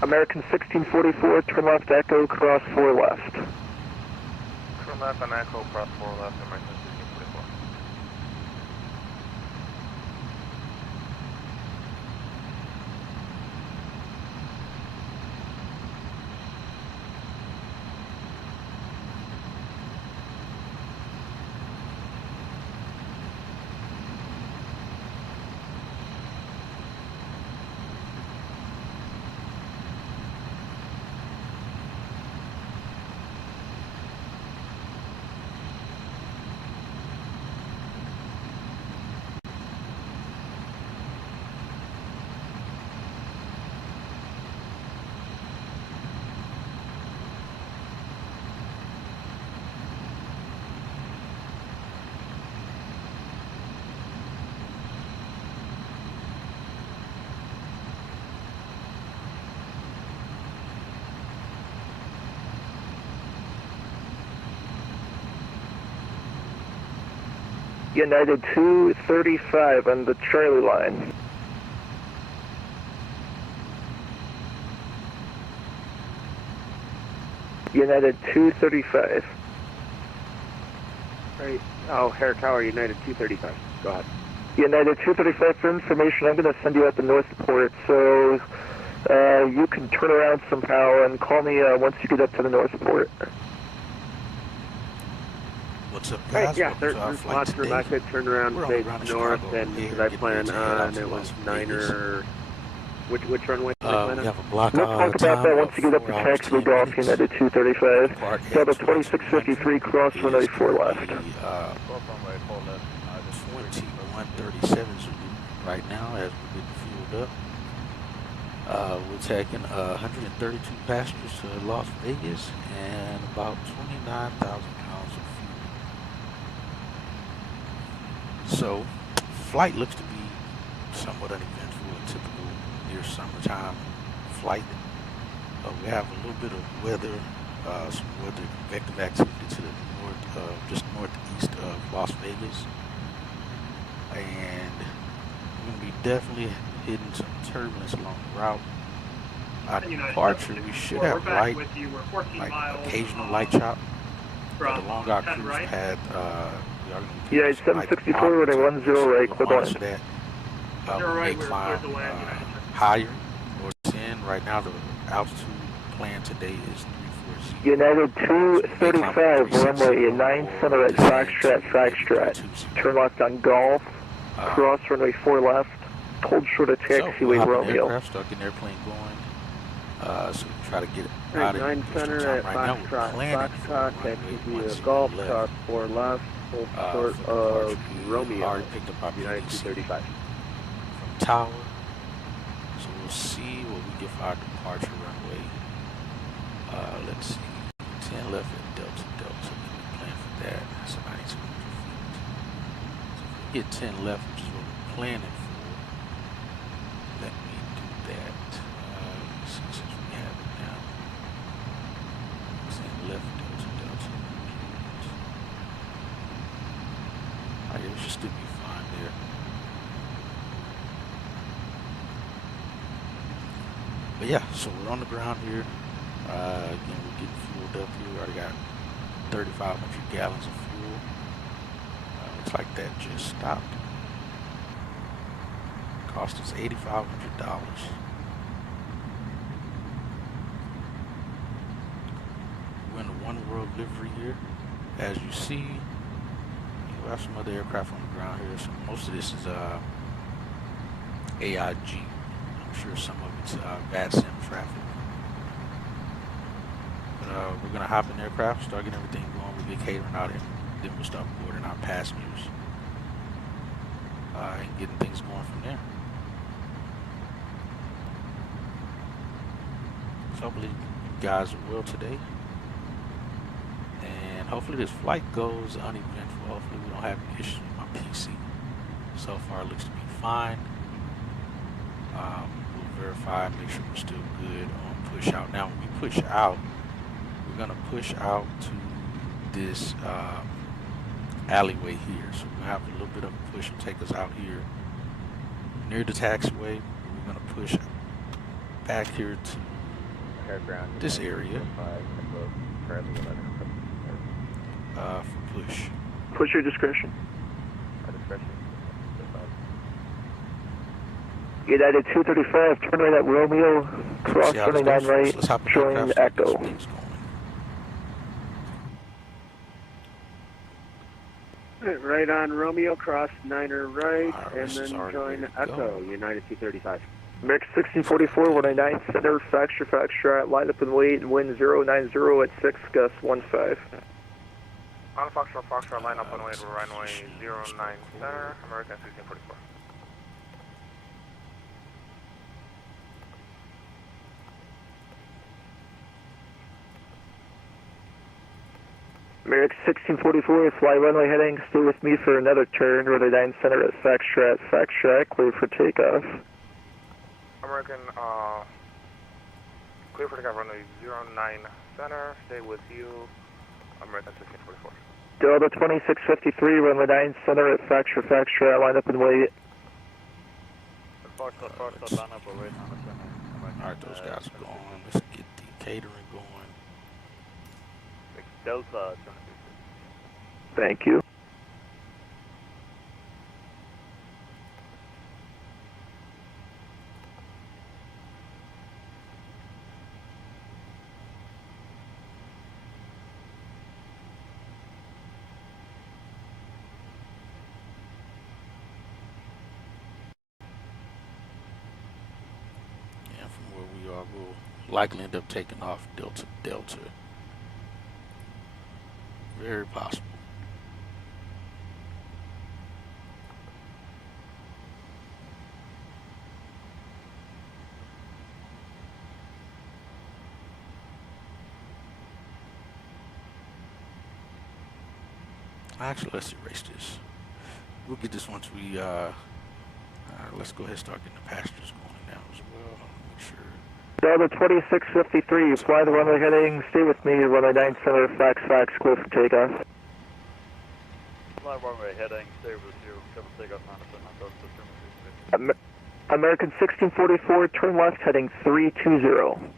American 1644, turn left Echo, cross 4 left. Turn left on Echo, cross 4 left, American 1644. United 235 on the Charlie line. United 235. Right. Oh, Herrick Tower, United 235. Go ahead. United 235 for information, I'm going to send you out the North Port, so you can turn around somehow and call me once you get up to the North Port. What's up, guys? Right, yeah, there's lots of room. I could turn around, face north, and I plan on, it was 9 or... Which runway? We have a block We'll talk about that once you get up to taxiway Golf, United 235. Delta 2653, cross runway 4 left. 2137 right now as we're getting fueled up. We're taking 132 passengers to Las Vegas and about 29,000 pounds of fuel. So, flight looks to be somewhat uneventful and typical near summertime flight. We have a little bit of weather, some weather convective activity to the north, just northeast of Las Vegas. And we're going to be definitely hitting some turbulence along the route. Our departure, we should have light, like occasional light chop. But along our cruise path, we are going to be yeah, it's 764, running 10 right, click on it. That. We may climb higher or 10. Right now, the altitude plan today is 340. United 235, runway 9 center at Foxtrot. Turn left on Golf, cross runway 4 left, hold short of taxiway Romeo. Aircraft stuck in airplane going, so we try to get it out of 9 center at Foxtrot, taxi Golf, cross 4 left, hold short of Romeo. Already picked up our United 235. From Tower, so we'll see what we get for our departure runway. Let's see, 10 left at Delta, we plan for that. That's about 200 feet. So if we get 10 left, which is what we're planning for, let me do that. Since we have it now. 10 left, Delta. Alright, it should still be fine there. But yeah, so we're on the ground here. Again, we're getting fueled up here. We already got 3,500 gallons of fuel. Looks like that just stopped. Cost us $8,500. We're in the One World livery here. As you see, we have some other aircraft on the ground here. So most of this is AIG. I'm sure some of it's VATSIM traffic. We're going to hop in the aircraft, start getting everything going. We'll get catering out here. Then we'll start boarding our passengers and getting things going from there. So hopefully you guys are well today. And hopefully this flight goes uneventful. Hopefully we don't have any issues with my PC. So far it looks to be fine. We'll verify, make sure we're still good on push out. Now when we push out, we're going to push out to this alleyway here. So we'll have a little bit of a push and take us out here near the taxiway. We're going to push back here to this area for push. Push your discretion. United 235, turn right at Romeo, cross See how this 29 goes? right, Let's hop in join aircraft, see how this Echo. thing's going. Right on Romeo, cross 9er right, Our and RLSE is then already join ready to Echo, go. United 235. American 1644, 199, center, Foxtrot, line up and wait, wind 090 at 6, gust 15. On Foxtrot, line up and wait, runway 09 center, American 1644. American 1644, fly runway heading, stay with me for another turn, runway 9 center at Foxtrot, clear for takeoff. American, clear for takeoff, runway 09 center, stay with you, American 1644. Delta 2653, runway 9 center at Foxtrot, line up and wait. Alright, those guys are going. Let's get the catering going. Delta, Thank you. And from where we are, we'll likely end up taking off Delta Delta. Very possible. Actually, let's erase this. We'll get this once we, let's go ahead and start getting the passengers going now as well. Make sure. Delta 2653, fly the runway heading, stay with me, runway 9 center, Fox, clear for takeoff. Fly runway heading, stay with you, cover takeoff, American 1644, turn left heading 320.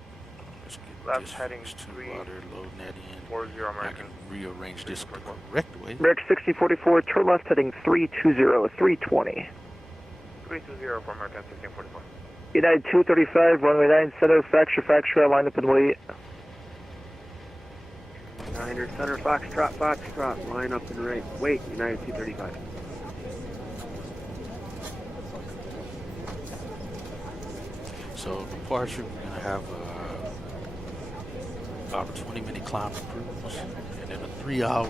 Let's get Left this heading fixed too 3 while they're loading that in. 40 I American. can rearrange this the correct way. American 1644, turn left heading 320, 320. 320 for American 1644. United 235, runway 9 center, Foxtrot, line up and wait. 9er center, Foxtrot, line up and right, wait, United 235. So departure, we're gonna have about a 20-minute climb to cruise, and then about a 3 hour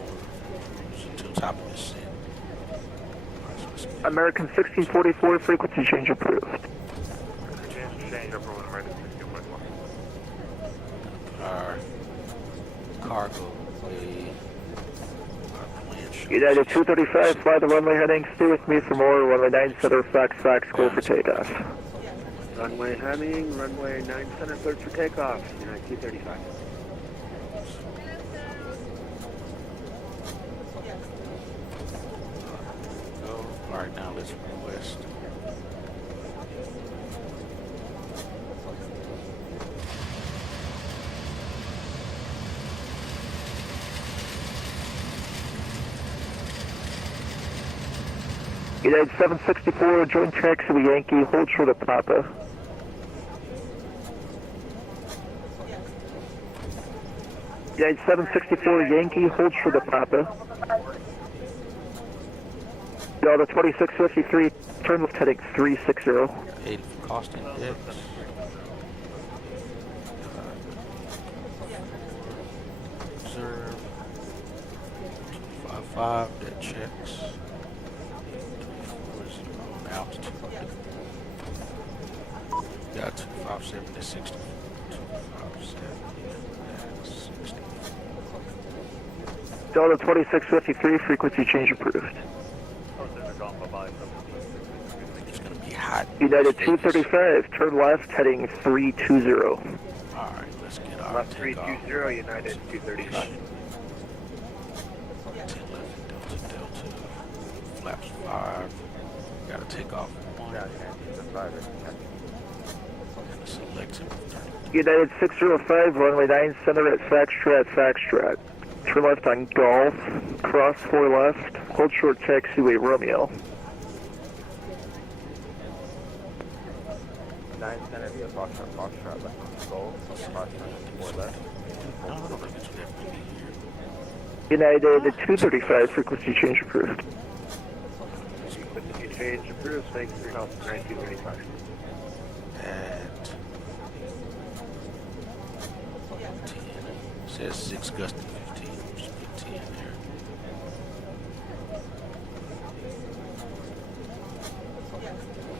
cruise until top of descent. Alright, so let's get American 1644, frequency change approved. Change approval, American 1644. our cargo way, our plan shows. United 235, fly the runway heading, stay with me for more, runway 9 center, Fox, clear for takeoff. Runway heading, runway 9 center, cleared for takeoff, United 235. Go. Alright, now let's request. United 764, join taxi with Yankee, hold short of Papa. United 764, Yankee, hold short of Papa. Delta 2653, turn left heading 360. 80 for cost index. Observe. 255, that checks. 340 altitude. Got 257 to 60. 257 and 60. Delta 2653, frequency change approved. It's gonna be hot. United 235, turn left heading 320. Alright, let's get our Left takeoff. 320, United 235. 10 left, Delta, flaps 5. Gotta take off 1. And a selective 30. United 605, runway 9 center at Foxtrot. Turn left on Golf, cross 4 left, hold short taxiway Romeo. 9 center to Foxtrot left on Gold, cross 4 left. No, I don't think it's that pretty here. United 235, frequency change approved. Frequency change approved. Thanks for your help. 9235. At 10. Says 6 gust and 15. Just put 10 there.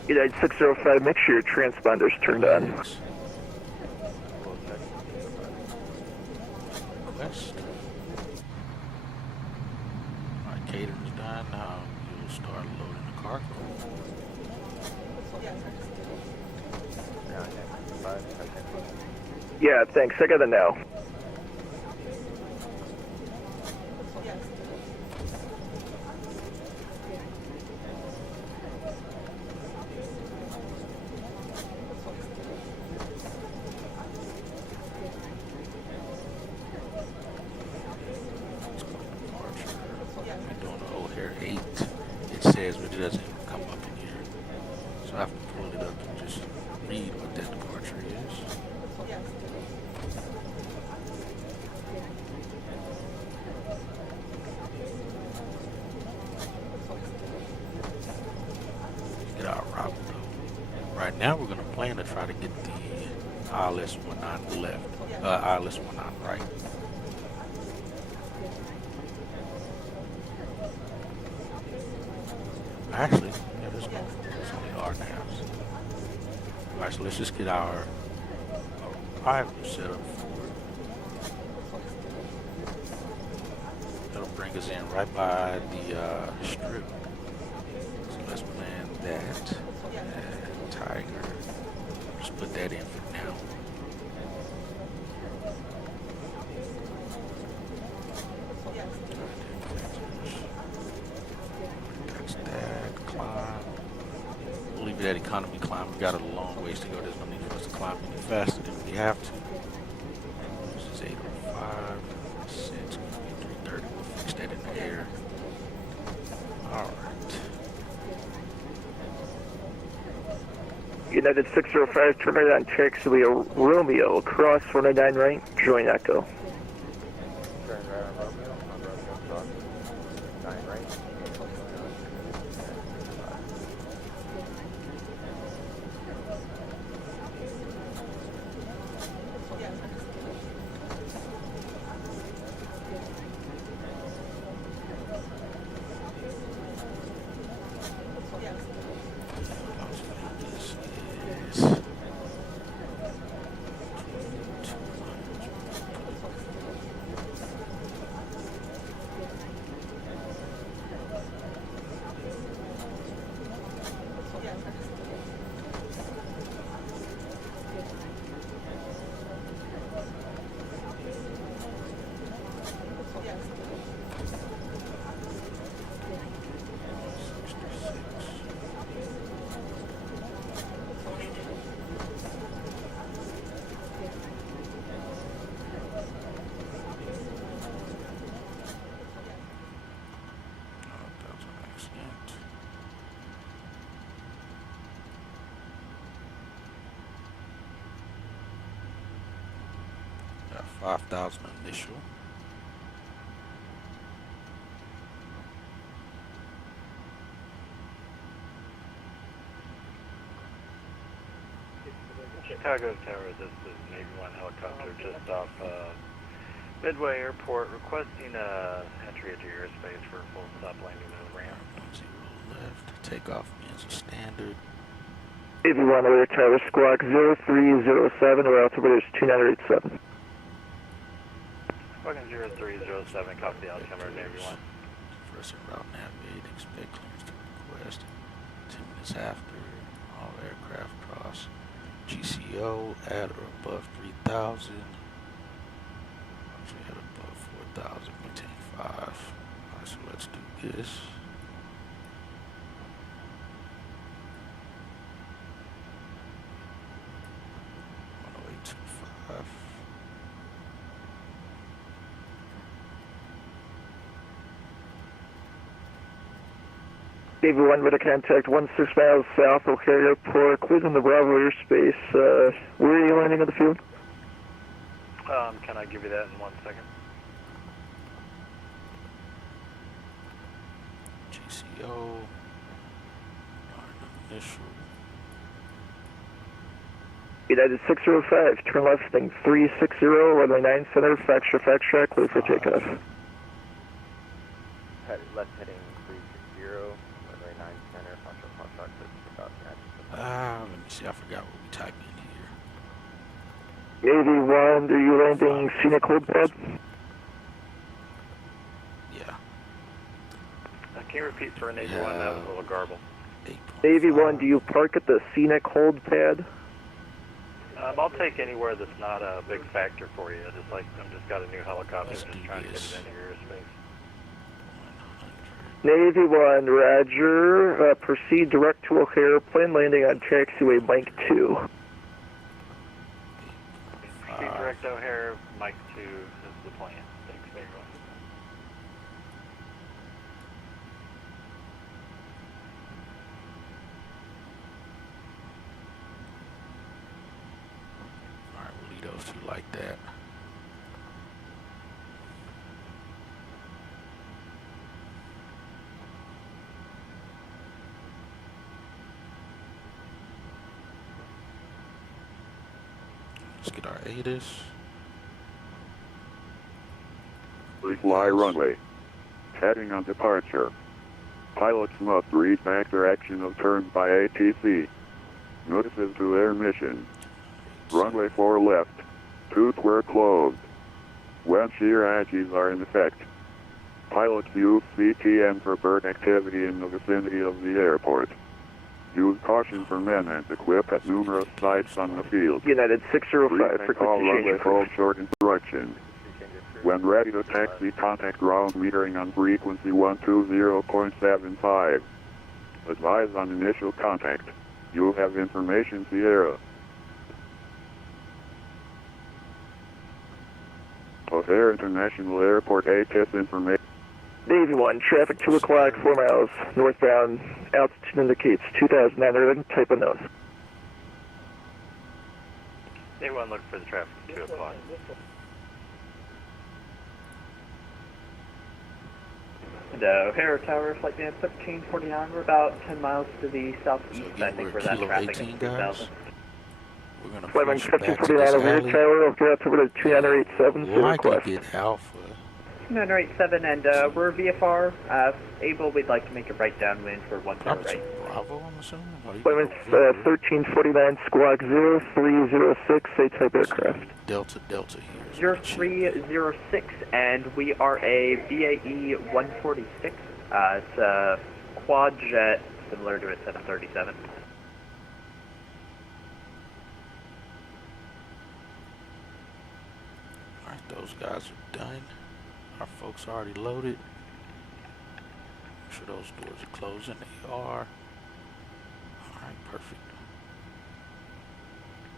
United 605, make sure your transponder's turned on. Request. Alright, catering's done. Now you'll start loading the cargo. Yeah, thanks, I got it now. But it doesn't even come up in here. So I have to pull it up and just read what that departure is. Get our route though. Right now we're going to plan to try to get the RLS-19 left, RLS-19 right. Actually, yeah, there's only RNAVs. Alright, so let's just get our arrival set up for it. That'll bring us in right by the strip. So let's plan that. And Tiger. Just put that in for now. That economy climb, we got a long ways to go. There's no need for us to climb any faster than we have to. This is 805, 6, 330. We'll fix that in the air. Alright. United 605, turn right on taxiway Romeo, cross 199 right, join Echo. Turn right on Romeo, cross 9 right. Got 5,000 initial. Chicago Tower, this is Navy 1 helicopter just off Midway Airport, requesting entry into your airspace for full stop landing and ramp. 10 left. Takeoff means a standard. Navy 1 Air Tower Squawk 0307, or altimeter is 2987. Squawk 0307, copy the altimeter, Navy 1. First en route navigate, expect clearance to request. 10 minutes after, all aircraft cross GCO at or above 3,000. Actually at above 4,000, maintain 5. Alright, so let's do this. Navy 1 with a contact 16 miles south O'Hare Airport, clearing the Bravo airspace. Where are you landing on the field? Can I give you that in 1 second? GCO. Initial. United 605, turn left, thing 360, runway 9 center, Foxtrot, clear for takeoff. Left heading 360, runway 9 center, Foxtrot, clear for takeoff. Let me see, I forgot what we typed in here. Navy 1, are you landing scenic hold pad? Yeah. Can you repeat for Navy 1? That was a little garbled. Navy 1, do you park at the scenic hold pad? I'll take anywhere that's not a big factor for you. I'm just got a new helicopter, Let's just do trying to get this. it into your airspace. Navy 1, roger. Proceed direct to O'Hare, plane landing on taxiway Mike 2. Proceed direct O'Hare, Mike 2 is the plan. Thanks very much. Alright, we'll leave those two like that. Let's get our ATIS. Fly runway. Heading on departure. Pilots must read back direction of turn by ATC. Notices to air mission. Runway 4 left. Tooth were closed. When shear edges are in effect. Pilots use CTM for bird activity in the vicinity of the airport. Use caution for men and equip at numerous sites on the field. United 605, Frequency call runway frequency hold change. short instruction. When ready to taxi, contact ground metering on frequency 120.75. Advise on initial contact. You'll have information Sierra. O'Hare International Airport ATIS information. Navy 1, traffic 2 o'clock, 4 miles northbound, altitude indicates 2,900, type of nose. Navy 1, look for the traffic at 2 o'clock. O'Hare Tower, flight man 1349, we're about 10 miles to the southeast, So I again, think we're where that kilo traffic 18 is guys. 2,000. We're gonna Flight push back to 1549 this over here, alley. Tower, over to 2987, Likely request. get Alpha. 987, and we're VFR, able, we'd like to make a right downwind for 10 Probably right. Bravo, I'm assuming. Or you Flight go 1349, squawk 0306, say type aircraft. Delta here. 0306, and we are a BAE 146. It's a quad jet, similar to a 737. Alright, those guys are done. Our folks are already loaded. Make sure those doors are closing. They are. Alright, perfect.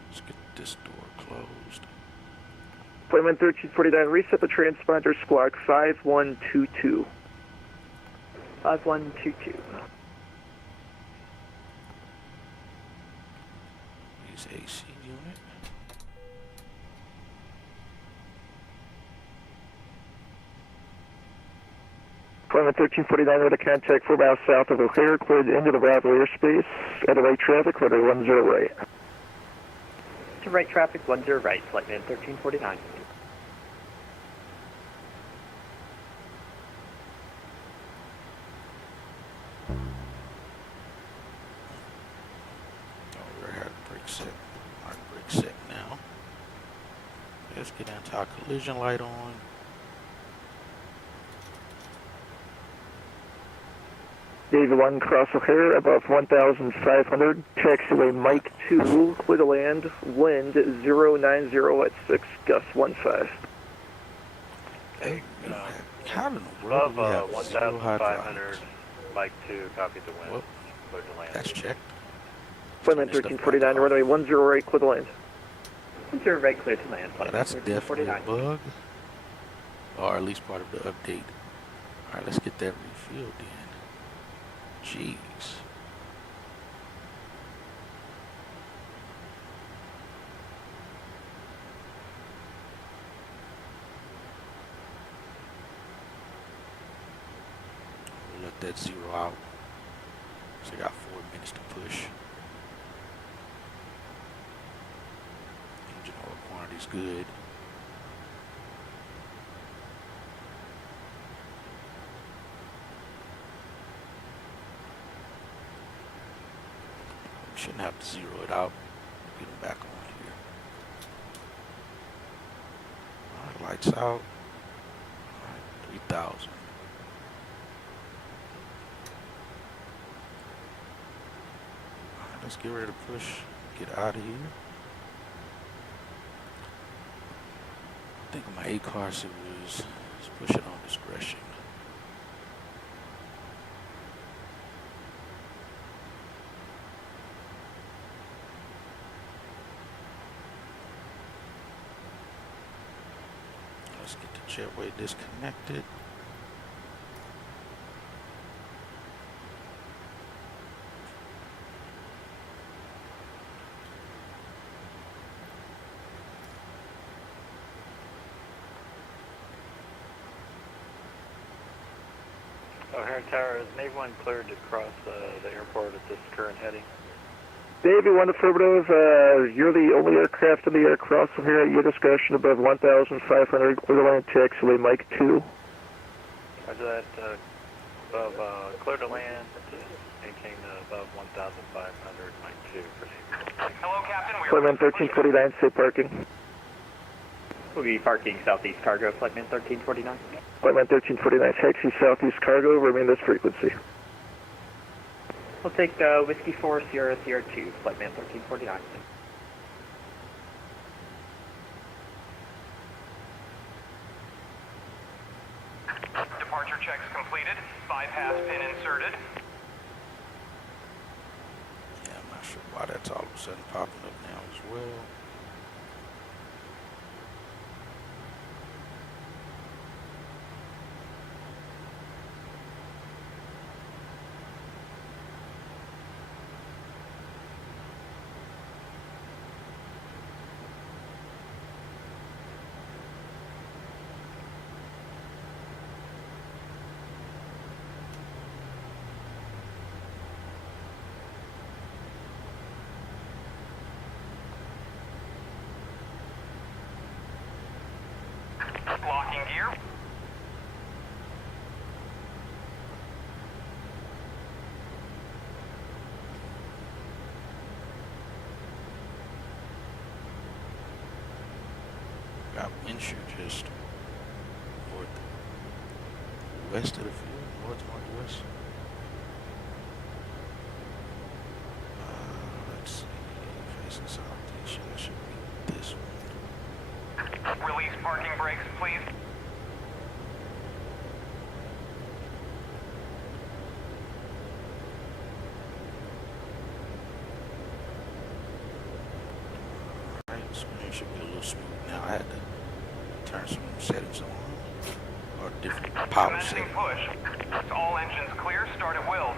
Let's get this door closed. Flight 1349, reset the transponder, squawk 5122. 5122. Use AC unit. Flight 1349 with a contact 4 miles south of O'Hare, cleared into the Bravo airspace. At a right traffic, runway 10 right. To right traffic, 10 right, flight man 1349. We're here at brake set. Alright, brake set now. Let's get anti collision light on. Navy 1, cross O'Hare, above 1,500. Taxiway Mike 2, clear to land, wind 090 at 6, gust 15. Hey, how in the world Above do we have zero high 1,500, drives? Mike 2, copy the wind. Well, Clear to land. that's checked. Flight 1349, runway 10 right, clear to land. 10 right, clear to land, Now, flight that's man definitely a 1349. bug. Or at least part of the update. Alright, let's get that refilled then. Jeez. Let that zero out. So I got 4 minutes to push. Engine oil quantity's good. Shouldn't have to zero it out. Get them back on here. Alright, lights out. Alright, 3,000. Alright, let's get ready to push. Get out of here. I think on my ACARS it was push it on discretion. Let's get the jetway disconnected. O'Hare Tower, is Navy 1 cleared to cross the airport at this current heading? Navy 1 affirmative, you're the only aircraft in the air crossing here at your discretion above 1,500, clear to land taxiway Mike 2. Roger that, above, clear to land, maintain above 1,500, Mike 2 for Navy. Hello, Captain. Flight man 1349, safe parking. We'll be parking southeast cargo, flight man 1349. Flight man 1349, taxi southeast cargo, remain this frequency. We'll take Whiskey 4 Sierra Sierra 2, flight man 1349. Departure checks completed. 5 half pin inserted. Yeah, I'm not sure why that's all of a sudden popping up now as well. Locking gear. Got wind shear just west of the field, northwest. Let's see, facing southeast, that should be this one. Release parking brakes, please. Alright, screen should be a little smooth now. I had to turn some settings on, or different power Commencing settings. push. All engines clear. Start at will.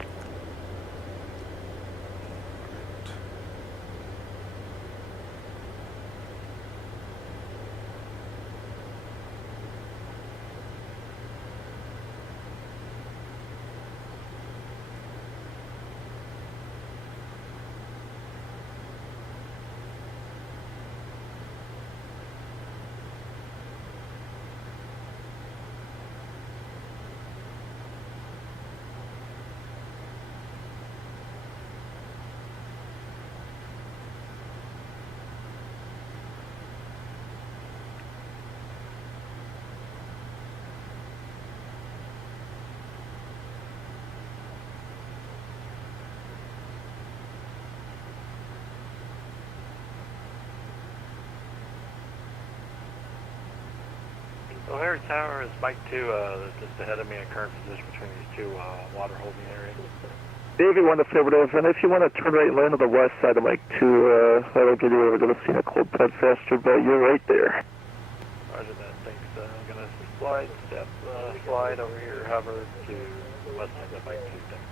O'Hare Tower is Mike 2, just ahead of me in current position between these two water holding areas. Navy 1 affirmative, and if you want to turn right and land on the west side of Mike 2, that'll get you over to the scene a cold pad faster, but you're right there. Roger that, thanks. I'm going to slide over here, hover to the west end of Mike 2, thanks.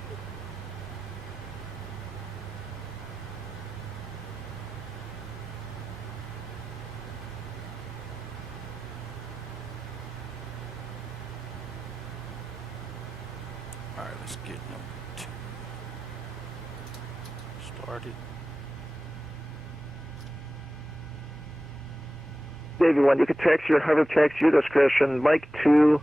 Alright, let's get number 2 started. Davey 1, you can taxi your hover taxi your discretion. Mike 2,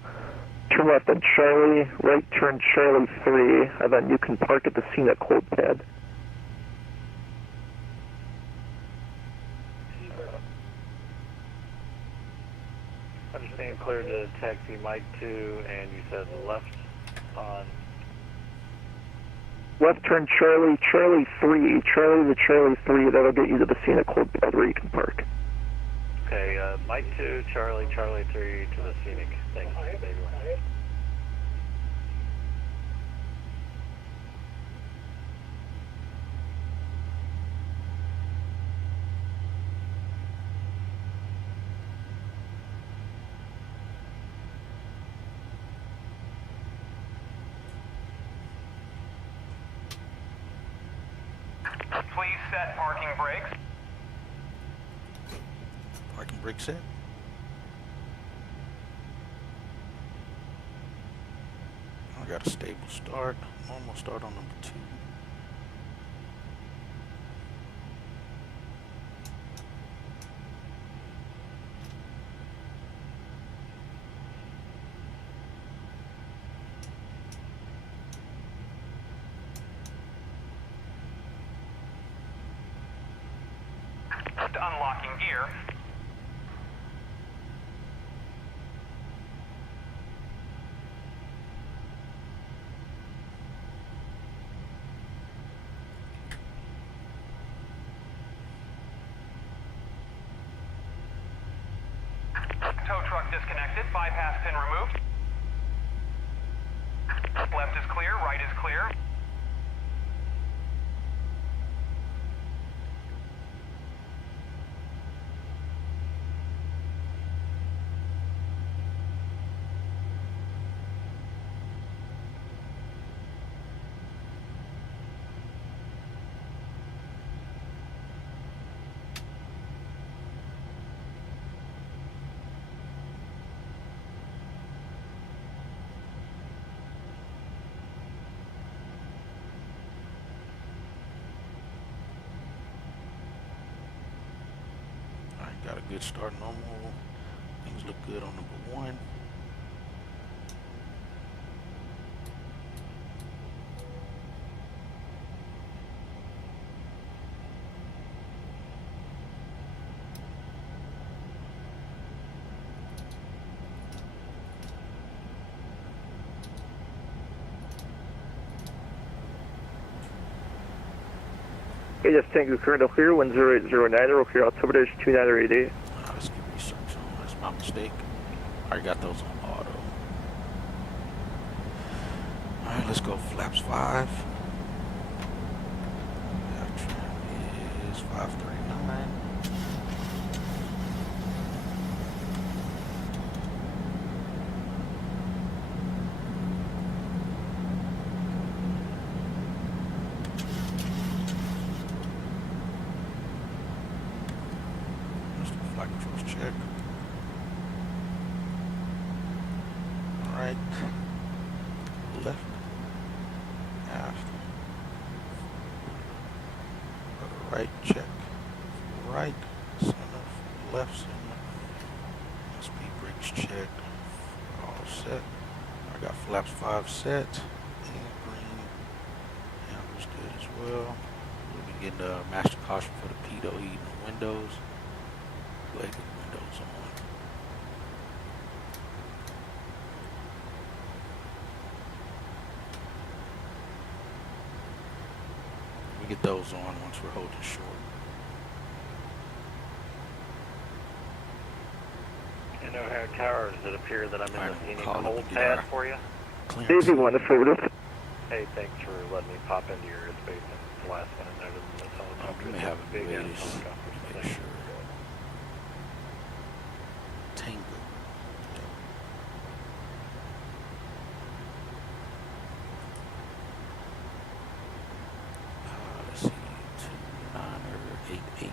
turn left on Charlie, right turn Charlie 3, and then you can park at the scenic quote pad. Understand clear to taxi Mike 2, and you said left on... Left turn Charlie, Charlie 3, Charlie to Charlie 3, that'll get you to the scenic quote pad where you can park. Okay, Mike 2, Charlie, Charlie 3 to the scenic. Thanks, baby. Please set parking brakes. Parking brake set. I got a stable start. Normal start on number 2. Unlocking gear. Tow truck disconnected, bypass pin removed. Left is clear, right is clear. Got a good start normal. Things look good on number 1. Okay, just Tango current clear, 10809, we'll clear October dash 2988. Let's get research on. That's my mistake. I already got those on auto. Alright, let's go flaps 5. That trim is 539. Flight controls check. Right. Left. Aft. Right check. Right. Center. Left center. Speed brakes checked. All set. I got flaps 5 set. And green. Handles good as well. We'll be getting the master caution for the pitot heat and windows. Go ahead and get the windows on. We get those on once we're holding short. In O'Hare Tower, does it appear that I'm in the scenic call hold up and pad get for you? Davey 1, affirmative. Hey, thanks for letting me pop into your airspace and the last minute notice of this helicopter. We may have a big ass greatest helicopter. make Thanks. sure. Tango. Let's see, 2988.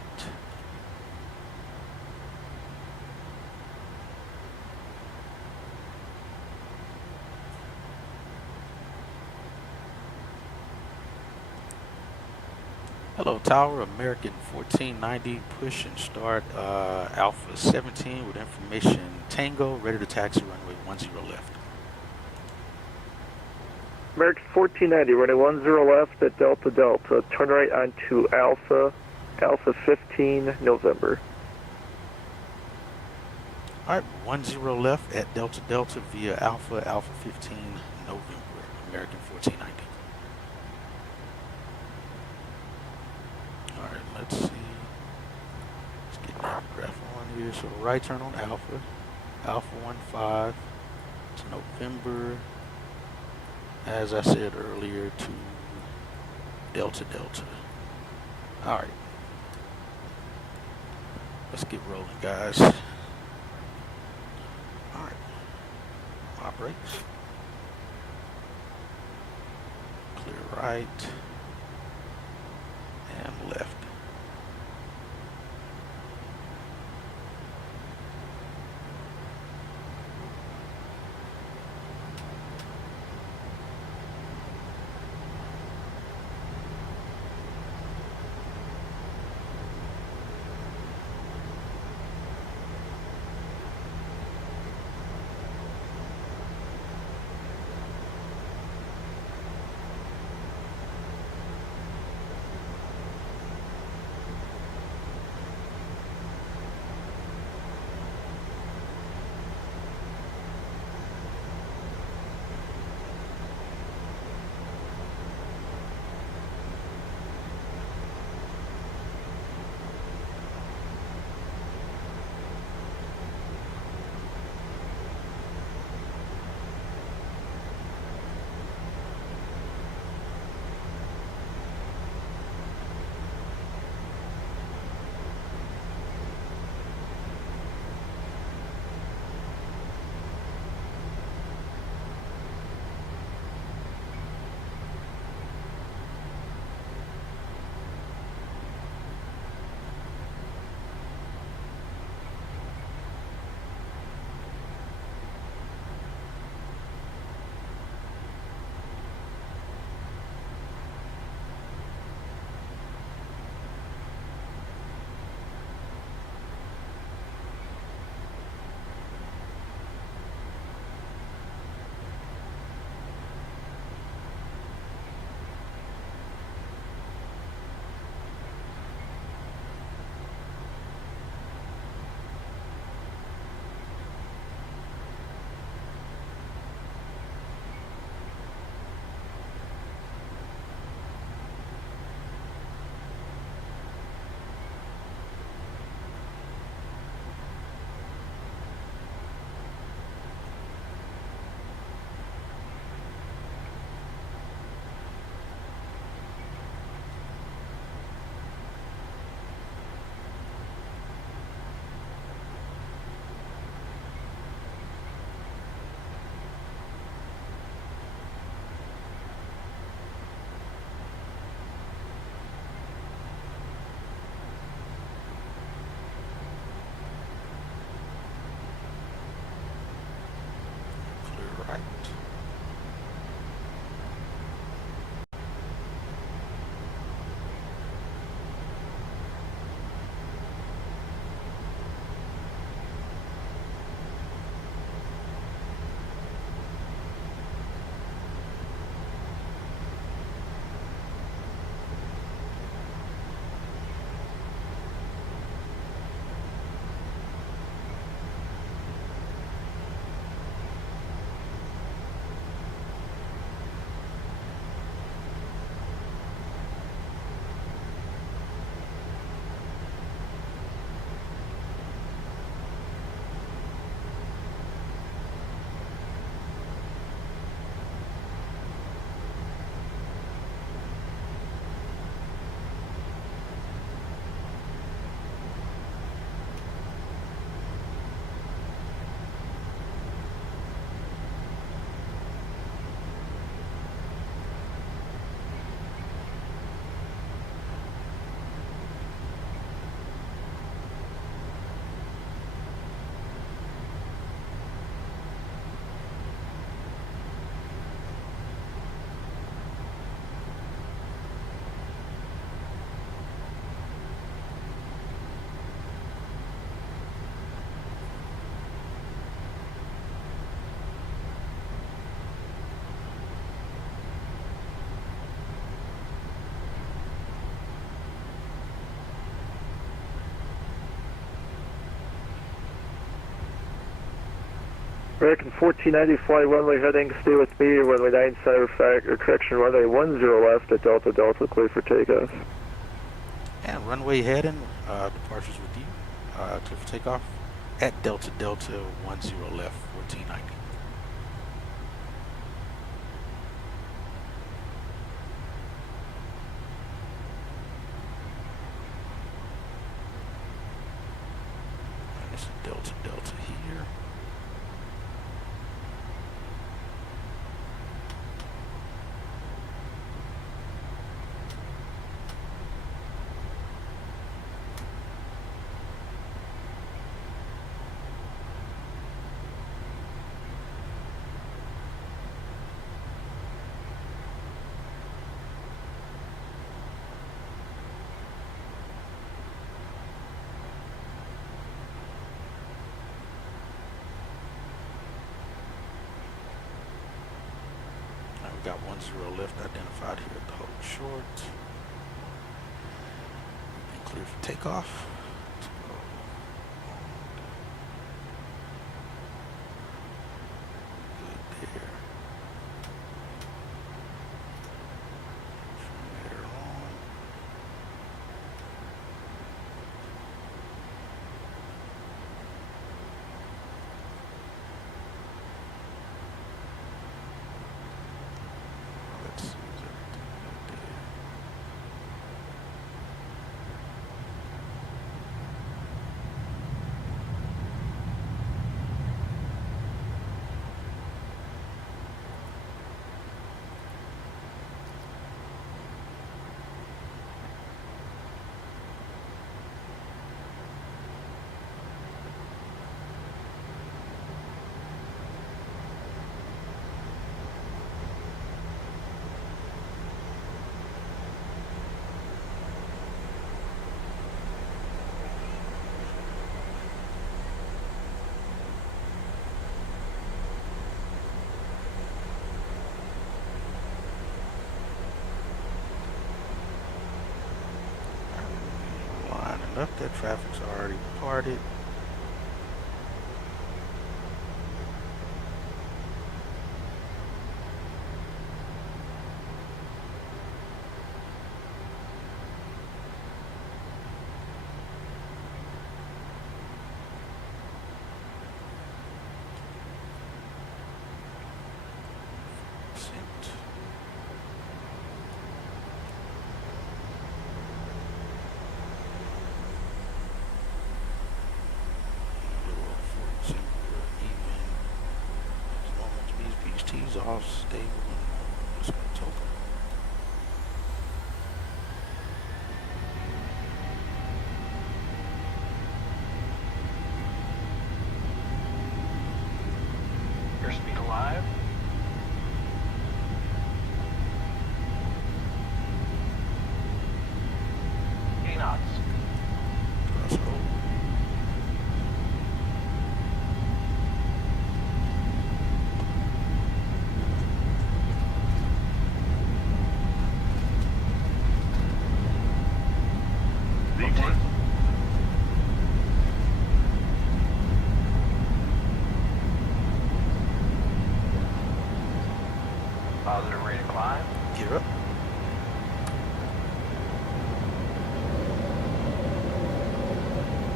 Hello, Tower, American 1490, push and start Alpha 17 with information Tango, ready to taxi runway 10 left. American 1490, running 10 left at Delta Delta. Turn right onto Alpha 15, November. Alright, 10 left at Delta Delta via Alpha 15, November, American 1490. Alright, let's see. Let's get that graph on here. So right turn on Alpha 15 to November, as I said earlier, to Delta Delta. Alright. Let's get rolling, guys. Alright. My brakes. Clear right. And left. American 1490, fly runway heading, stay with me, runway 97, correction, runway 10 left at Delta Delta, clear for takeoff. And runway heading, departures with you, clear for takeoff at Delta Delta 10 left, 1490. And this is Delta Delta here. Got 10 left identified here at the hold short. And clear for takeoff. Let's go. Good there. From there on. Let's see, is everything good there? Lining up, that traffic's already departed. He's all stable. Let's go token. Airspeed alive. Knots. Cross hold. Positive rate of climb. Gear up.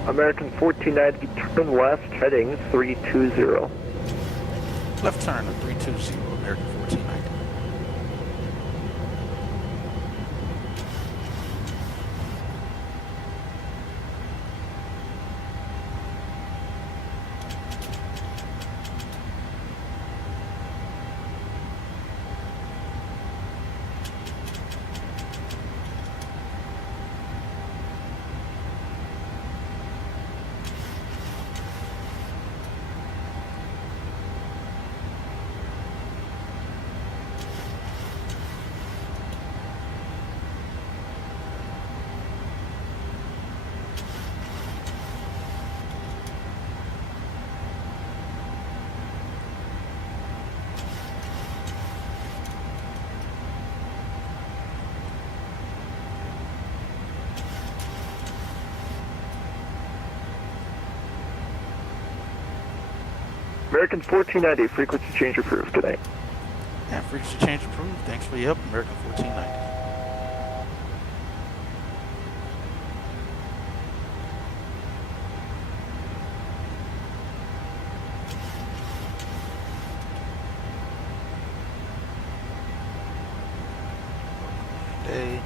American 1490, turn left, heading 320. Left turn to 320, American 1490. American 1490, frequency change approved today. And frequency change approved. Thanks for your help, American 1490. Day.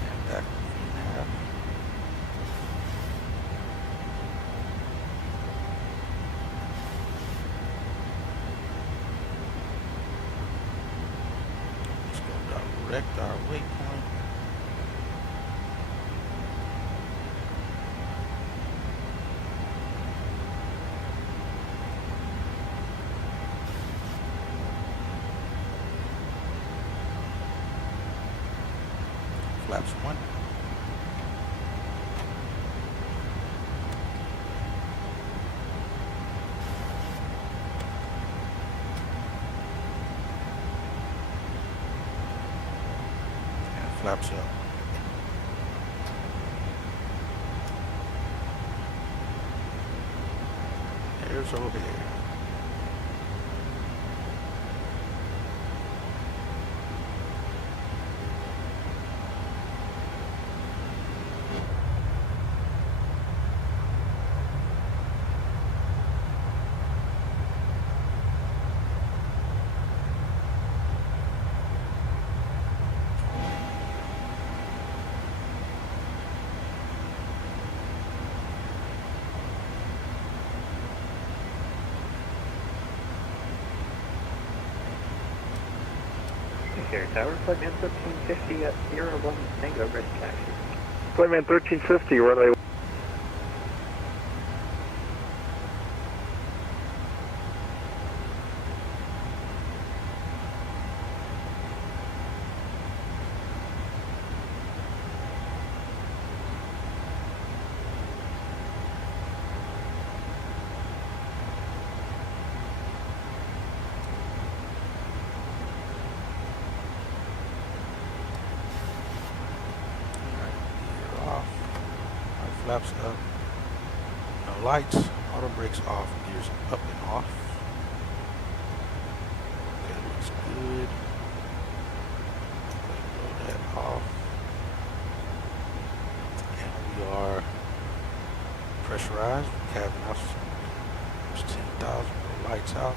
And back now. Let's go direct our waypoint. Flaps 1. And flaps up. Here's over here. Here, tower, Flightman 1350 at 01 Tango, ready to taxi. Flightman 1350, runway. Flaps up, no lights, auto brakes off, gears up and off. That looks good. Blow that off. And we are pressurized. Cabin altitude is 10,000, lights out.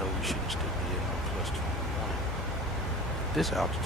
We shouldn't still be at plus 21 at this altitude.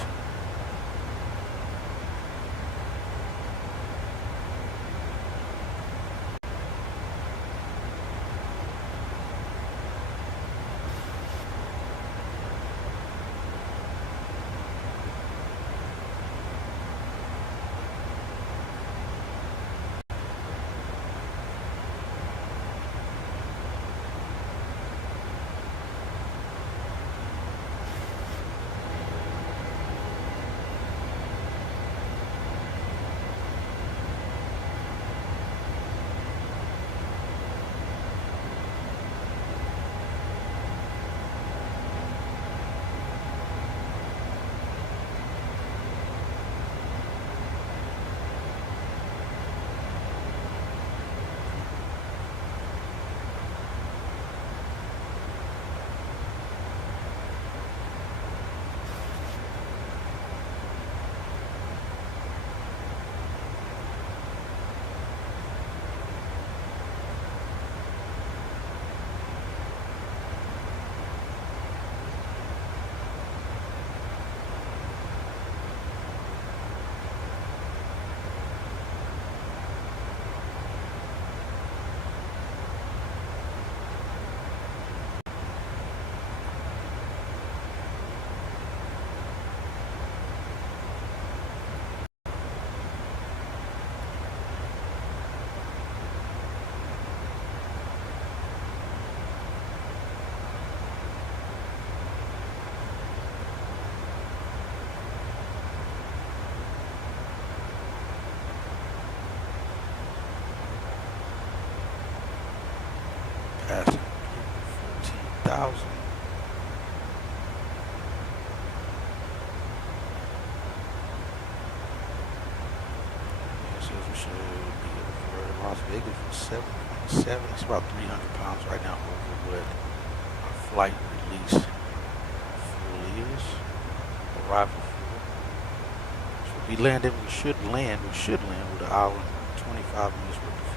2000. We should be over Las Vegas for 7.7. It's about 300 pounds right now over what our flight release fuel is. Arrival fuel. So we landing. We should land with an hour and 25 minutes worth of fuel.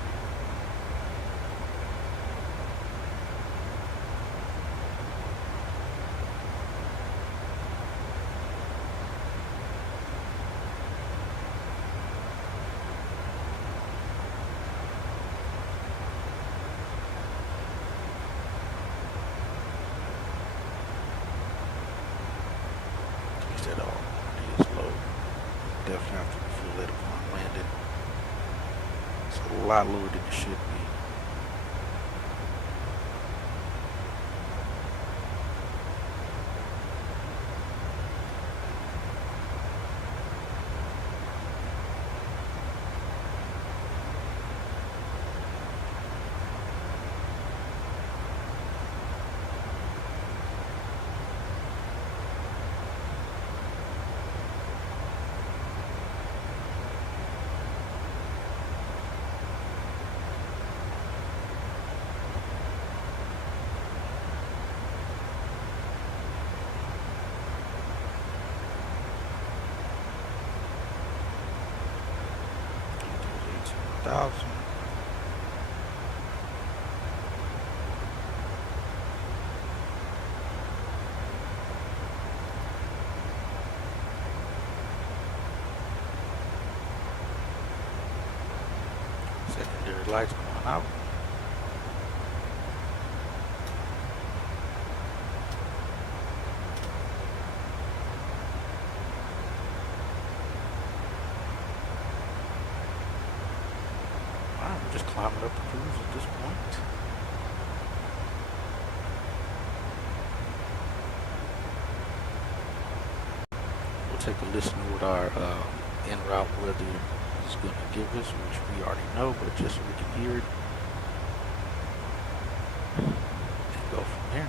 At all. It is low. Definitely have to refuel it upon landing. It's a lot lower than it should be. Secondary lights going out. Alright, we're just climbing up the cruise at this point. We'll take a listen to what our en route weather is going to give us, which we already know, but just so we can hear it and go from there.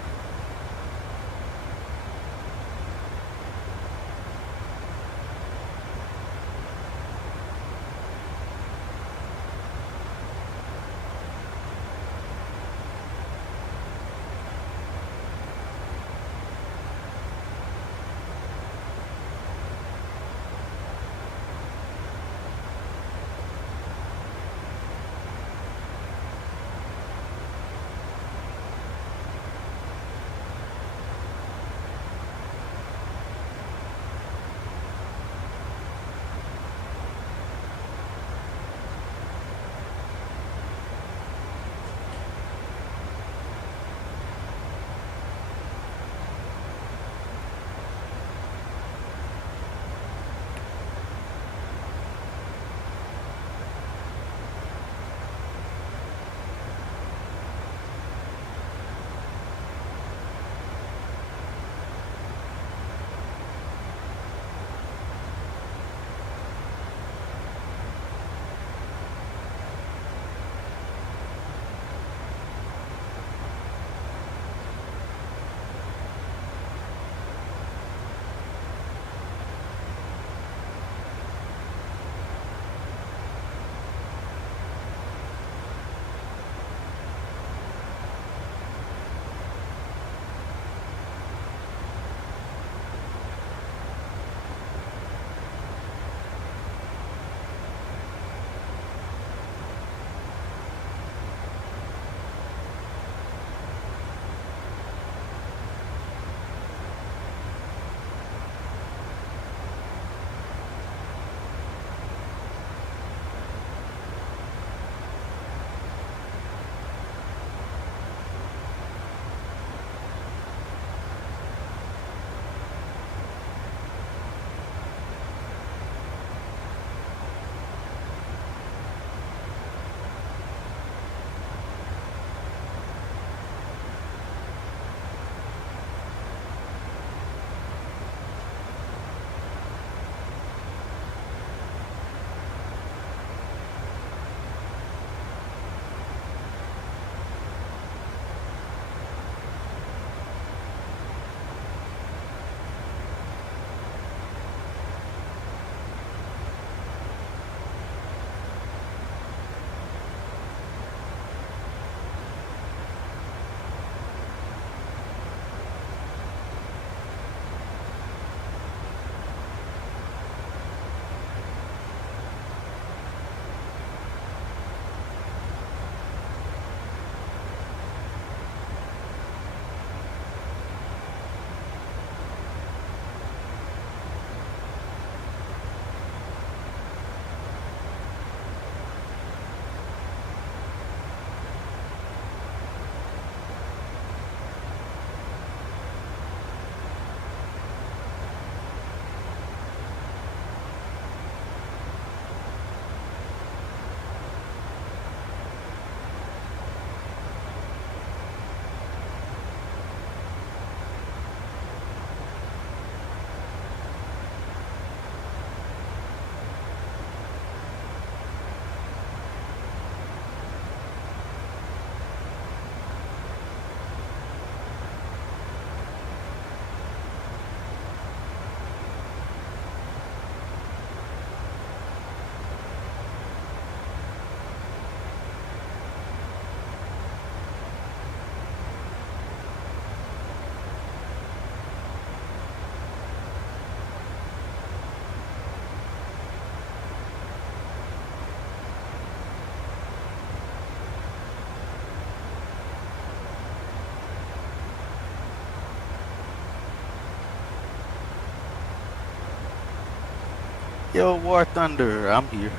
Yo, War Thunder, I'm here.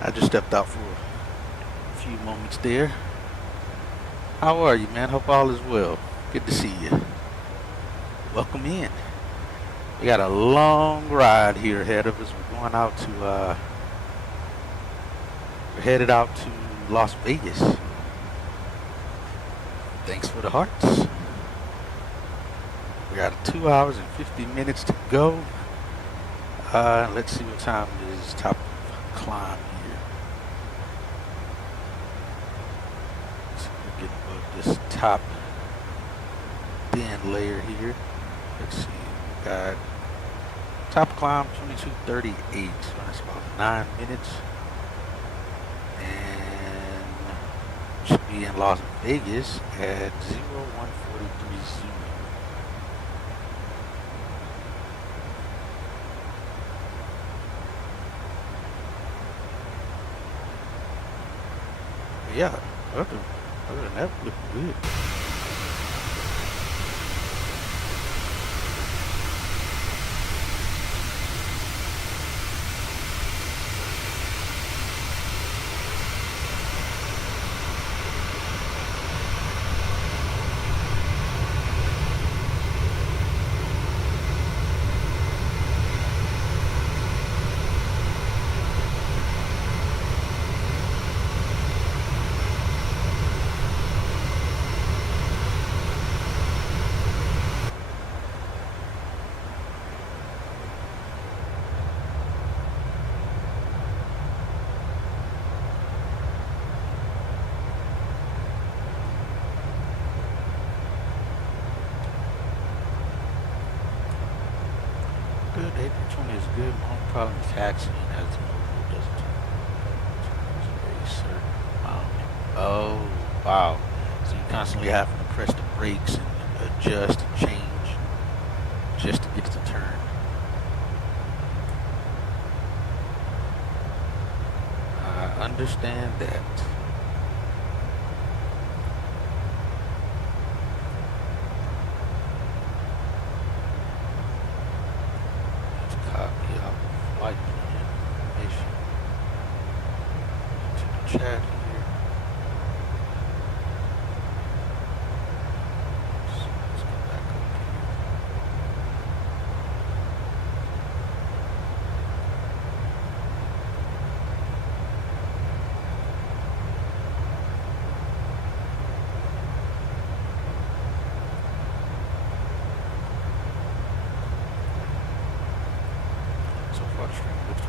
I just stepped out for a few moments there. How are you, man? Hope all is well. Good to see you. Welcome in. We got a long ride here ahead of us. We're going out to, we're headed out to Las Vegas. Thanks for the hearts. We got 2 hours and 50 minutes to go. Let's see what time it is. Top of climb here. So we're getting above this top thin layer here. Let's see. We got top climb 2238. So that's about 9 minutes. And should be in Las Vegas at 0143 Zulu. Yeah, other than that, looking good. Good, April 20 is good. My only problem is taxiing as the mobile doesn't turn a certain amount. Oh, wow. So you constantly having to press the brakes and adjust and change just to get it to turn. I understand that. Copy of flight plan information to the chat here. So let's go back up here. So far the stream looks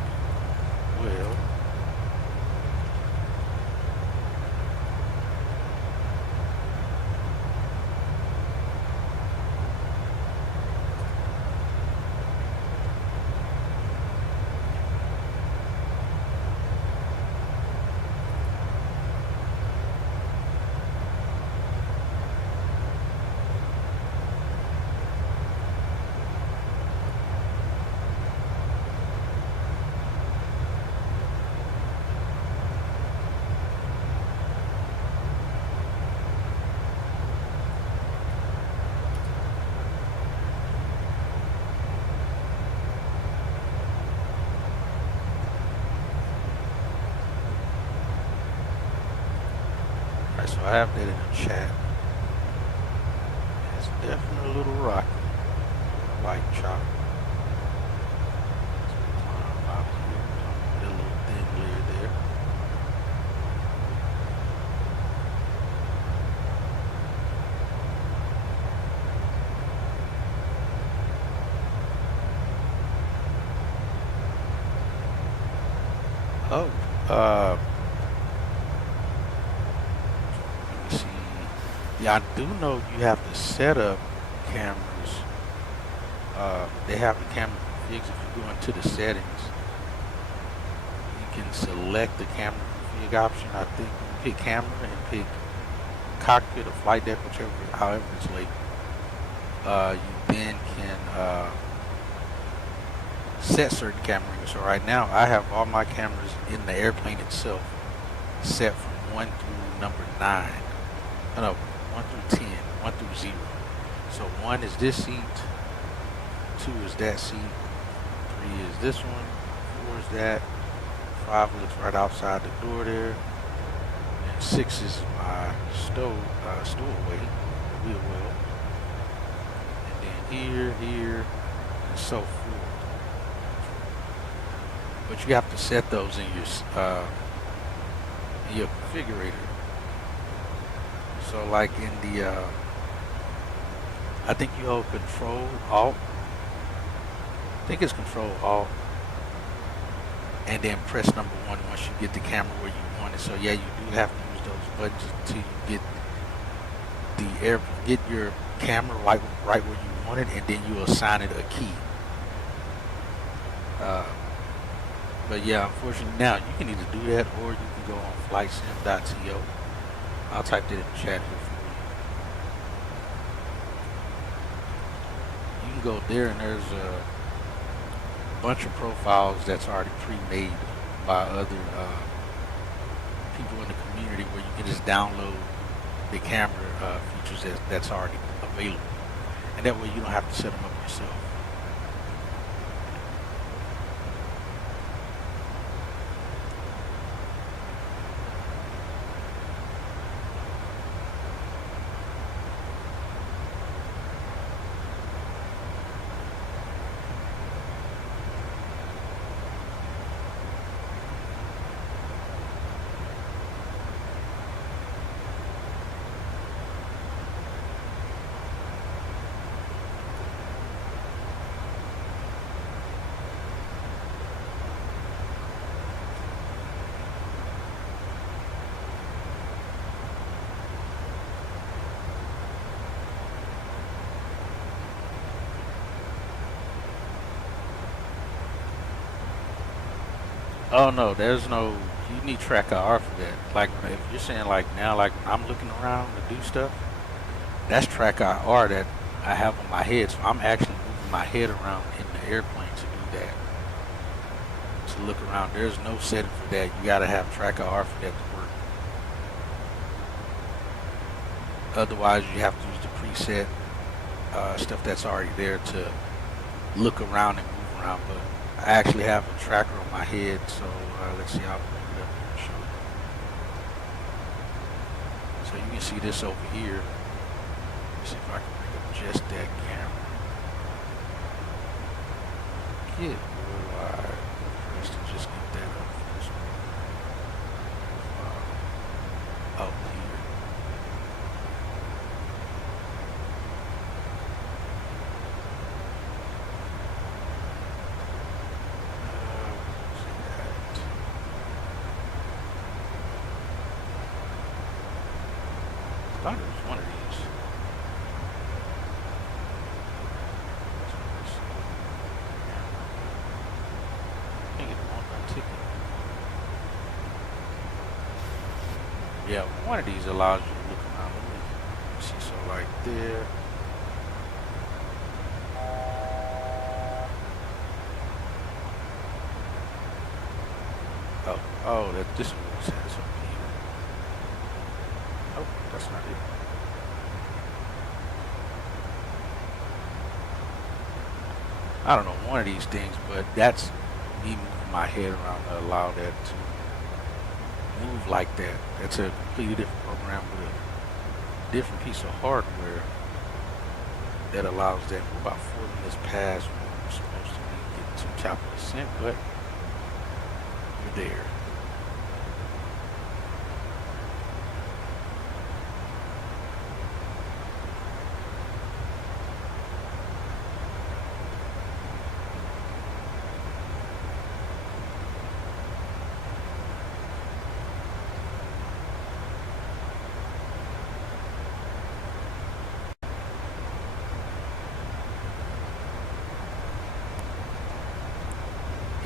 well. Alright, so I have that in the chat. It's definitely a little rocky. White chop. So we climb out here. That little thin layer there. Oh, let me see. Yeah, I do know you have to set up cameras. They have the camera config. If you go into the settings, you can select the camera config option. I think you pick camera and pick cockpit or flight deck, whichever, however it's labeled. You then can set certain camera angles. So right now I have all my cameras in the airplane itself set from 1 through number 9. Oh, no, 1 through 10, 1 through 0. So 1 is this seat, 2 is that seat, 3 is this one, towards that. 5 looks right outside the door there. And 6 is my stowaway, wheel well. And then here, and so forth. But you have to set those in your configurator. So like in the, I think you hold Control Alt. I think it's Control Alt. And then press number 1 once you get the camera where you want it. So yeah, you do have to use those buttons until you get your camera right where you want it, and then you assign it a key. But yeah, unfortunately now you can either do that or you can go on flightsim.to. I'll type that in the chat here for you. You can go there and there's a bunch of profiles that's already pre-made by other people in the community where you can just download the camera features that's already available. And that way you don't have to set them up yourself. Oh no, there's no, you need track IR for that. Like if you're saying like now, like when I'm looking around to do stuff, that's track IR that I have on my head. So I'm actually moving my head around in the airplane to do that. To look around, there's no setting for that. You gotta have track IR for that to work. Otherwise you have to use the preset stuff that's already there to look around and move around. But I actually have a tracker on my head, so let's see, I'll bring it up here and show you. So you can see this over here. Let's see if I can bring up just that camera. Get worldwide. First to just get that up first. Oh, here. I thought it was one of these. I think it's on my ticket. Yeah, one of these allows you to look around. Let me see, so right there. Oh, this is what it says over here. Oh, that's not it. I don't know, one of these things, but that's me moving my head around to allow that to move like that. That's a completely different program with a different piece of hardware that allows that. We're about 4 minutes past when we're supposed to be getting to top of the descent, but we're there.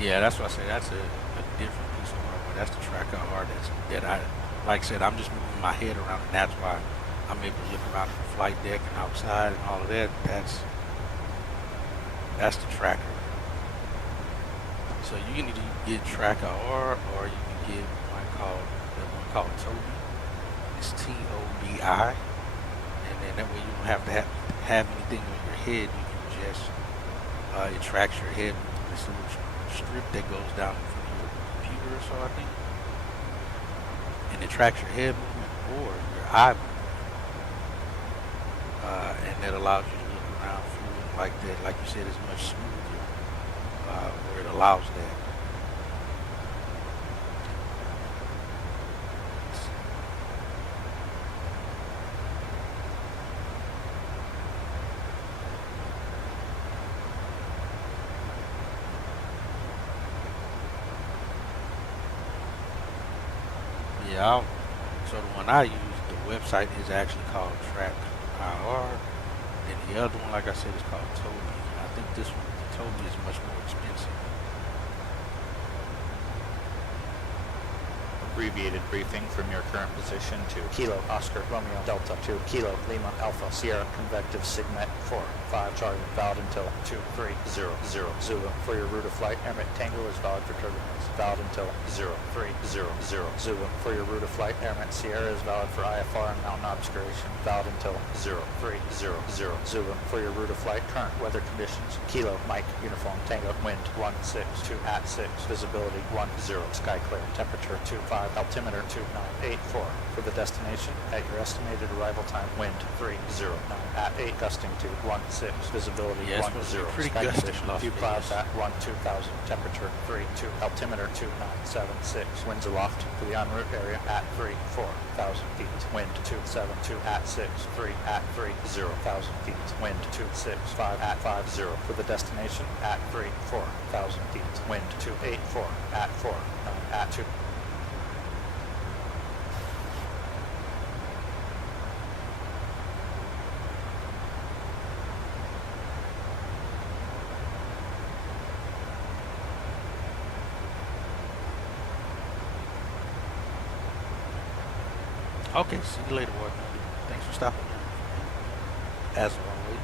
Yeah, that's what I say. That's a different piece of hardware. That's the track IR that I, like I said, I'm just moving my head around, and that's why I'm able to look around the flight deck and outside and all of that. That's the tracker. So you can either get track IR or you can get one called TURB. It's TOBI, and then that way you don't have to have anything on your head. You can just it tracks your head movement. It's a little strip that goes down in front of your computer or so, I think. And it tracks your head movement or your eye movement. And that allows you to look around fluid like that. Like you said, it's much smoother where it allows that. Yeah, so the one I use, the website is actually called Track IR, and the other one, like I said, is called TURB. I think this one, the TURB, is much more expensive. Abbreviated briefing from your current position to Kilo Oscar Romeo Delta to Kilo Lima Alpha Sierra Convective SIGMET 4-5 Charlie valid until 2300 Zulu. For your route of flight, Airmet Tango is valid for turbulence, valid until 0300 Zulu. For your route of flight, Airmet Sierra is valid for IFR and mountain obscuration, valid until 0300 Zulu. For your route of flight, current weather conditions, Kilo Mike Uniform Tango, wind 162 at 6, visibility 10, sky clear, temperature 25, altimeter 2984. For the destination, at your estimated arrival time, wind 309 at 8, gusting to 16, visibility 10, sky condition, few clouds at 2000, temperature 32, altimeter 2976, winds aloft for the en route area at 4,000 feet, wind 272 at 6, 3 at 30,000 feet, wind 265 at 50. For the destination, at 4,000 feet, wind 284 at 4, 9 at 2. Okay, see you later, boy. Thanks for stopping in. As always.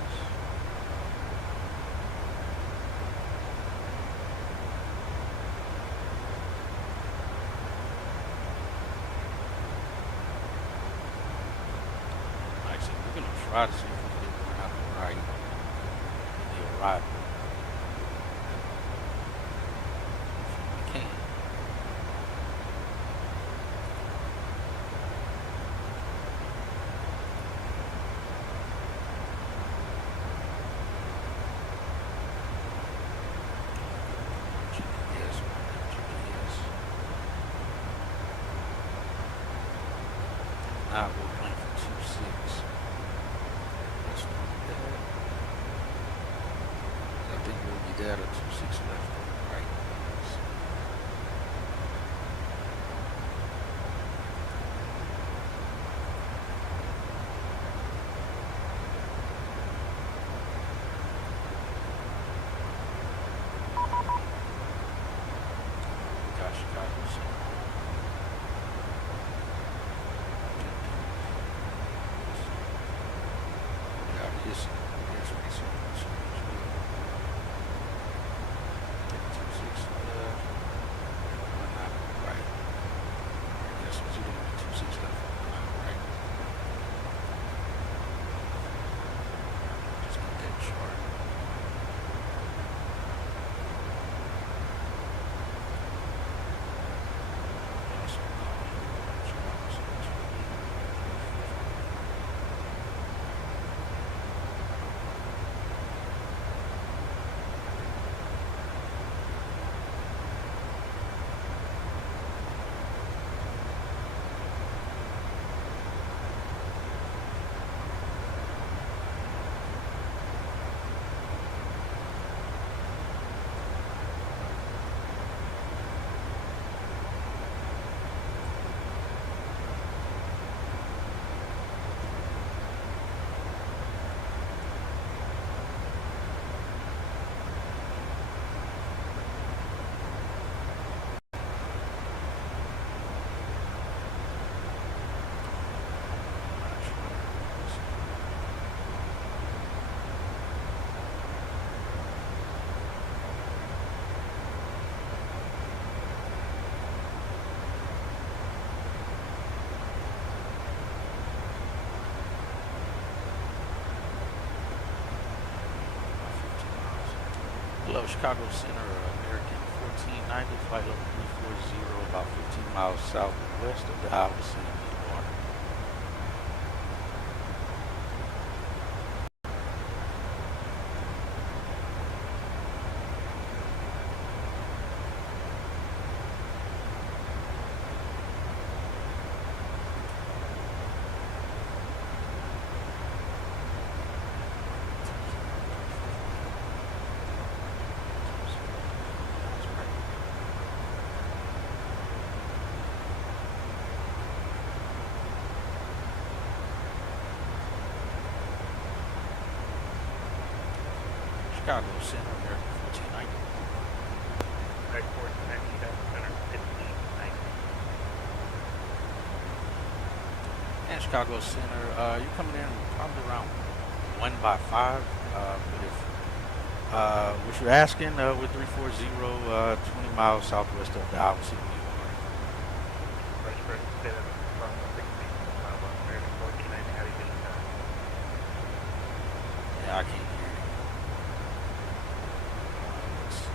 Like I said, we're going to try to see if we can get one out of the right in the arrival. If we can. We're playing for 2-6. Let's do that. I think we'll be there at 2-6 left. Right. Gosh, Chicago. Hello, Chicago Center, American 1490, flight level 340, about 15 miles southwest of the Iowa City water. Chicago Center, American 1490. Right, 1490, Chicago Center, 1590. And Chicago Center, you're coming in probably around 1 by 5. But if what you're asking, with 340, 20 miles southwest of the Iowa City water. Right, first, say that from 16 miles on American 1490, how do you get it done? Yeah, I can't hear you. Let's see.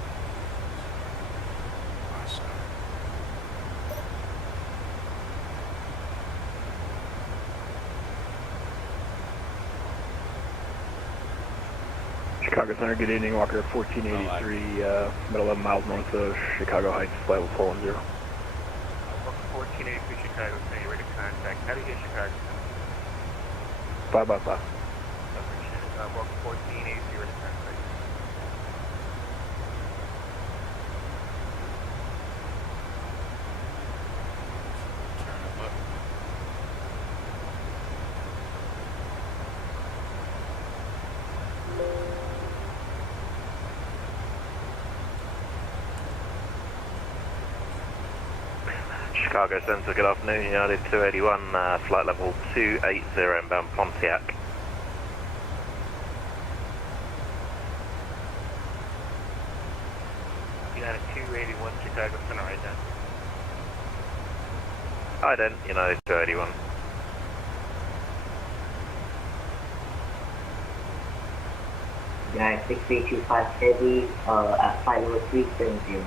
My side. Chicago Center, good evening. Walker 1483, about 11 miles north of Chicago Heights, flight level 410. Walker 1483, Chicago Center, you're ready to contact. How do you get Chicago Center? 5 by 5. Appreciate it. Walker 1483, you're ready to contact. Turn them up. Chicago Centre, good afternoon, United 281, flight level 280 inbound Pontiac. United 281, Chicago Center, right then. Ident, United 281. United 6325 Heavy, at flight level 370.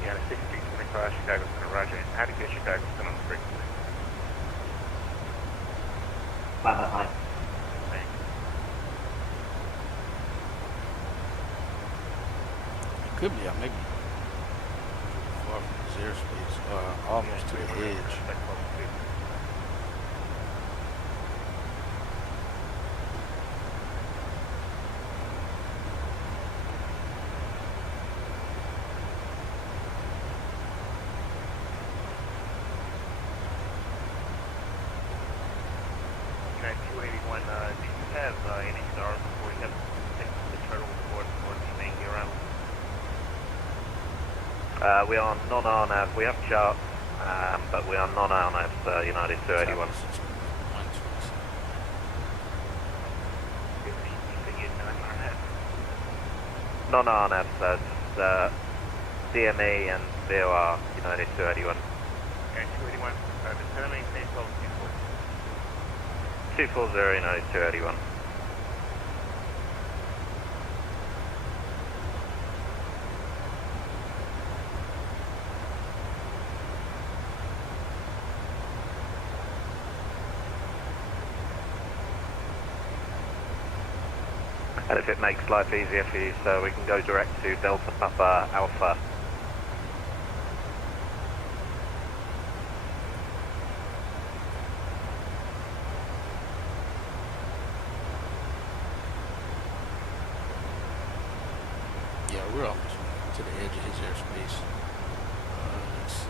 United 6325, Chicago Center, roger. And how do you get Chicago Center on the frequency? 5 by 5. Thanks. It could be, maybe far from his airspace, almost to the edge. United 281, do you have any stars before you have the turtle report for the main gear around? We are non-RNAV, we have charts, but we are non-RNAV, United 281. Non-RNAV, that's DME and VOR, United 281. Okay, 281, the 7 maintain 12 240, United 281. And if it makes life easier for you, so we can go direct to Delta Papa Alpha. Yeah, we're almost to the edge of his airspace. Let's see.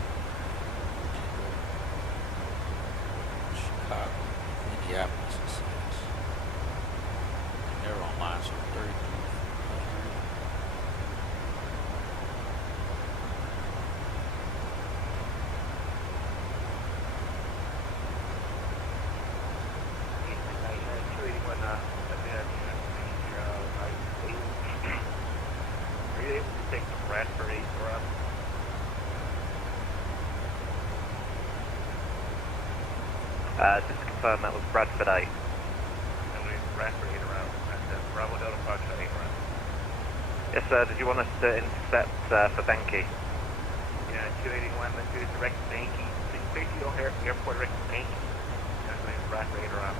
Chicago, Minneapolis, it says. And they're online, so 3300. Are you able to take the Bradford 8 for us? Just to confirm, that was Bradford 8. And we Bradford 8 around. That's Bravo Delta Foxtrot 8 around. Yes, sir. Did you want us to intercept for Benki? Yeah, 281, let's do direct Benki. Basically, O'Hare Airport direct Benki. Bradford 8 around.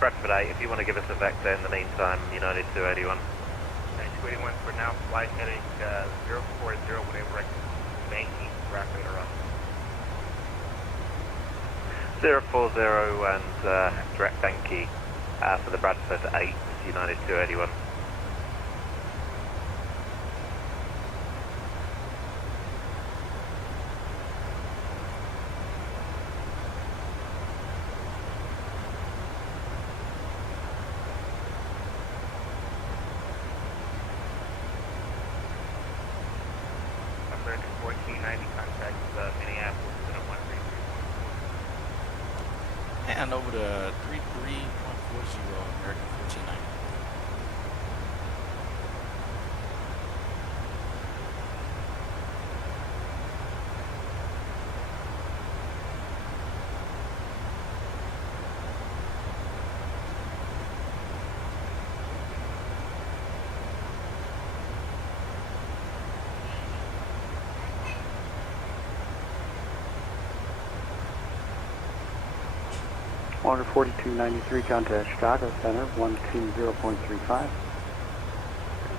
Bradford 8, if you want to give us a vector in the meantime, United 281. United 281 for now, flight heading 040, whatever direct Benki, Bradford 8 around. 040 and direct Benki for the Bradford 8, United 281. American 1490 contact Minneapolis at 133. And over to 33.40, American 1490. Water 4293, contact Chicago Center, 120.35.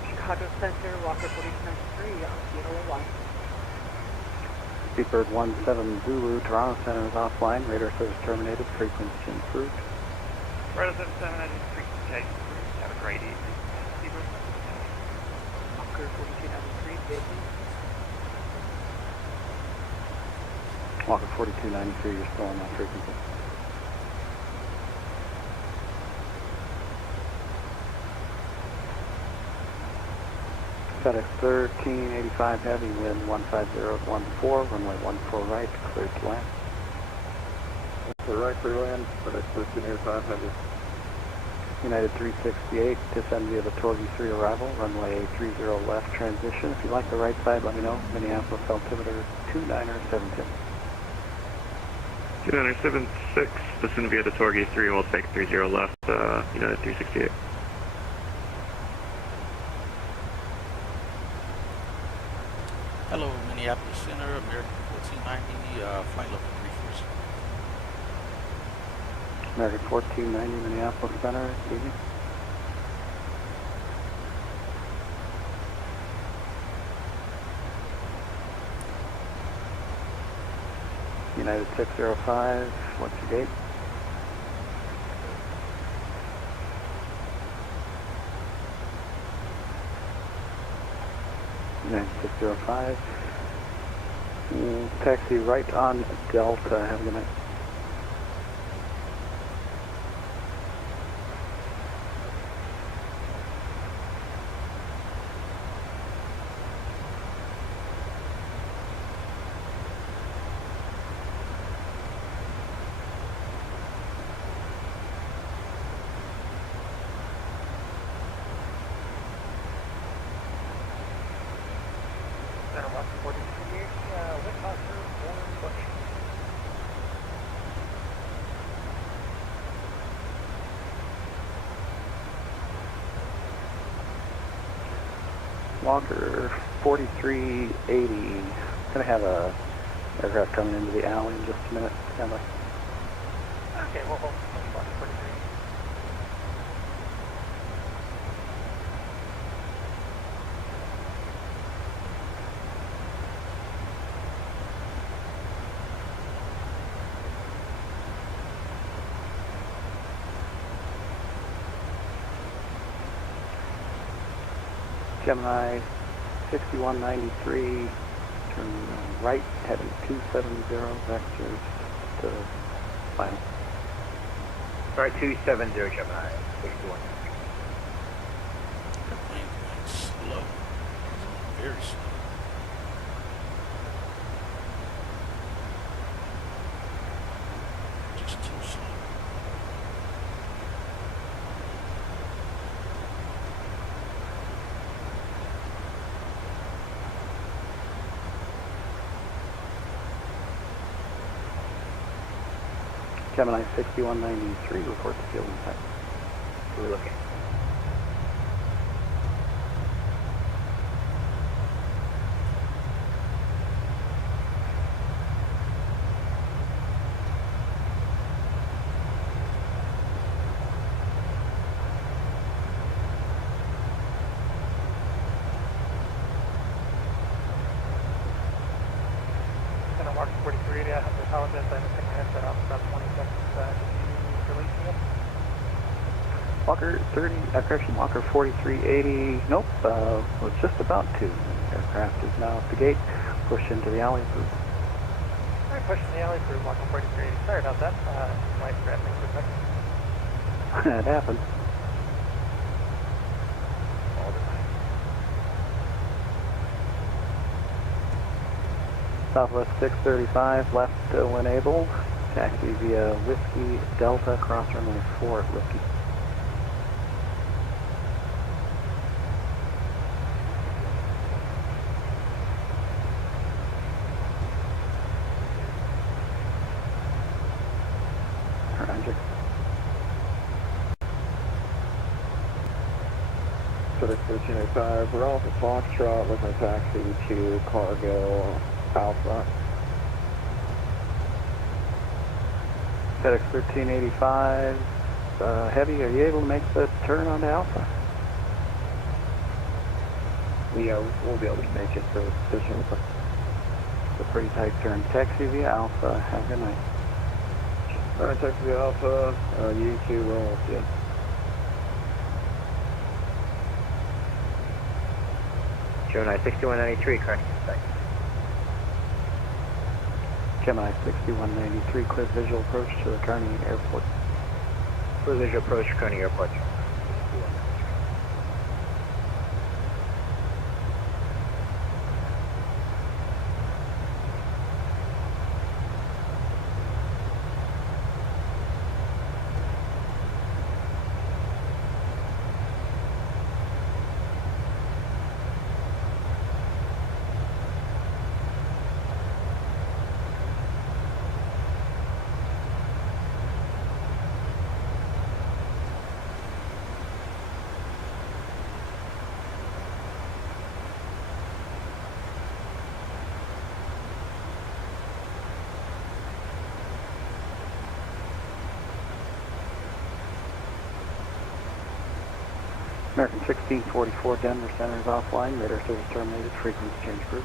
Chicago Center, Walker 4293, on Sierra 1. Speedbird 17 Zulu, Toronto Center is offline, radar service terminated, frequency improved. Radar 77, frequency improved. Have a great evening. Speedbird Walker 4293, busy. Walker 4293, you're still on that frequency. FedEx 1385 heavy, wind 150 at 14, runway 14 right, cleared to land. For right for land, FedEx 1385 heavy. United 368, descend via the Torgy 3 arrival, runway 30 left transition. If you like the right side, let me know. Minneapolis altimeter 29710. 2976, descend via the Torgy 3, we'll take 30 left, United 368. Hello, Minneapolis Center, American 1490, flight level 340. American 1490, Minneapolis Center, evening. United 605, what's your gate? United 605. Taxi right on Delta. Have a good night. Walker 4380. Gonna have a aircraft coming into the alley in just a minute. Stand by. Okay, well, Walker 43. Gemini 6193, turn right, heading 270, vectors to final. Alright, 270 Gemini, 61. That plane going slow, very slow. Just too slow. Gemini 6193, report to field impact. We're looking. Walker 4380, I have to apologize, I missed my headset off about 20 seconds. Can you release me up? Walker 30, correction, Walker 4380, nope, was just about to. Aircraft is now at the gate, push into the alley through. Alright, push in the alley through Walker 4380. Sorry about that. Might grab me for a second. It happened. All the time. Southwest 635, left when able. Taxi via Whiskey Delta, cross runway 4 at Whiskey. Roger. Sort of 1305, we're off at Foxtrot with a taxi to Cargo Alpha. FedEx 1385, Heavy, are you able to make the turn onto Alpha? We'll be able to make it for position. It's a pretty tight turn. Taxi via Alpha, have a good night. Alright, taxi Alpha, you two roll, yeah. Gemini 6193, correct. Gemini 6193, clear visual approach to the Kearney Airport. Clear visual approach to Kearney Airport. American 1644, Denver Center is offline, radar service terminated, frequency change group.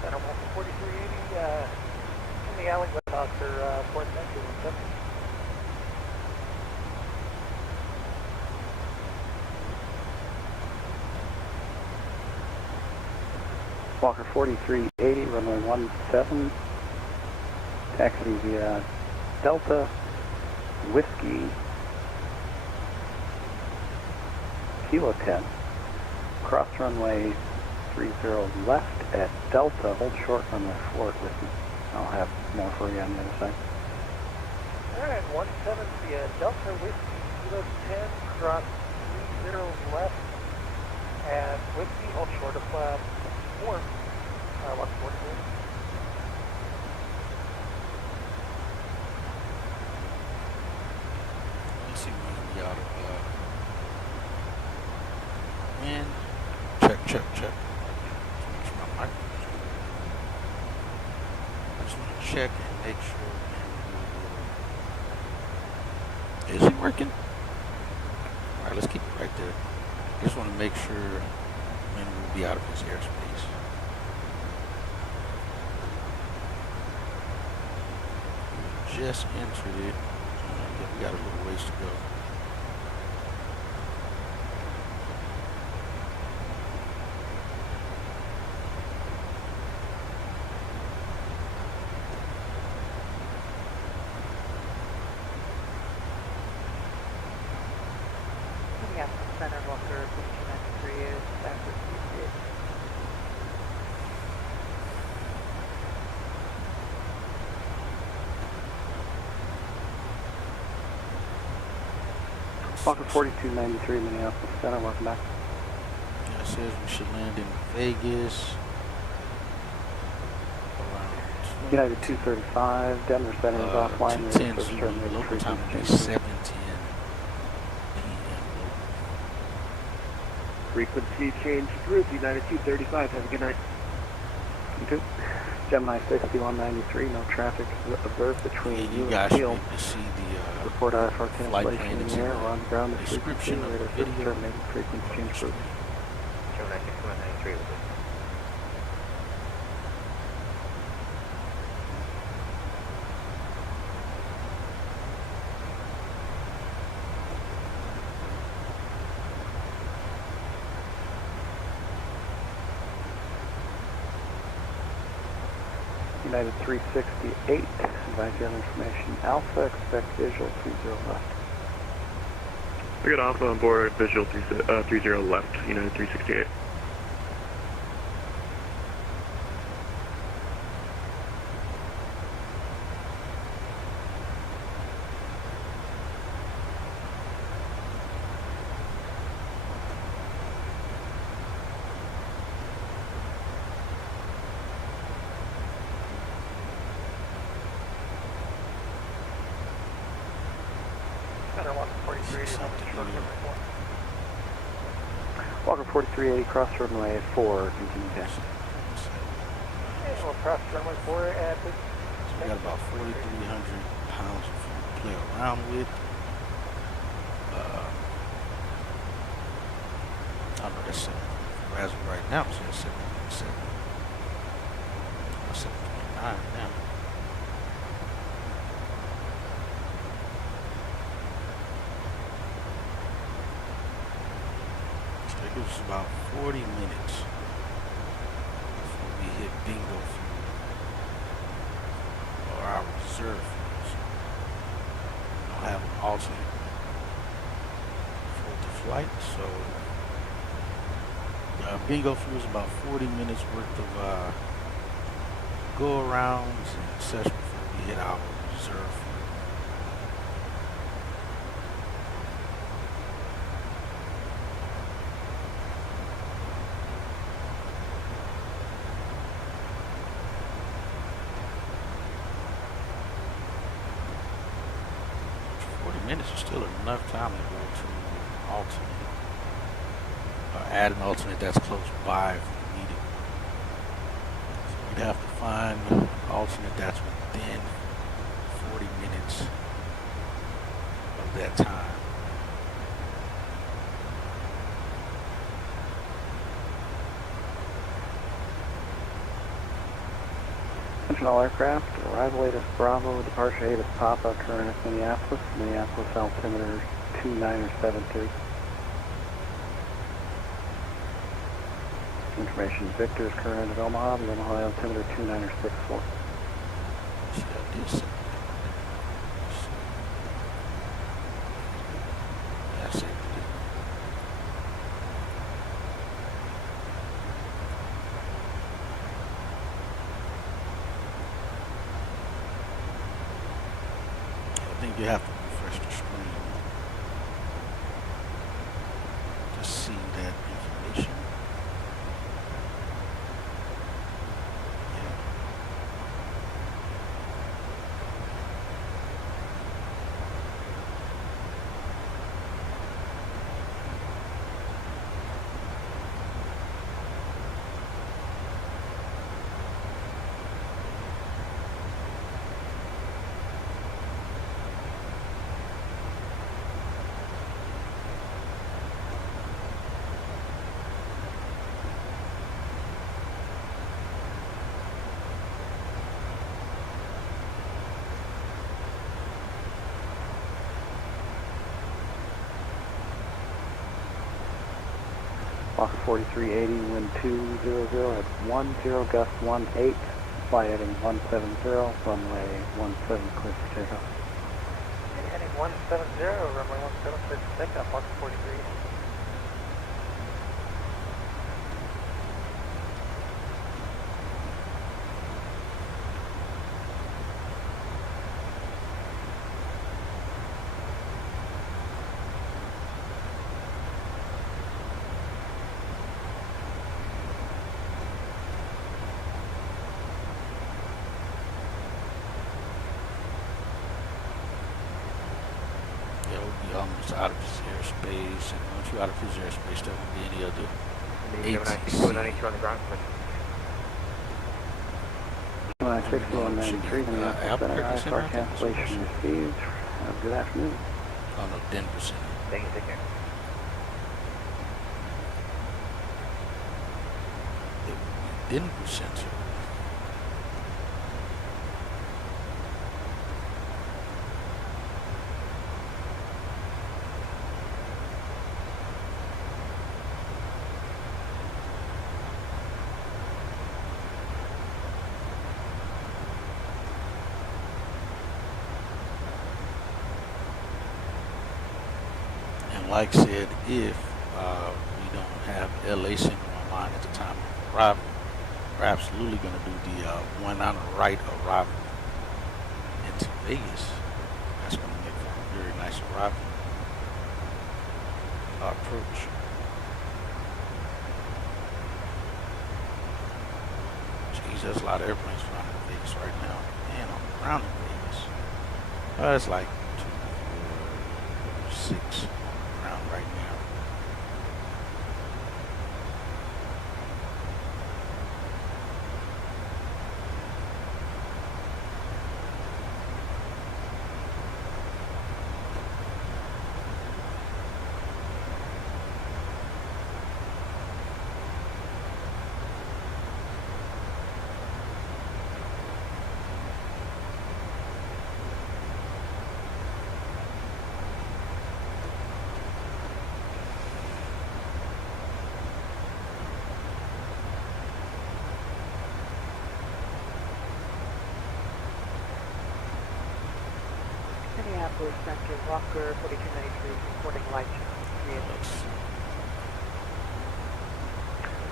Center 4380, in the alley with Oscar, port entry, 17. Walker 4380, runway 17, taxi via Delta, Whiskey, Kilo 10, cross runway 30 left at Delta, hold short runway 4 at Whiskey. I'll have more for you on the other side. Alright, 17 via Delta Whiskey, Kilo 10, cross 30 left at Whiskey, hold short of 4, 144. Let's see when we out of wind. Check, check, check. I just want to check and make sure. Is it working? Alright, let's keep it right there. I just want to make sure when we'll be out of his airspace. We just entered it. We got a little ways to go. Center Walker, 1593 is after CC. Walker 4293, Minneapolis Center, welcome back. Yeah, it says we should land in Vegas. United 235, Denver Center is offline. 210 local time would be 7:10. Frequency change approved, United 235, have a good night. You too. Gemini 6193, no traffic observed between you guys and field. should see the report IFR flight cancellation plan in the air or on the ground. The description of the video. Terminated frequency change approved. Gemini 6193 with it. United 368, advise you have information. Alpha, expect visual 30 left. We got Alpha on board, visual 30 left, United 368. Center Walker 43 is on the short number 4. Walker 4380, cross runway 4, continue down. Okay, we'll cross runway 4 at the... So we got about 4,300 pounds of food to play around with. I don't know, that's 7. As of right now, it's at 7.7. 7.9 now. It was about 40 minutes before we hit bingo fuel, or our reserve fuels. We don't have an alternate for the flight, so bingo fuel is about 40 minutes worth of go-arounds and such before we hit our reserve fuel. Minutes is still enough time to go to alternate, or add an alternate that's close by if we need it. So we'd have to find an alternate that's within 40 minutes of that time. Attention all aircraft, arrival ATIS Bravo, departure ATIS Papa, current at Minneapolis, Minneapolis altimeter 2972. Information Victor is current at Omaha, the Omaha altimeter 2964. That's it. I think you have to refresh the screen to see that information. Walker 4380, wind 200 at 10, gust 18, fly heading 170, runway 17, clear for takeoff. Heading 170, runway 17, clear for takeoff, Walker 4380. Almost out of his airspace, and once you're out of his airspace, there won't be any other ATC. 92 on the ground. 6193, the Albuquerque Center, cancellation received. Good afternoon. Oh no, Denver Center. Thank you, take care. Denver Center. Like I said, if we don't have LA Center online at the time of arrival, we're absolutely going to do the one on the right arrival into Vegas. That's going to make for a very nice arrival approach. Geez, there's a lot of airplanes flying in Vegas right now, and on the ground in Vegas. It's like 2, 4, 6. Right now. Minneapolis Center, Walker 4293, reporting light.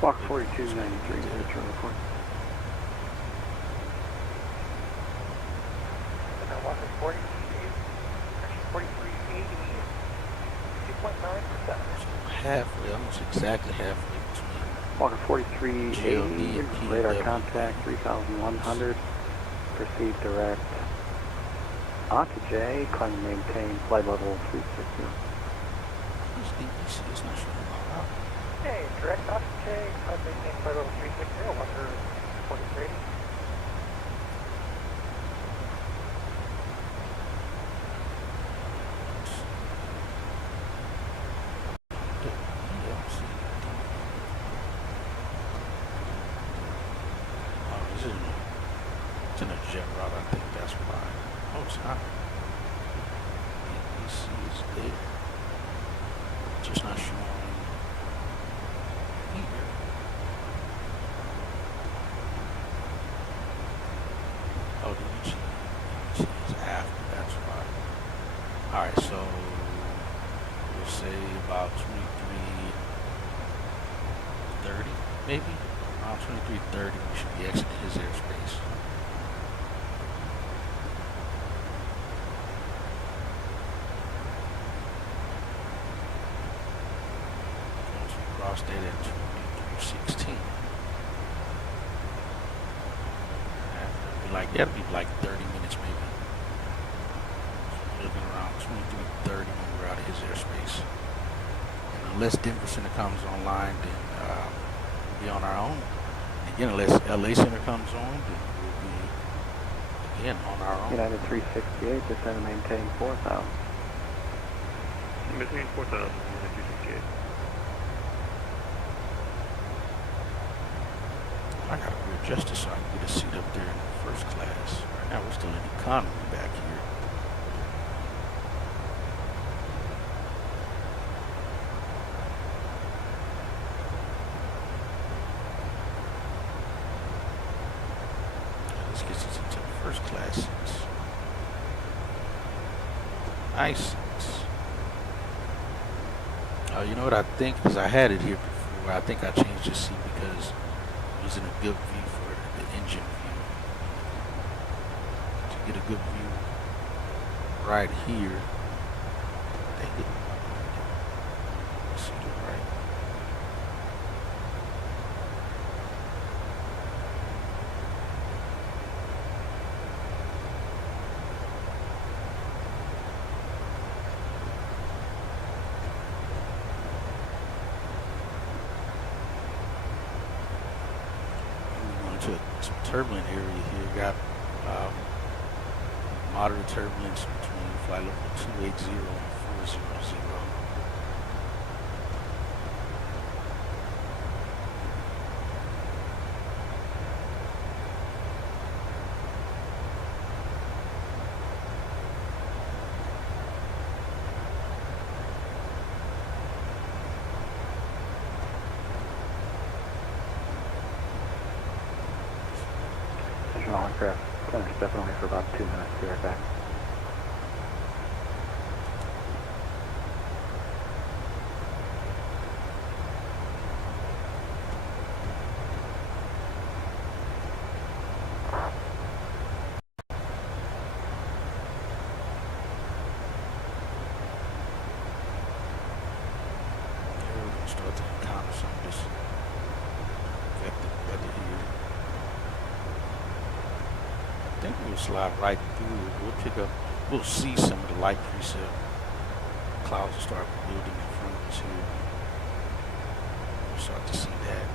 Walker 4293, return report. Walker 4380, 2.9%. Halfway, almost exactly halfway between Walker 4380, radar contact 3100, proceed direct. Onto J, climb and maintain flight level 360. Okay, direct onto J, climb and maintain flight level 360, Walker 4380. It's in a jet route, I think that's why. Oh, it's not. ABC is there. Just not showing here. Oh, the UG is after, that's why. Alright, so we'll say about 23:30, maybe? Around 23:30 we should be exiting his airspace. Cross date at 23:16. That'll be like 30 minutes maybe. So we're looking around 23:30 when we're out of his airspace. And unless Denver Center comes online, then we'll be on our own. Again, unless LA Center comes on, then we'll be again on our own. United 368, descend and maintain 4,000. Maintain 4,000, United 368. I gotta readjust this so I can get a seat up there in first class. Right now we're still in economy back here. Nice. You know what I think? Because I had it here before. I think I changed the seat because it was in a good view for the engine view. To get a good view right here. See the right. Some turbulent area here. Got moderate turbulence between flight level 280 and 400. All aircraft finished definitely for about 2 minutes. Be right back. We're going to start to encounter some of this vector weather here. I think we'll slide right through it. We'll pick up, we'll see some of the light precip clouds will start building in front of us here. We'll start to see that.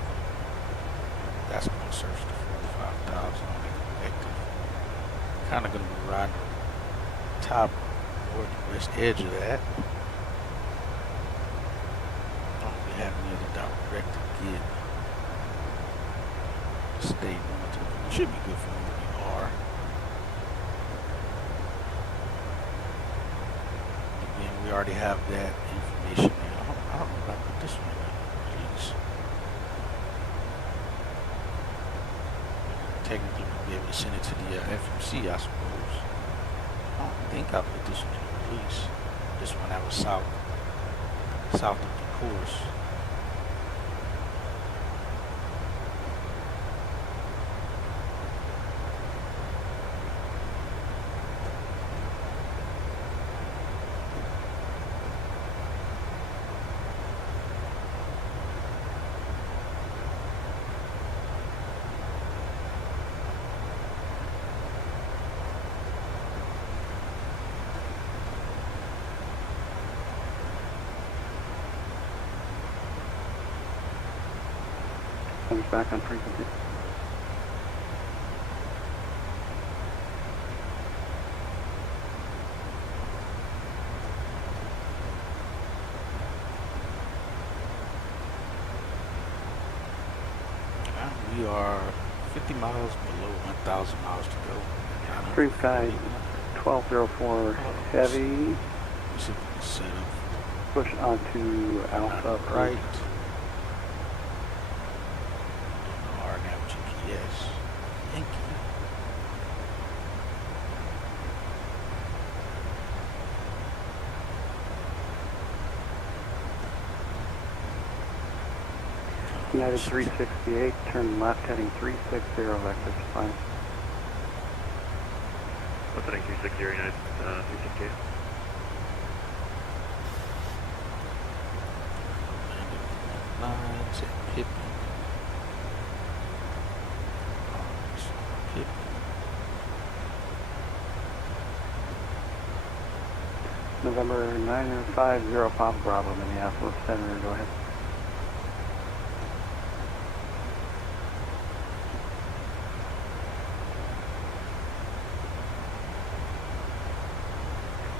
That's going to search the 45,000 on the convective. Kind of going to be right on the top northwest edge of that. Don't really have any other direct to get. Stay north. It should be good for where we are. Again, we already have that information there. I don't know if I put this one in, please. Technically, we'll be able to send it to the FMC, I suppose. I don't think I put this one in the police. This one that was south of the course. Comes back on frequency. We are 50 miles below 1,000 miles to go. Stream sky 1204 heavy. Set up. Push onto Alpha right. right. RNAV GPS. Yankee. United 368, turn left heading 360, vector to final. What's heading 360, United 368? Lines at Pippin. November 950 Papa Bravo, Minneapolis Center, go ahead.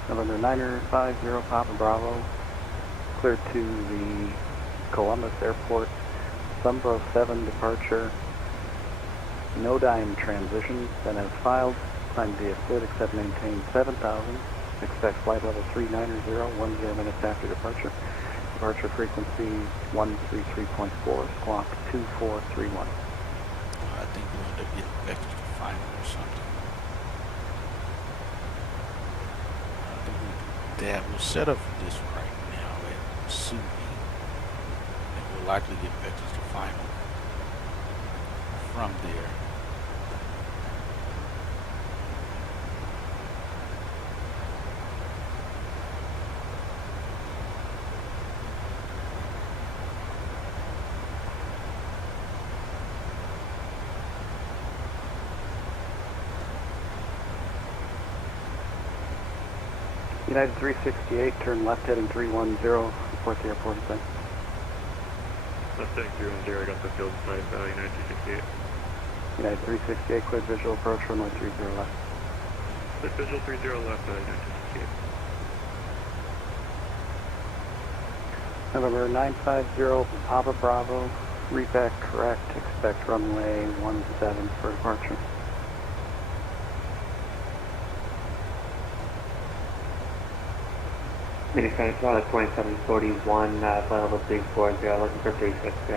November 950 Papa Bravo, clear to the Columbus Airport, Sunbro 7 departure, no dime transition, then as filed, climb via FLIT, except maintain 7,000, expect flight level 390, 10 minutes after departure, departure frequency 133.4, squawk 2431. I think we'll end up getting vectors to final or something. I think we that. We'll set up for this right now at Subi, and we'll likely get vectors to final from there. United 368, turn left heading 310, report the airport thing. Left heading 310, I got the field inside United 368. United 368, cleared visual approach, runway 30 left. Cleared visual 30 left, United 368. November 950, Papa Bravo, read back correct, expect runway 17 for departure. Minnesota 2741, flight level 340, looking for 360.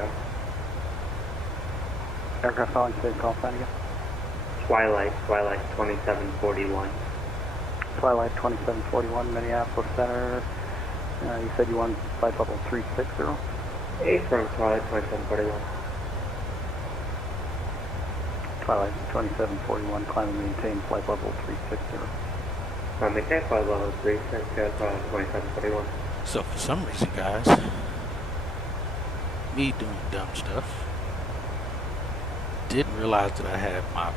Aircraft following state call sign again. Twilight 2741. Twilight 2741, Minneapolis Center. You said you want flight level 360? From Twilight 2741. Twilight 2741, climb and maintain flight level 360. Maintain flight level 360, Twilight 2741. So for some reason, guys, me doing dumb stuff, didn't realize that I had my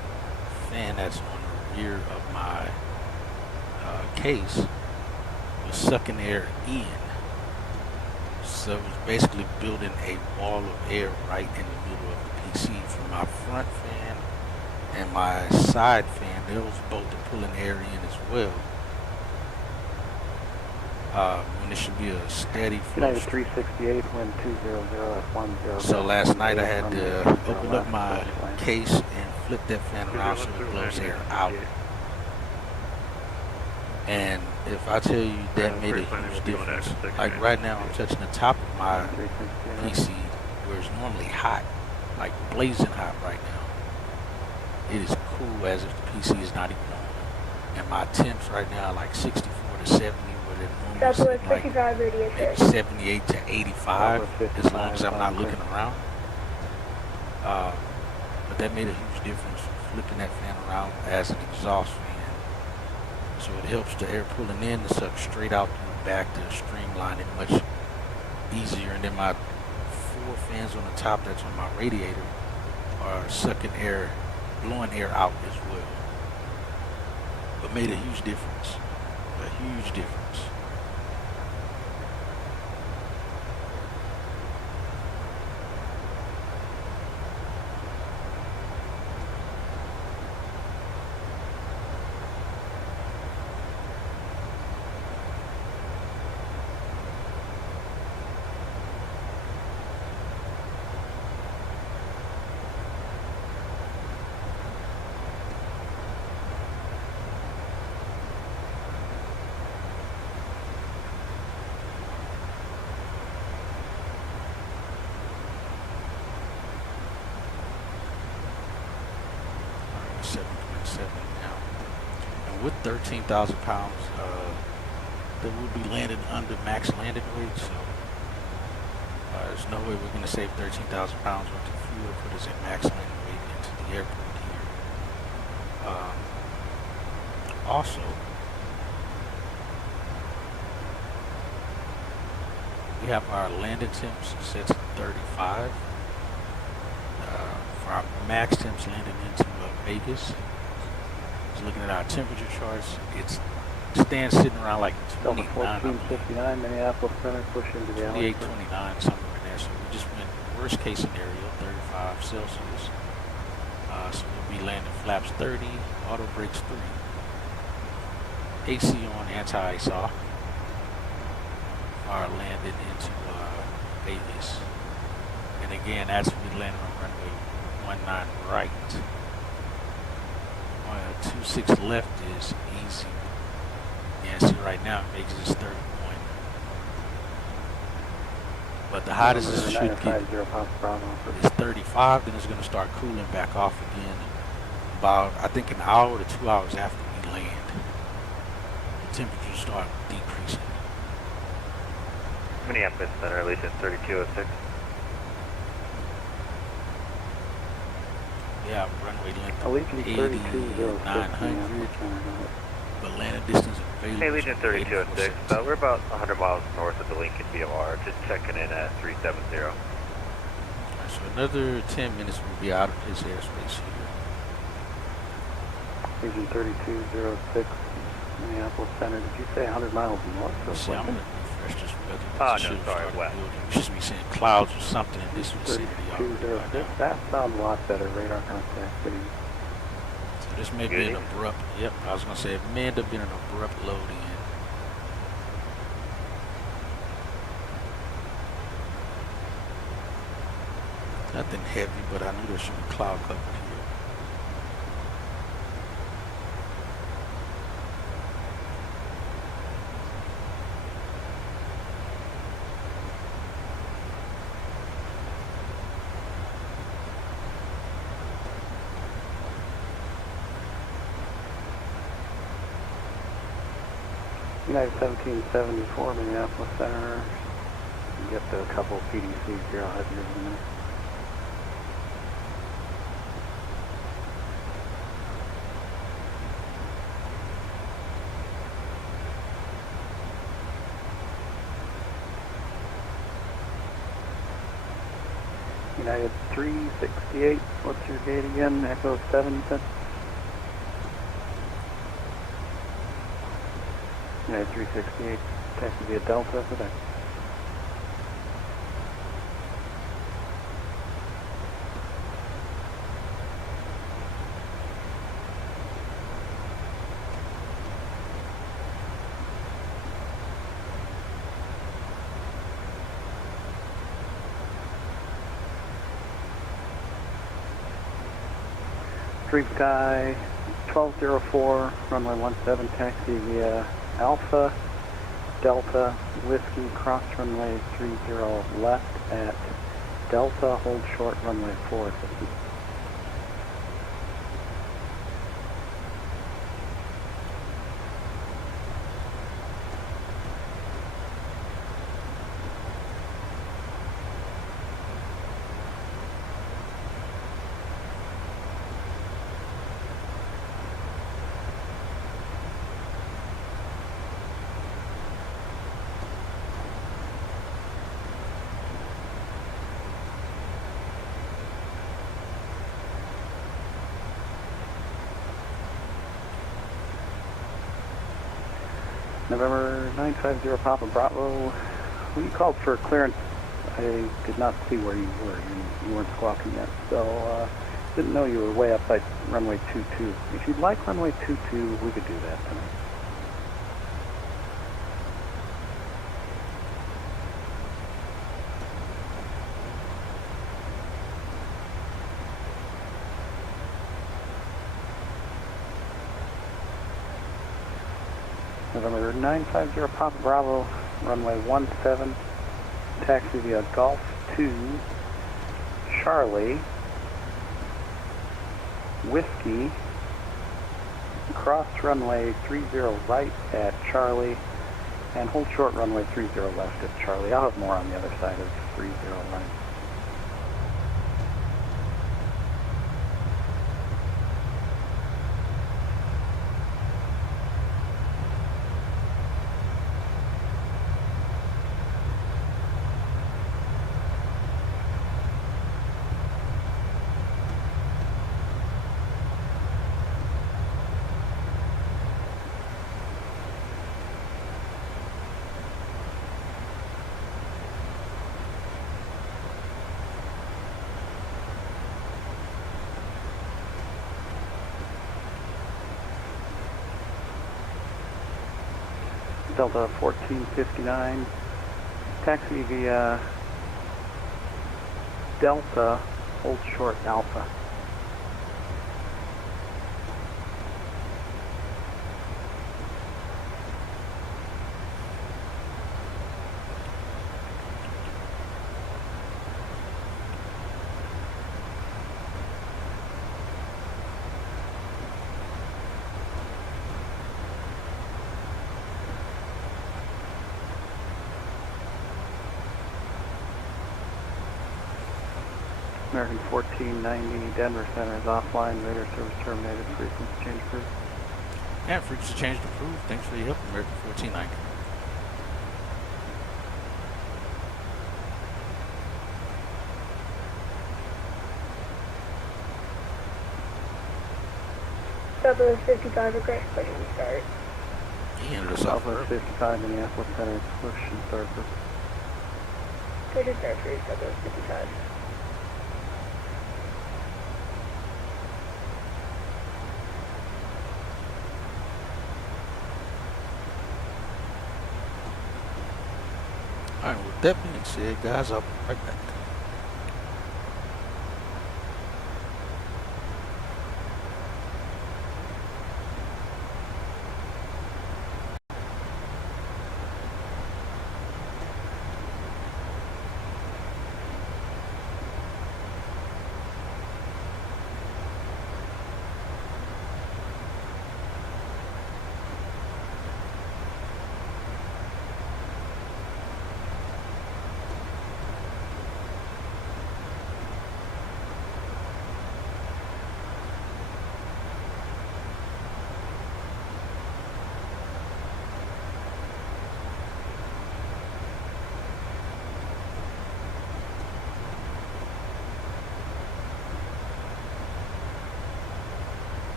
fan that's on the rear of my case was sucking air in. So it was basically building a wall of air right in the middle of the PC from my front fan and my side fan. They was both pulling air in as well. When it should be a steady flow. United 368, wind 200 F10. So last night I had to open up my case and flip that fan around so it blows air out. And if I tell you that made a huge difference, like right now I'm touching the top of my PC where it's normally hot, like blazing hot right now. It is cool as if the PC is not even on. And my temps right now are like 64 to 70. Southwest 55 radius. 78 to 85, as long as I'm not looking around. But that made a huge difference, flipping that fan around as an exhaust fan. So it helps the air pulling in to suck straight out through the back to streamline it much easier. And then my 4 fans on the top that's on my radiator are sucking air, blowing air out as well. But made a huge difference, a huge difference. With 13,000 pounds, they will be landing under max landing weight, so there's no way we're going to save 13,000 pounds worth of fuel put us at max landing weight into the airport here. Also, we have our landing temps set to 35. For our max temps landing into Vegas, looking at our temperature charts, it stands sitting around like 29, 1459, Minneapolis Center, push into the 28, 29, somewhere in there. So we just went worst case scenario, 35 Celsius. So we'll be landing flaps 30, auto brakes 3, AC on, anti-ice off. Our landing into Vegas. And again, that's when we landing on runway 19 right. 26 left is easy. Yeah, see right now Vegas is 31. But the hottest it should get is 35, then it's going to start cooling back off again about, I think, an hour to 2 hours after we land. The temperatures start decreasing. Minneapolis Center, Allegiant 3206. Yeah, runway length Allegiant 80, 3206. 900, but landing distance available. Hey, Allegiant 3206. We're about 100 miles north of the Lincoln VOR. Just checking in at 370. Alright, so another 10 minutes we'll be out of his airspace here. Agent 3206, Minneapolis Center. Did you say 100 miles north? See, I'm going to refresh this weather. Oh, no, sorry, west. We should be seeing clouds or something in this vicinity. 3206. That sounds a lot better. Radar contact. So this may be an abrupt, yep, I was going to say it may end up being an abrupt load in. Nothing heavy, but I knew there should be cloud cover here. United 1774, Minneapolis Center. Get to a couple of PDCs here. I'll have you in a minute. United 368, what's your gate again? Echo 7, you said? United 368, taxi via Delta for that. Street Sky 1204, runway 17, taxi via Alpha, Delta, Whiskey, cross runway 30 left at Delta, hold short runway 450. November 950 Papa Bravo, when you called for clearance, I did not see where you were. You weren't squawking yet, so didn't know you were way up by runway 22. If you'd like runway 22, we could do that tonight. November 950 Papa Bravo, runway 17, taxi via Golf 2, Charlie, Whiskey, cross runway 30 right at Charlie, and hold short runway 30 left at Charlie. I'll have more on the other side of 30 right. Delta 1459, taxi via Delta, hold short Alpha. American 1490, Denver Center is offline, radar service terminated, frequency change approved. And frequency change approved. Thanks for your help, American 1490. Southwest 55, request pushing start. He ended us off. Southwest 55, Minneapolis Center, push and start approved. Push and start for Southwest 55. Alright, with that being said, guys, I'll be right back.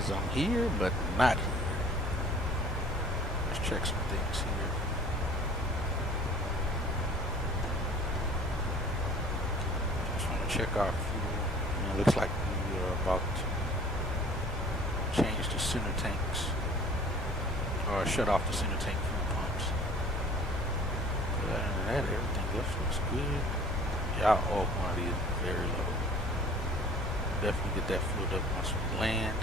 Because I'm here, but not here. Let's check some things here. Just want to check our fuel. And it looks like we are about to change the center tanks. Or shut off the center tank fuel pumps. But other than that, everything else looks good. Yeah, our oil quantity is very low. Definitely get that filled up once we land.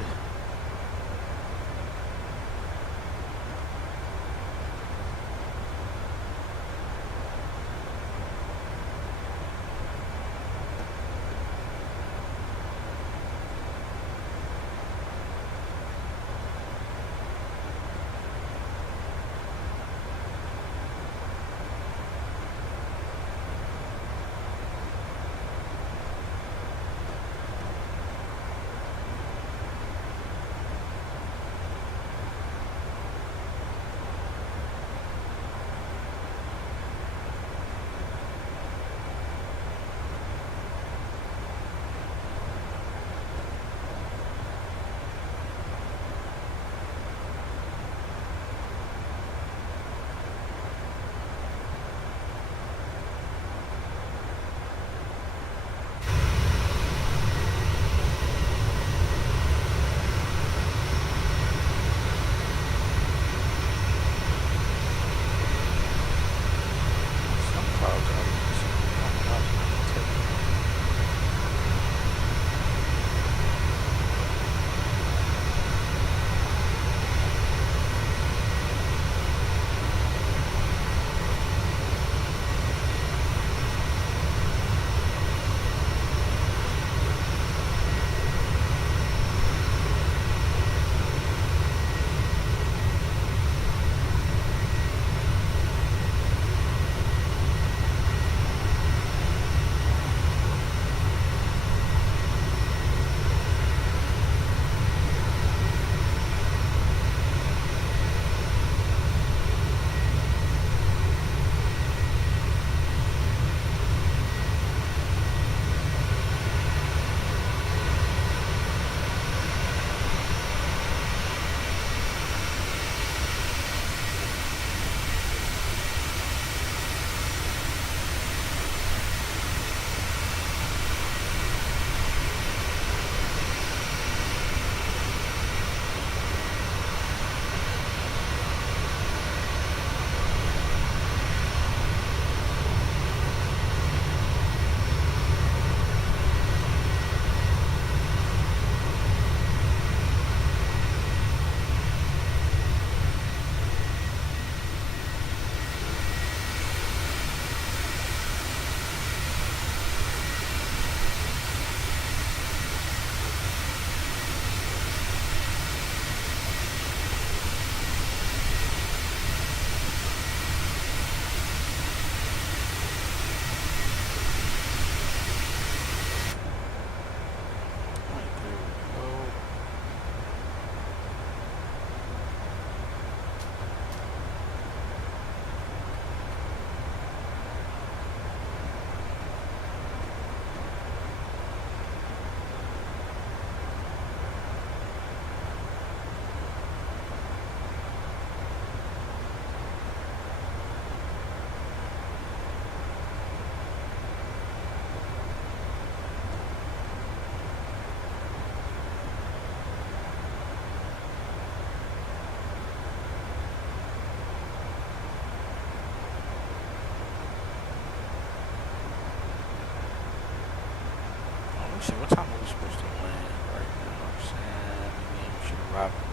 What time are we supposed to land right now? Sam, we should arrive at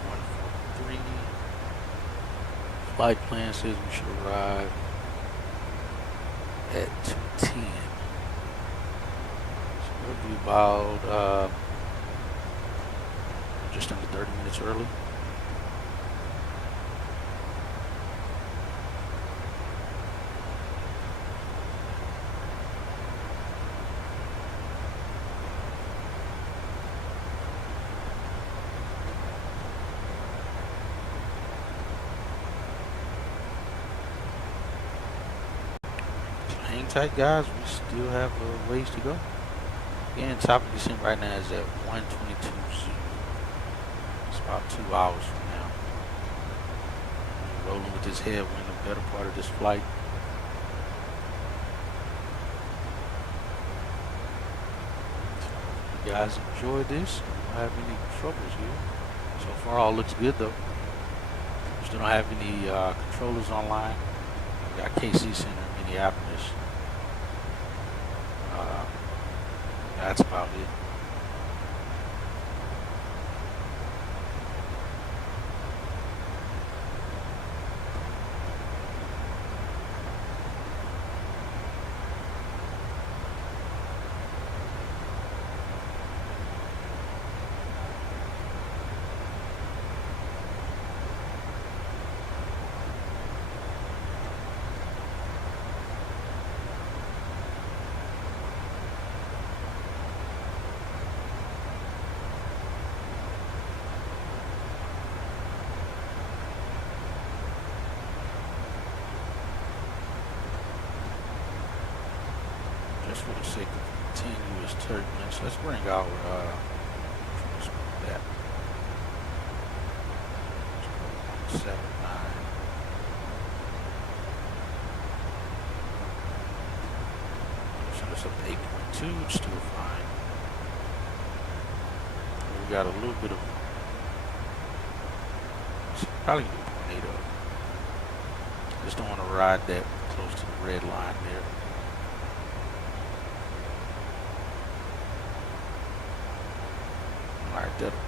1:43. Flight plan says we should arrive at 2:10. So we'll be about just under 30 minutes early. Hang tight, guys. We still have a ways to go. Again, top of descent right now is at 122 Zoo. It's about 2 hours from now. Rolling with this headwind the better part of this flight. You guys enjoy this? Don't have any troubles here. So far, all looks good though. Still don't have any controllers online. We got KC Center in Minneapolis. That's about it. Just for the sake of continuous turbulence, let's bring our controls back. 79. So that's up to 8.2, it's still fine. We got a little bit of probably 0.8 up. Just don't want to ride that close to the red line there. Alright, that'll do it.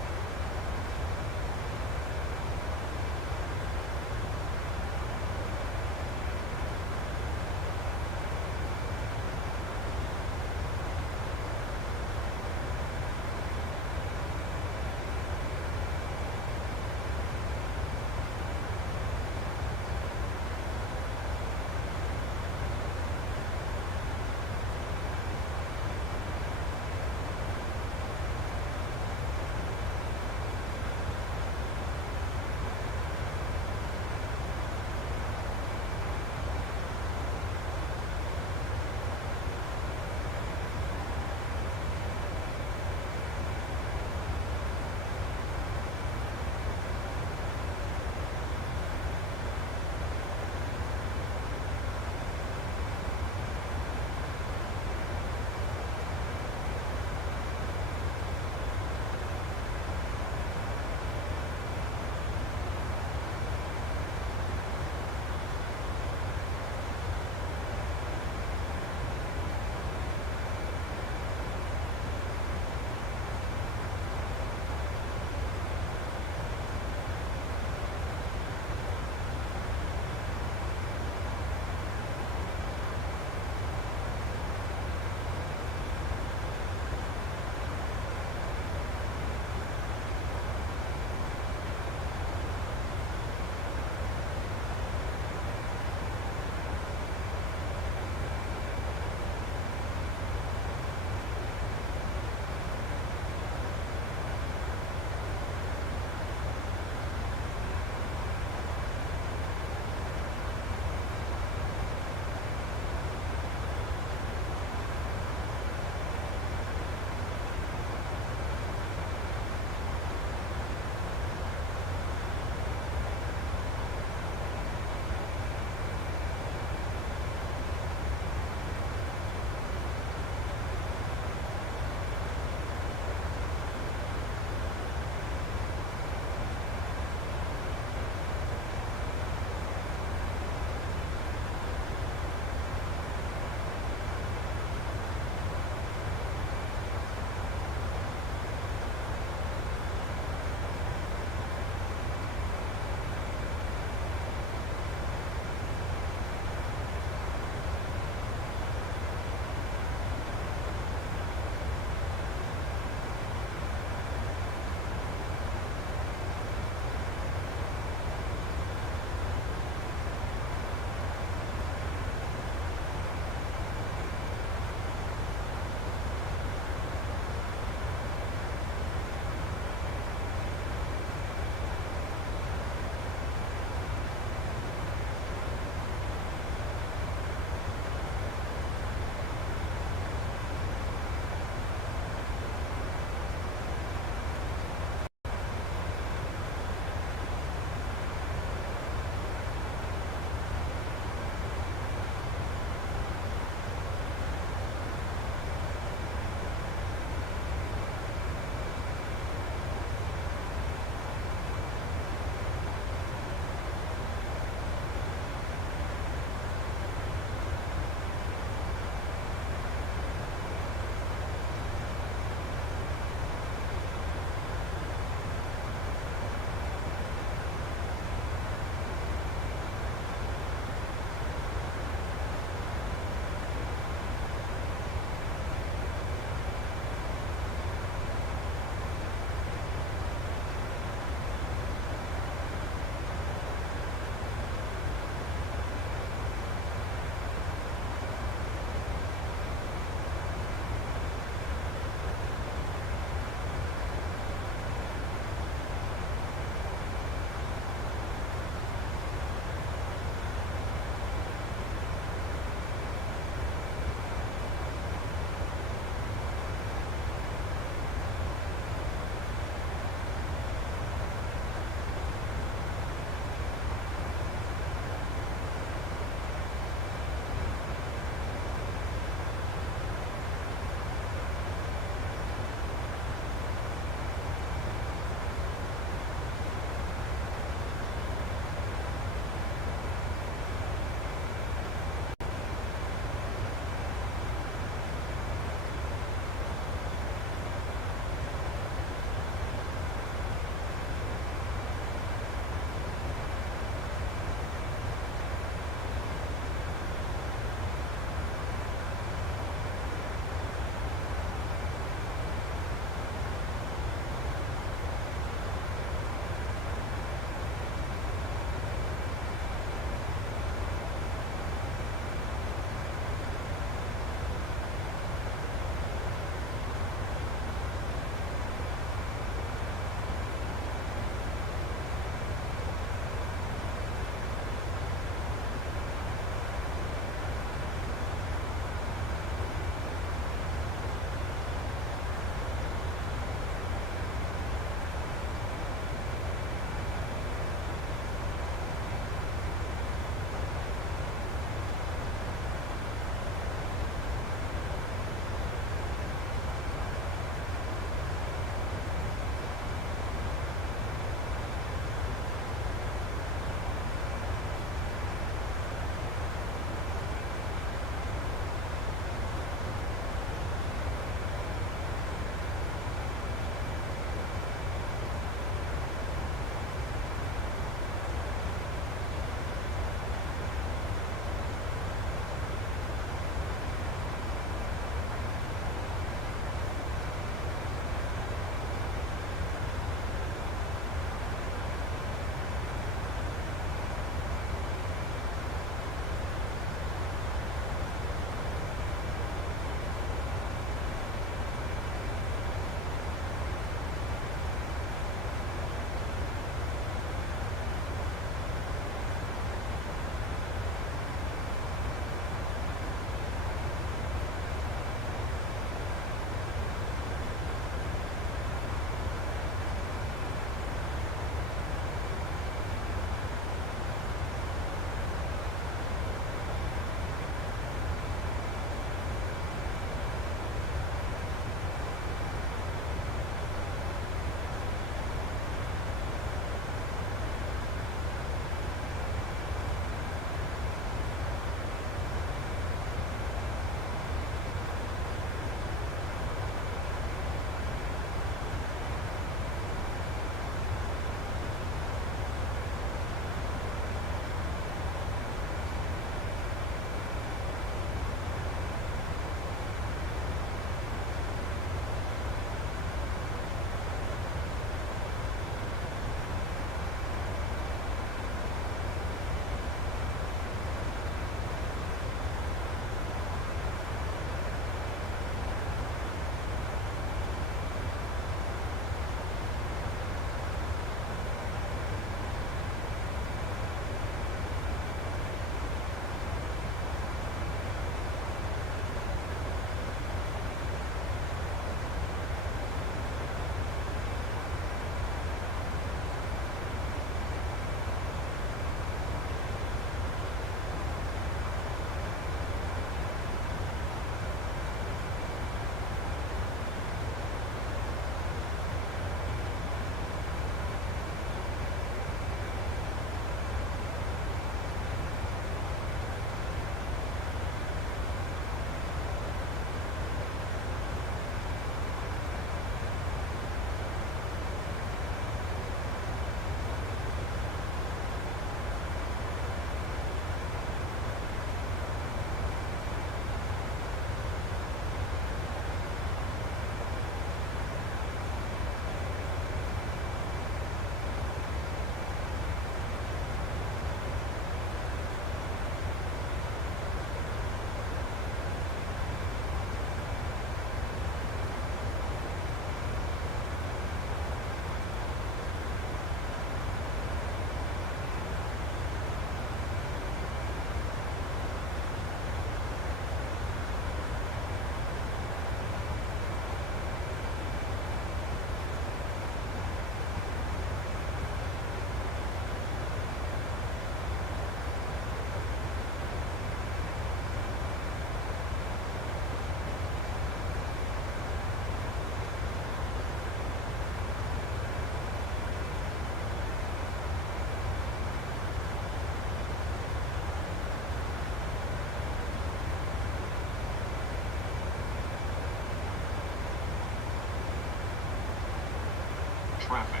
Traffic.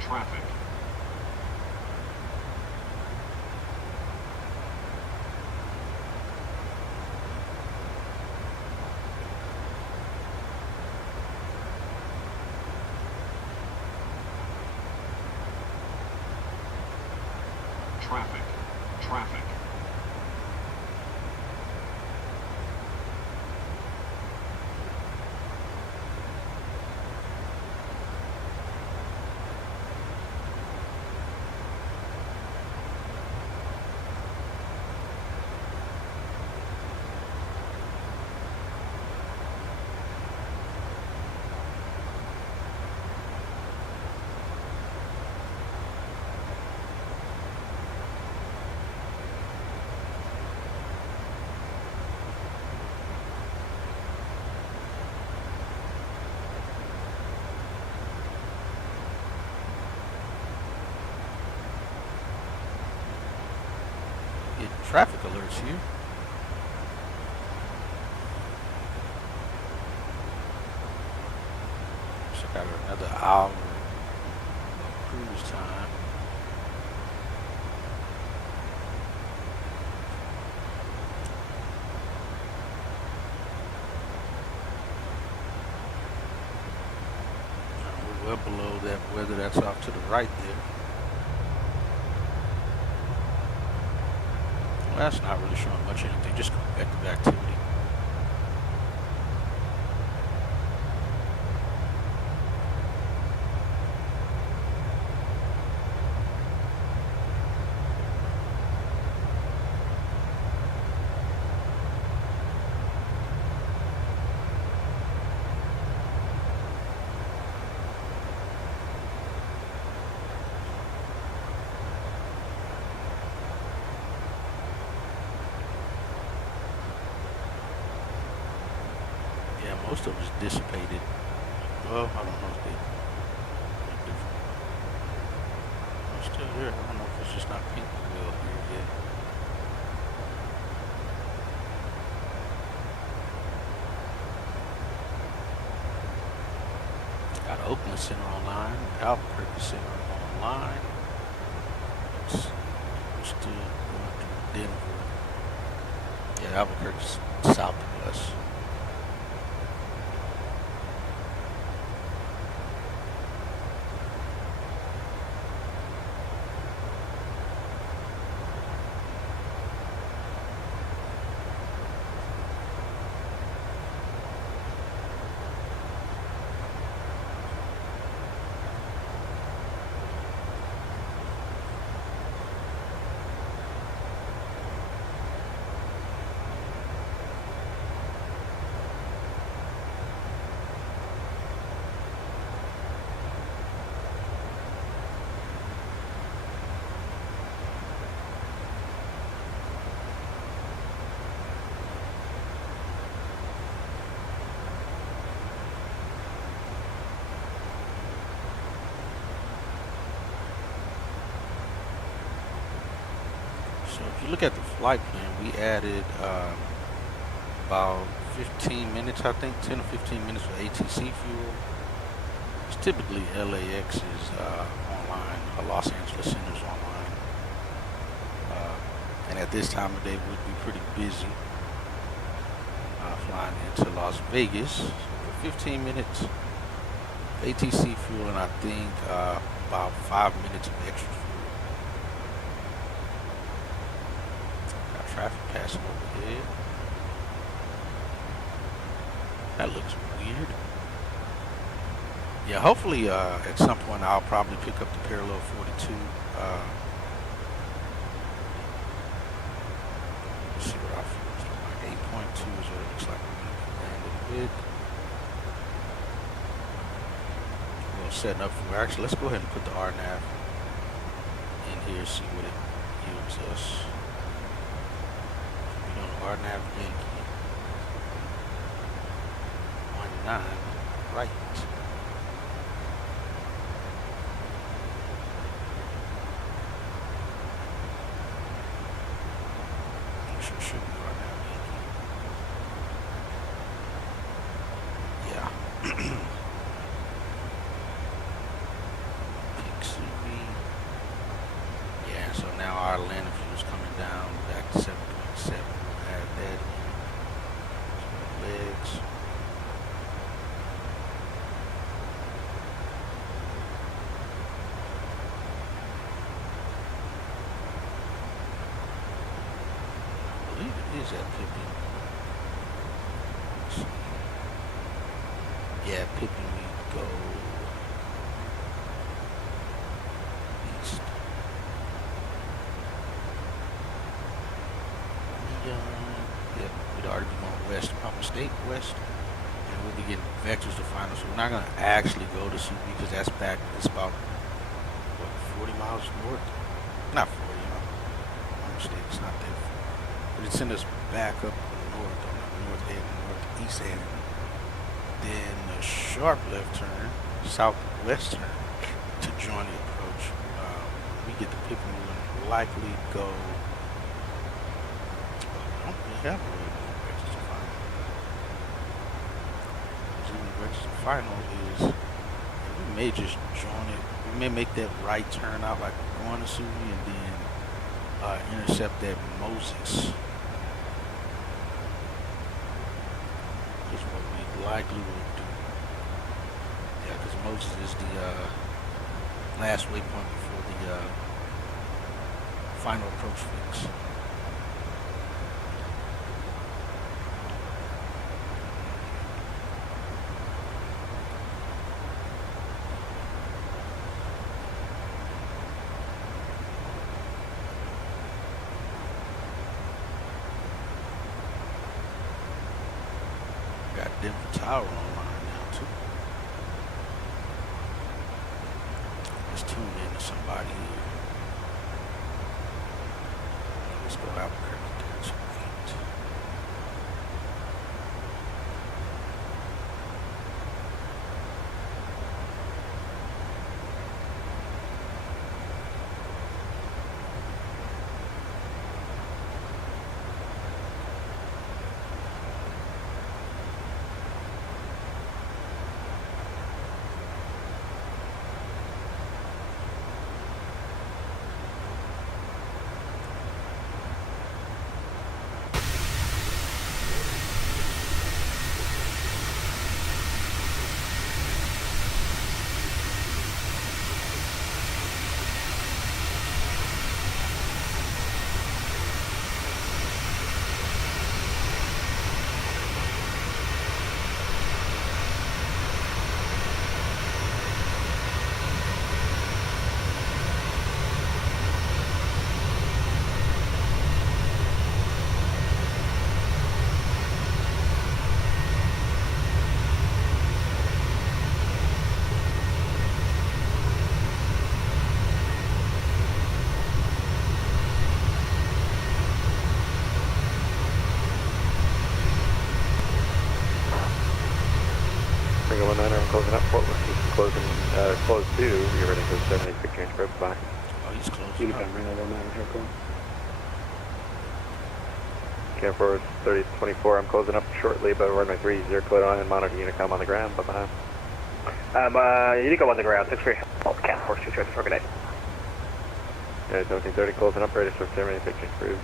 Traffic. Traffic. Traffic. Traffic alerts here. So got another hour of cruise time. We're well below that weather that's off to the right there. That's not really showing much of anything, just convective activity. Most of it's dissipated. Well, I don't know if they're different. I'm still there. I don't know if it's just not pink well here yet. Got Oakland Center online, Albuquerque Center online. We're still going through Denver. Yeah, Albuquerque's south of us. So if you look at the flight plan, we added about 15 minutes, I think, 10 or 15 minutes for ATC fuel. It's typically LAX is online, Los Angeles Center is online. And at this time of day, we'd be pretty busy flying into Las Vegas for 15 minutes ATC fuel, and I think about 5 minutes of extra fuel. Traffic passing overhead. That looks weird. Yeah, hopefully at some point I'll probably pick up the parallel 42. Let's see what our fuel is like. 8.2 is what it looks like we're going to be landing with. We're setting up for, actually, let's go ahead and put the RNAV in here, see what it yields us. RNAV Yankee 19 right. Sure should be RNAV Yankee. Yeah. our landing fuels coming down back to 7.7. We'll add that in. Legs. I believe it is at 50. Let's see. Yeah, Pippin, we go east. Yeah, we'd already be going west, Papa State west, and we'll be getting vectors to final. So we're not gonna actually go to CB because that's back. It's about what, 40 miles north? Not 40. My mistake. It's not that far, but it sent us back up north on the north end, northeast end. Then a sharp left turn, southwest turn to join the approach. We get the Pippin, we'll likely go. We don't really have a way to go vectors to final. Vectors to final is we may just join it. We may make that right turn out like we're going to Suvi and then intercept that Moses. Is what we likely will do. Yeah, because Moses is the last waypoint before the final approach fix. Got Denver Tower online now too. Let's tune in to somebody here. Let's go Albuquerque Delta 8. Closing up Fort Worth, closing, close 2, you're ready for the 76 change for bye. Oh, he's close. You can bring that on that, Okay, forward 3024, I'm closing up shortly, but runway 30, clear on and monitor Unicom on the ground, bye-bye. Unicom on the ground, 6-3, Cat Force 2 for good night. Yeah, 1730, closing up, ready for 76 change for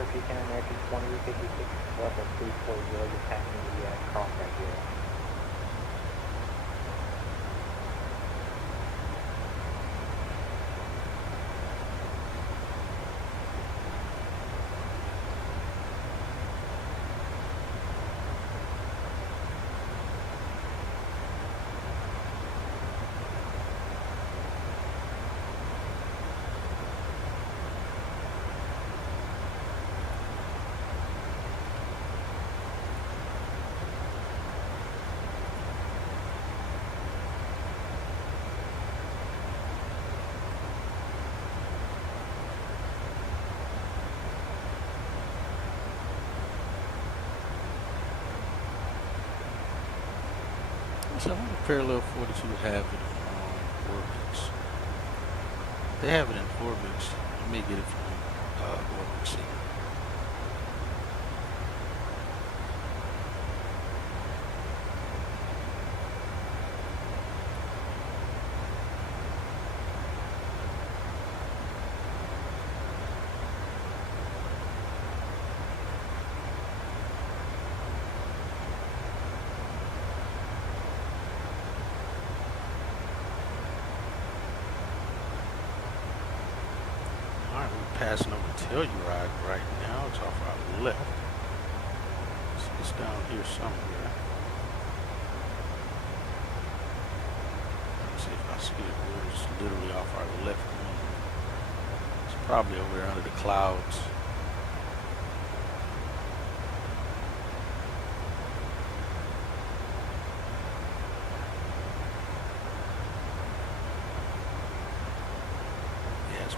for Pecan American 2056, level 340, you're passing the cross right here. So I wonder if Parallel 42 have it on Orbix. They have it in Orbix. You may get it from Orbix. Passing over Telluride right now. It's off our left. So it's down here somewhere. Let's see if I see it. It's literally off our left wing. It's probably over there under the clouds.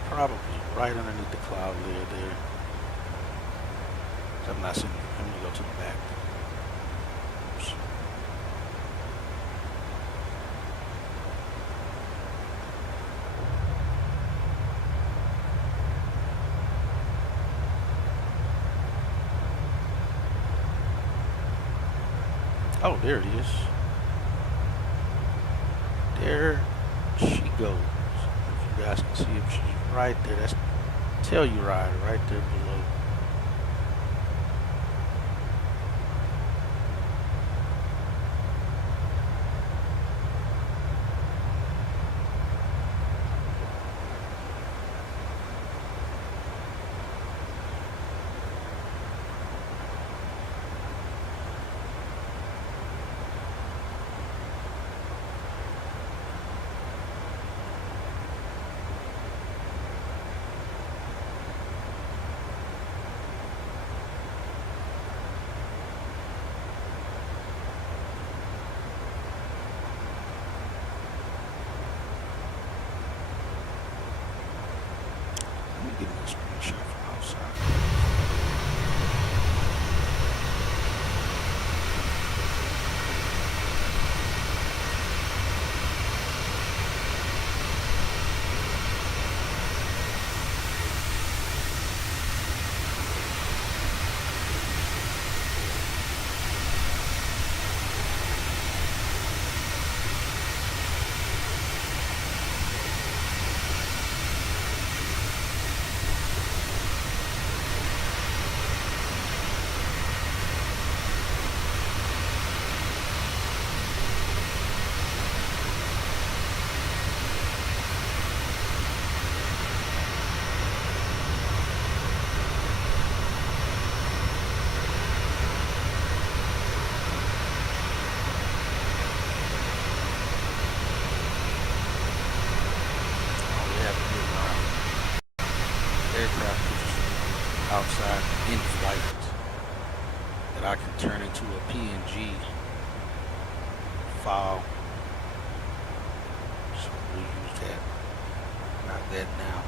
Probably right underneath the cloud layer there. I'm not seeing it. I'm going to go to the back. Oops. Oh, there it is. There she goes. If you guys can see if she's right there. That's Telluride right there below. Give me a screenshot from outside. Outside in flight that I can turn into a PNG file. So we'll use that. Not that now.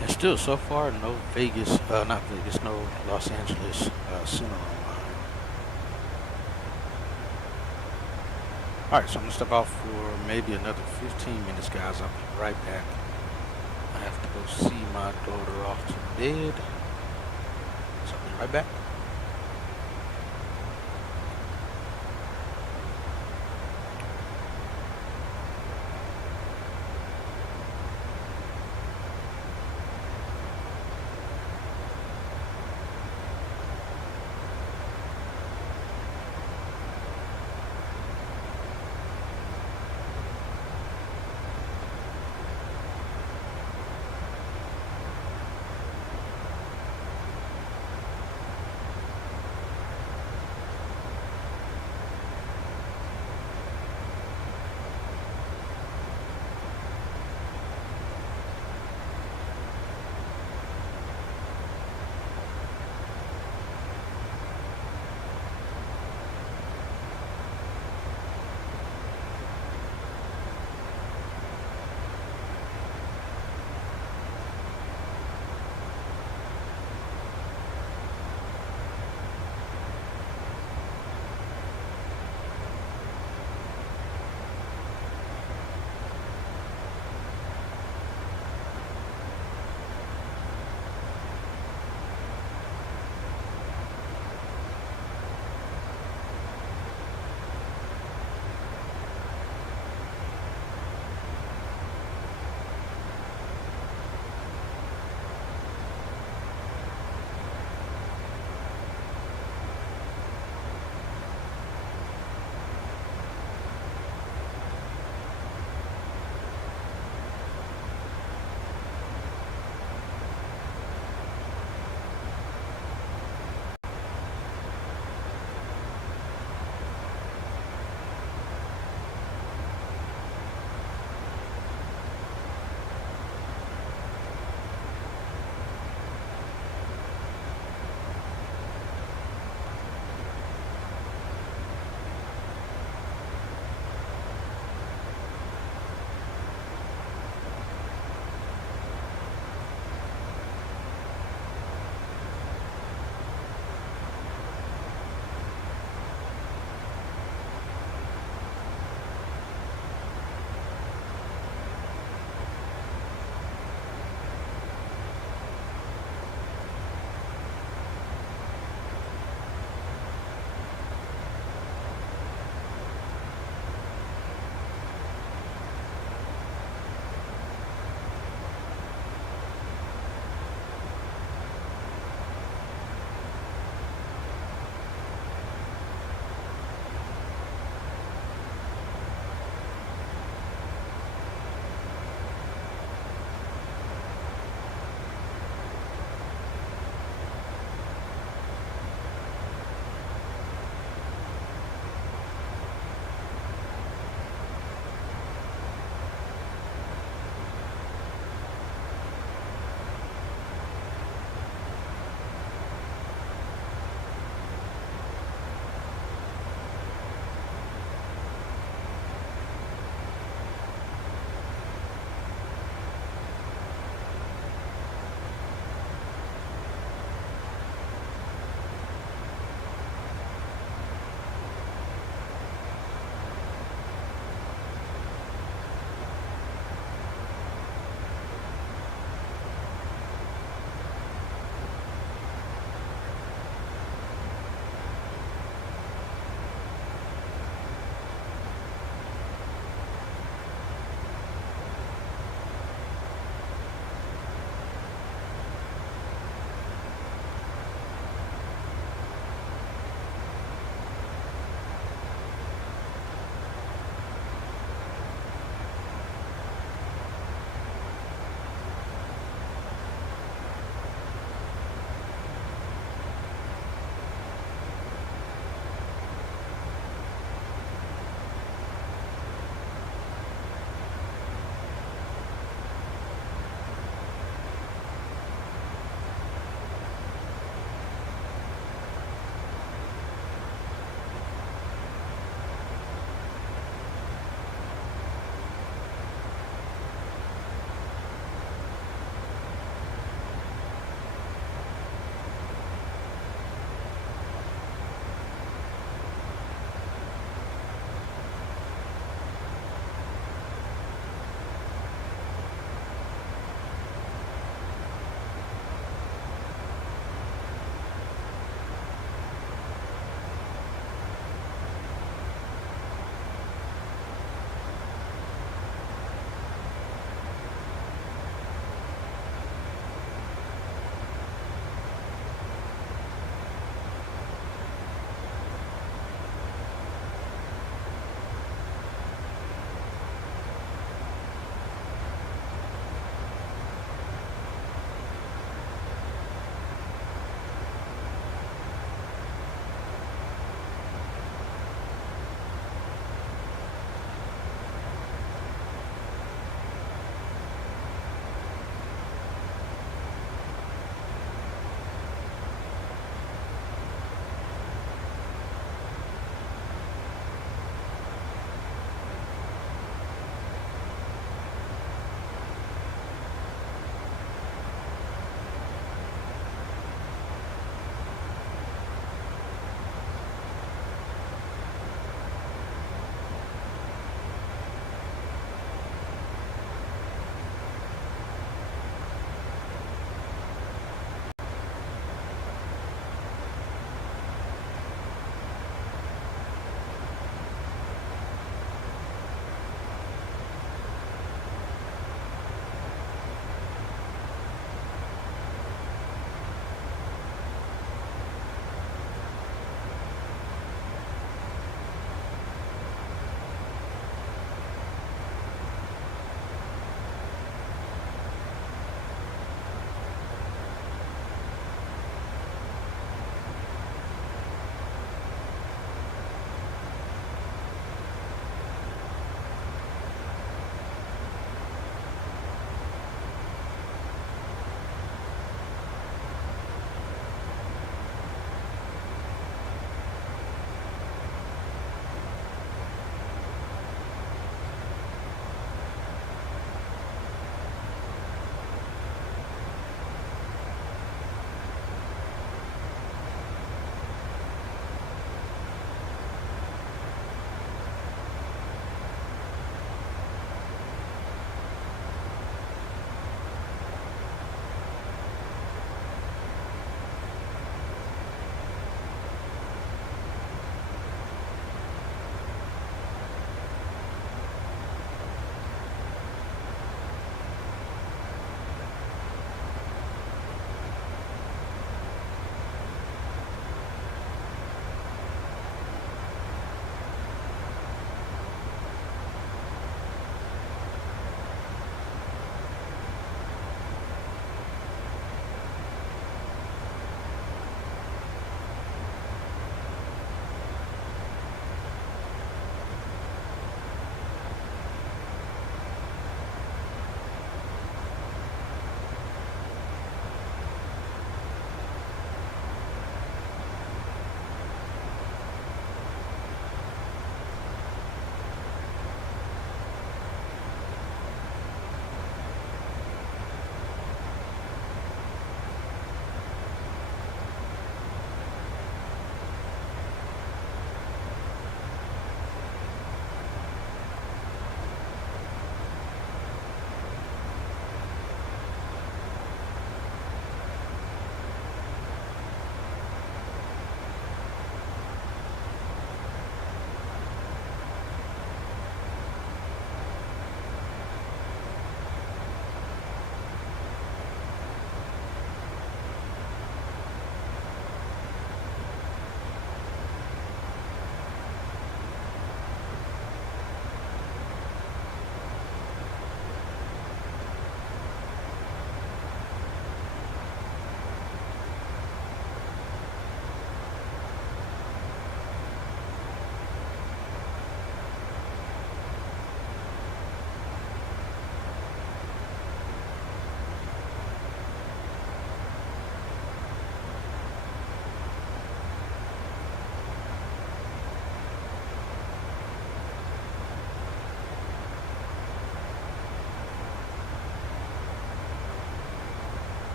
And still, so far, no Vegas, not Vegas, no Los Angeles Center online. Alright, so I'm going to step off for maybe another 15 minutes, guys. I'll be right back. I have to go see my daughter off to bed. So I'll be right back.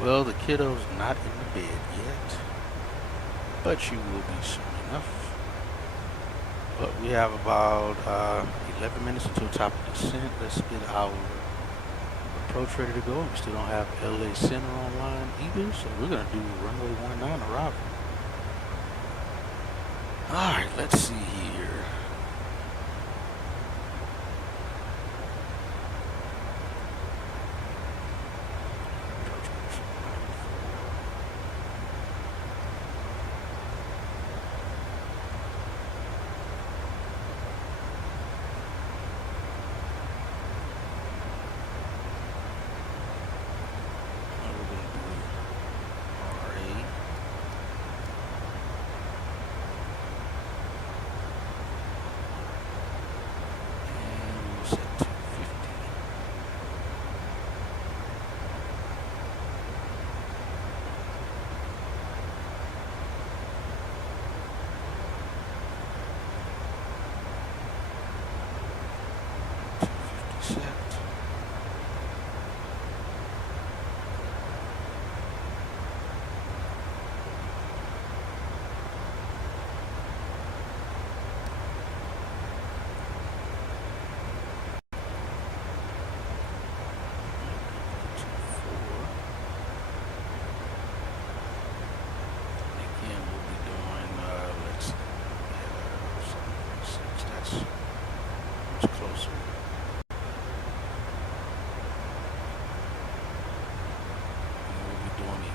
Well, the kiddo's not in the bed yet, but you will be soon enough. But we have about 11 minutes until top of descent. Let's get our approach ready to go. We still don't have LA Center online either, so we're going to do runway 19 arrival. Alright, let's see here.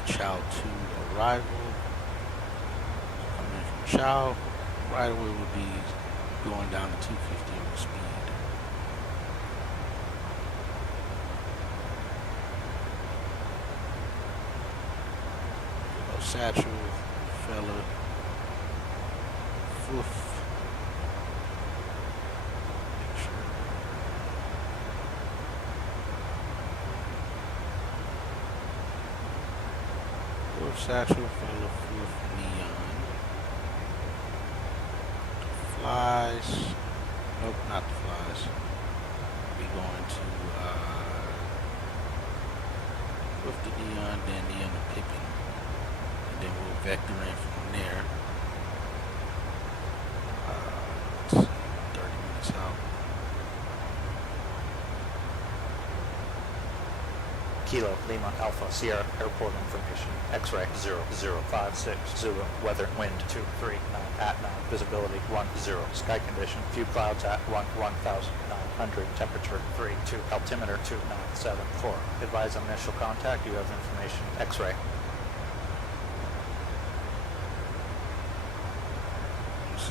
Chow to arrival. Coming in from Chow, right away will be going down to 250 on speed. Satchel, fella, foof. Satchel, fella, foof, neon. Flies. Nope, not the flies. We're going to with the neon, then neon the Pippin. And then we'll vector in from there. Let's see, 30 minutes out. Kilo, Lima, Alpha, Sierra, airport information, X-ray 0056, Zulu, weather, wind 239, at 9, visibility 10, sky condition, few clouds at 1,900, temperature 32, altimeter 2974. Advise on initial contact, you have information, X-ray.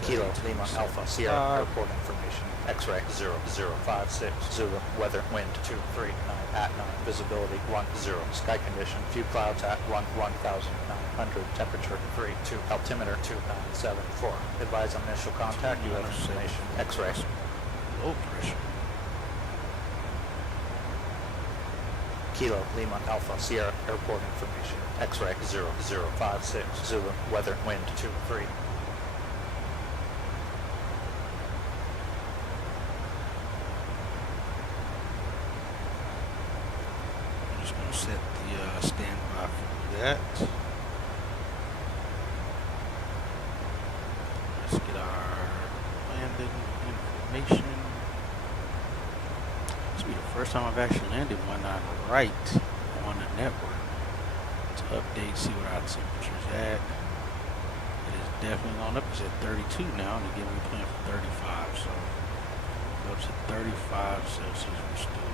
Kilo, Lima, Alpha, Sierra, airport information, X-ray 0056, Zulu, weather, wind 239, at 9, visibility 10, sky condition, few clouds at 1,900, temperature 32, altimeter 2974. Advise on initial contact, you have information, X-ray. Low pressure. Kilo, Lima, Alpha, Sierra, airport information, X-ray 0056, Zulu, weather, wind 23. Set the standby for that. Let's get our landing information. This will be the first time I've actually landed one on right on the network to update, see what our temperature's at. It is definitely going up. It's at 32 now, and again we're playing for 35, so up to 35 Celsius. We're still good.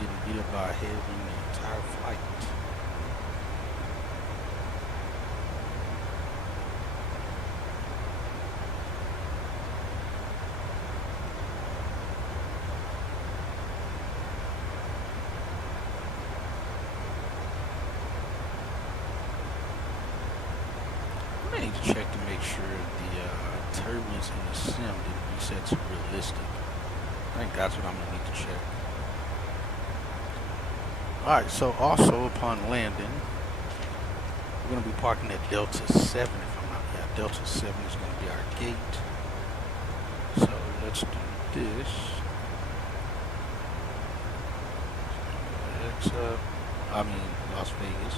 getting beat up by a headwind the entire flight. I need to check to make sure the turbulence in the sim didn't reset to realistic. I think that's what I'm going to need to check. Alright, so also upon landing, we're going to be parking at Delta 7 if I'm not mistaken. Delta 7 is going to be our gate. So let's do this. It's Las Vegas.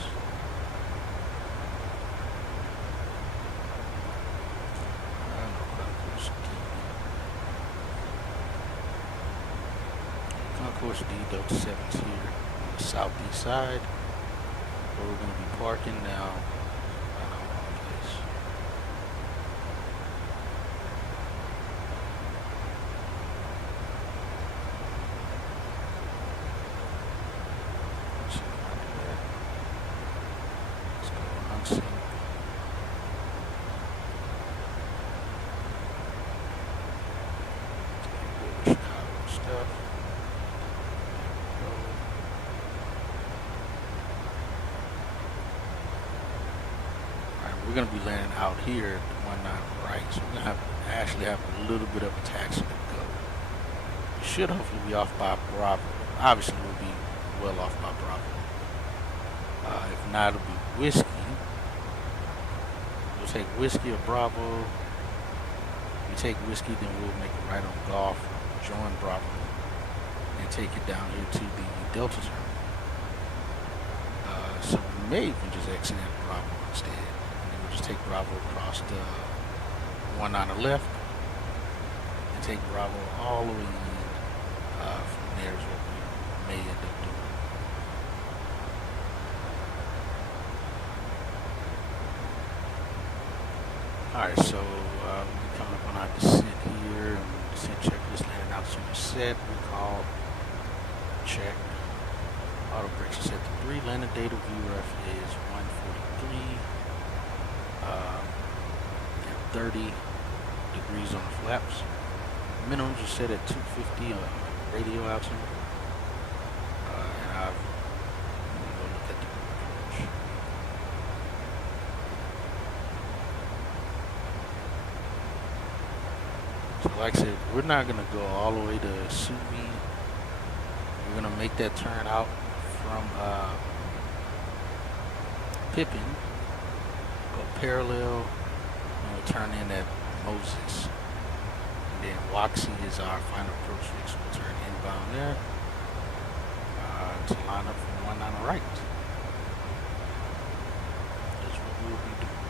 Concourse D, Delta 7's here on the southeast side, where we're going to be parking now. Let's go on sync. Stuff. We're going to be landing out here at the 19 right, so we're going to actually have a little bit of a taxi to go. We should hopefully be off by Bravo. Obviously, we'll be well off by Bravo. If not, it'll be Whiskey. We'll take Whiskey or Bravo. If we take Whiskey, then we'll make a right on Golf, join Bravo, and take it down here to the Delta terminal. So we may even just exit at Bravo instead. Just take Bravo across the 19 left and take Bravo all the way in. From there is what we may end up doing. Alright, so we're coming up on our descent here, and descent checklist landing altitude is set. Recall, check. Auto brakes are set to 3. Landing data VRF is 143. 30 degrees on the flaps. Minimums are set at 250 on radio altitude. And I've go look at the approach. So like I said, we're not going to go all the way to Subi. We're going to make that turn out from Pippin, go parallel, and we'll turn in at Moses. And then Waxy is our final approach fix. We'll turn inbound there to line up from 19 right. That's what we will be doing.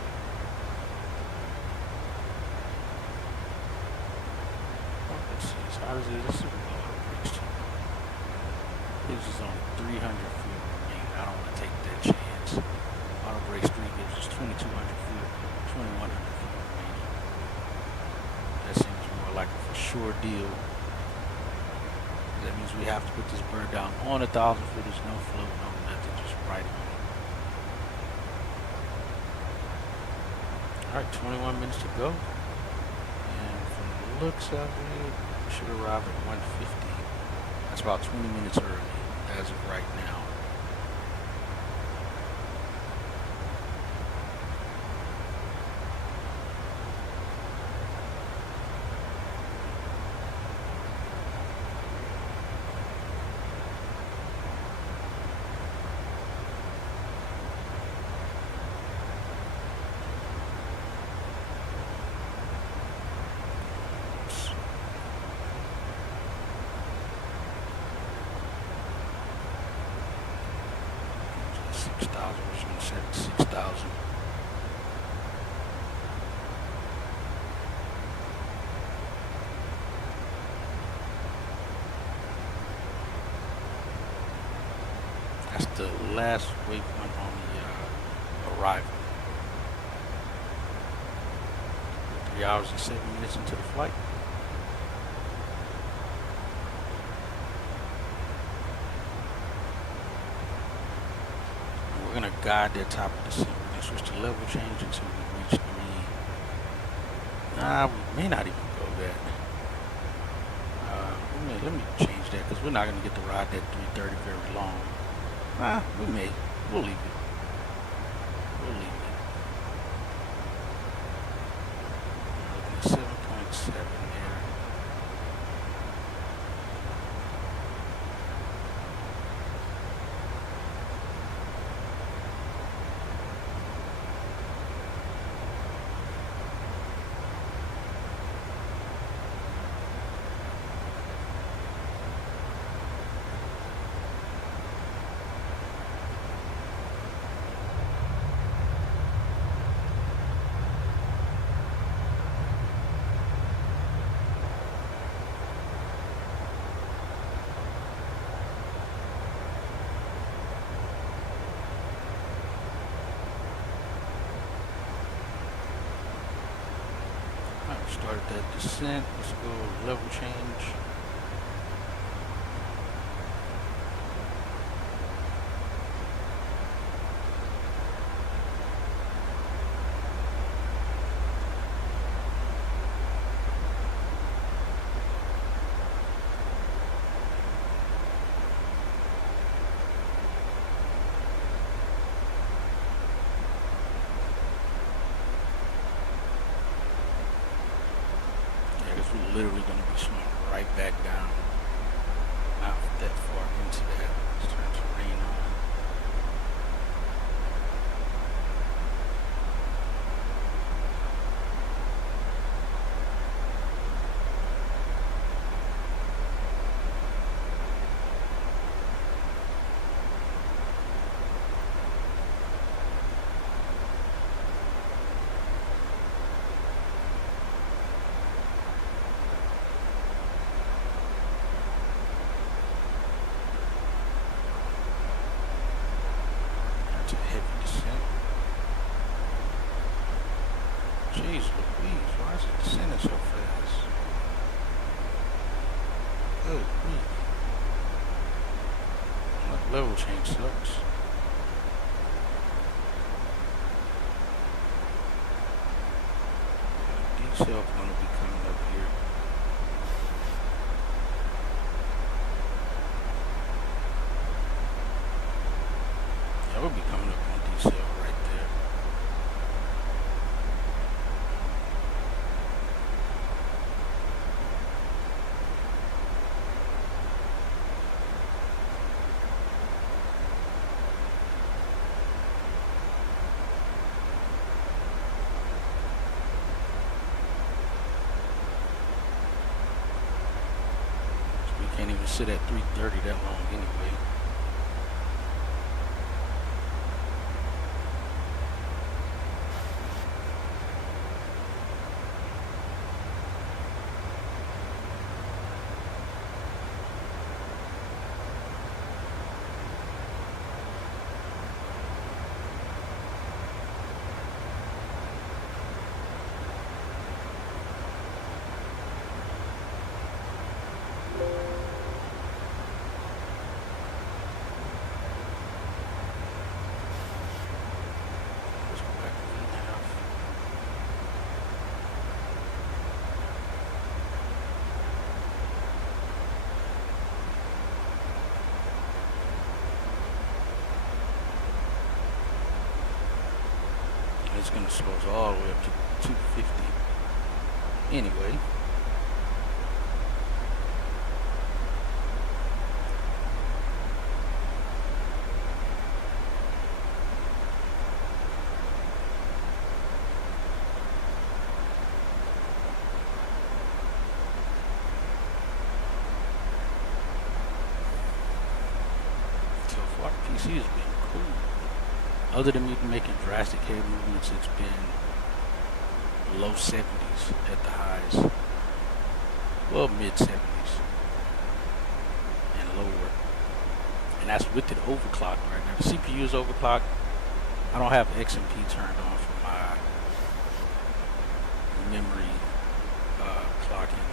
Let's see, so how does this auto brakes to? This is on 300 feet remaining. I don't want to take that chance. Auto brakes 3 gives us 2,200 feet, 2,100 feet remaining. That seems more like a for sure deal. That means we have to put this bird down on 1,000 feet. There's no float, no nothing, just right on. Alright, 21 minutes to go. And from the looks of it, we should arrive at 150. That's about 20 minutes early as of right now. That's the last waypoint on the arrival. 3 hours and 7 minutes into the flight. gonna guide that top of the descent. We're gonna switch to level change until we reach 3. Nah, we may not even go that. Let me change that because we're not gonna get to ride that 330 very long. We may. We'll leave it. We'll leave it. Looking at 7.7 there. Started that descent. Let's go level change. We're literally going to be swinging right back down, not that far into that. It's starting to rain on. That's a heavy descent. Jeez Louise, why is it descending so fast? Good grief. That level change sucks. D-cell gonna be coming up here. That would be coming up on D-cell right there. So we can't even sit at 330 that long anyway. It's going to slow us all the way up to 250. Anyway. So far, PC has been cool. Other than me making drastic head movements, it's been low 70s at the highs. Well, mid 70s and lower. And that's with it overclocked right now. The CPU is overclocked. I don't have XMP turned on for my memory clocking.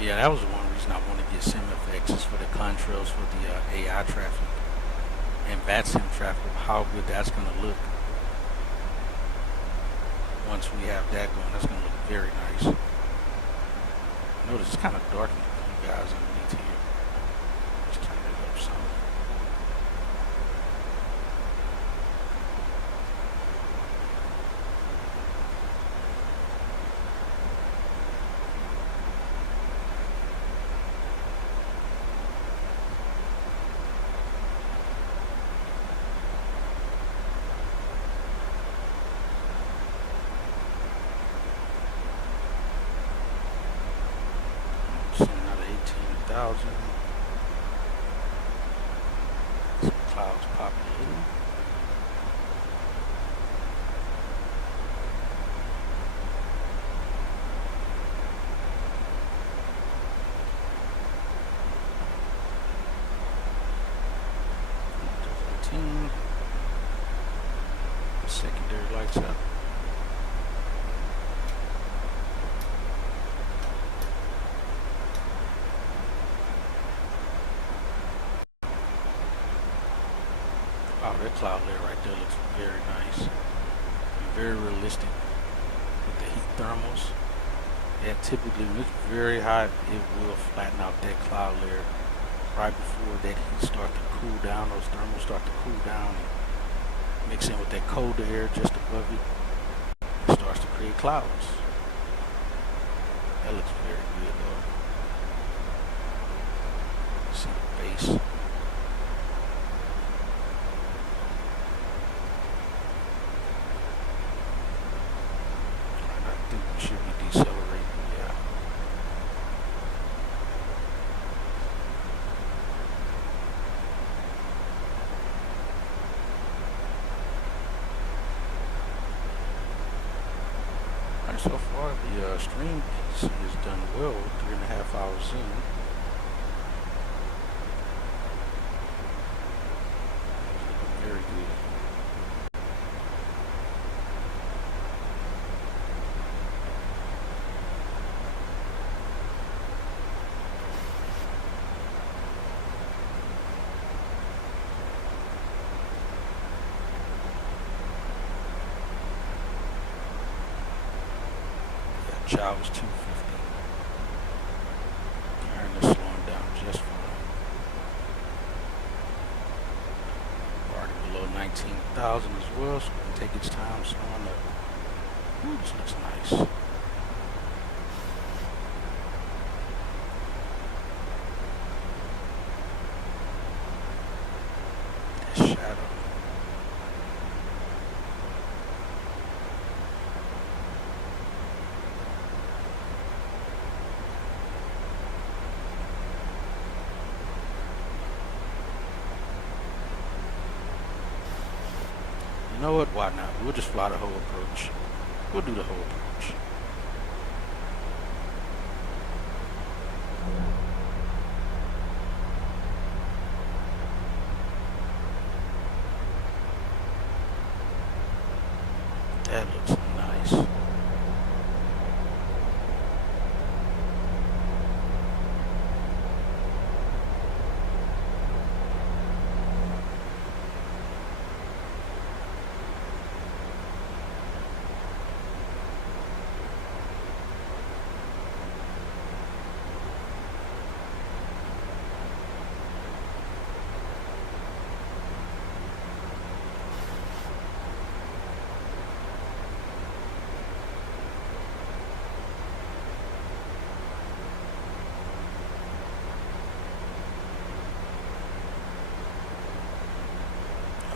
Yeah, that was one reason I want to get SimFX is for the contrails for the AI traffic and BATSIM traffic, how good that's going to look. Once we have that going, that's going to look very nice. Notice it's kind of dark in you guys underneath here. Let's turn it up some. Clouds populating. Secondary lights up. Oh, that cloud layer right there looks very nice and very realistic with the heat thermals. And typically when it's very hot, it will flatten out that cloud layer right before that heat starts to cool down. Those thermals start to cool down and mix in with that colder air just above it. It starts to create clouds. That looks very good though. See the base. Should be decelerating, yeah. Alright, so far the stream piece is done well, 3.5 hours in. Very good. Chow was 250. Iron is slowing down just fine. Already below 19,000 as well, so it can take its time slowing up. Ooh, this looks nice. That shadow. You know what? Why not? We'll just fly the whole approach. We'll do the whole approach. That looks nice.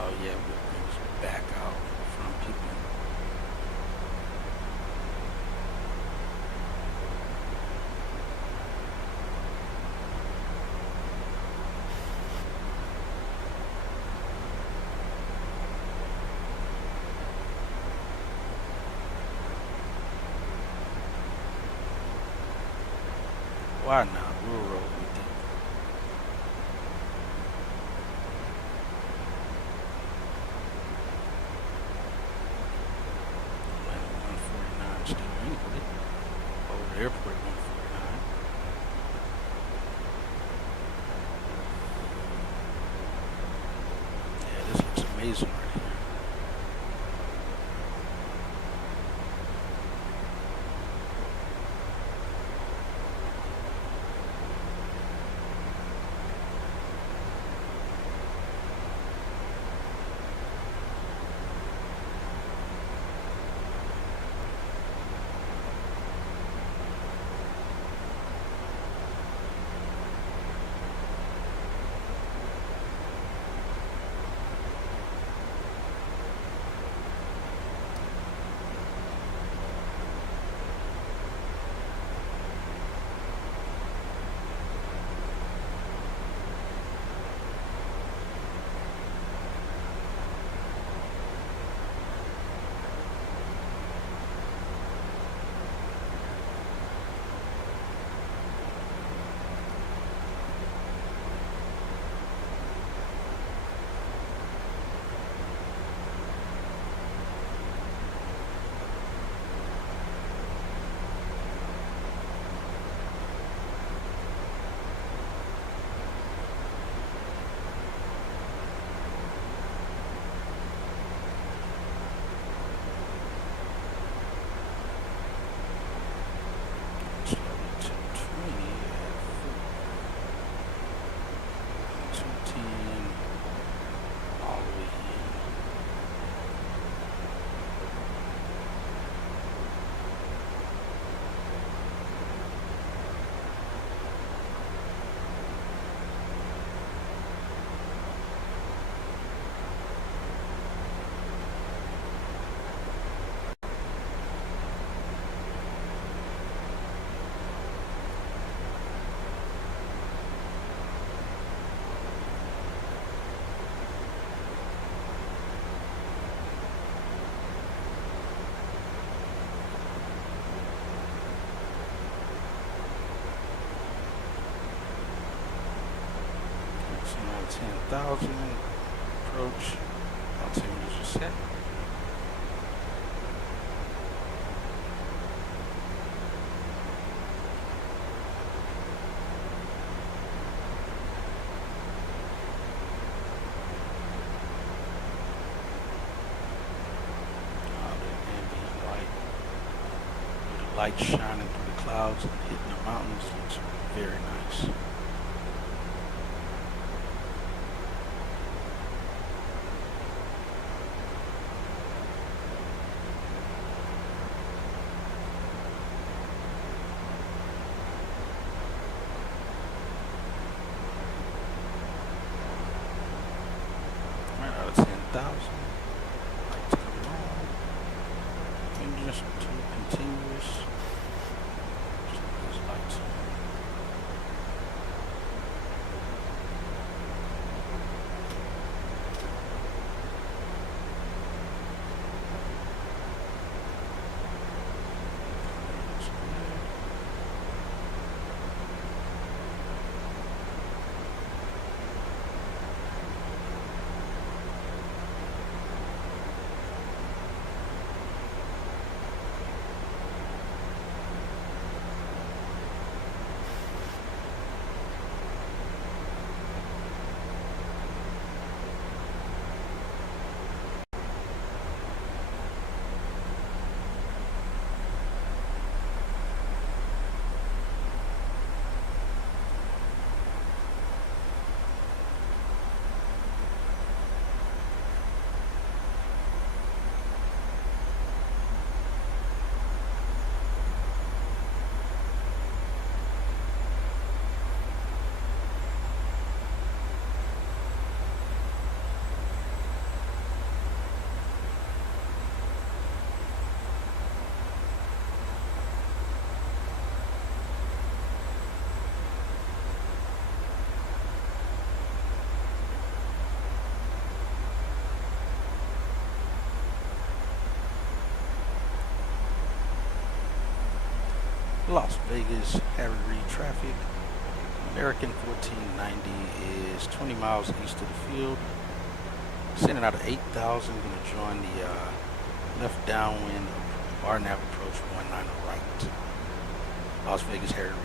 Oh yeah, we'll back out from people. Why not? We'll roll with it. Atlanta 149 still anyway. Over the airport 149. amazing right here. So now 10,000 approach. Altimeter is set. Light shining through the clouds and hitting the mountains looks very nice. Right out of 10,000. Lights coming on. Engines to continuous. Las Vegas, Harry Reid traffic. American 1490 is 20 miles east of the field. Sending out of 8,000, going to join the left downwind of RNAV approach 19 right. Las Vegas, Harry Reid.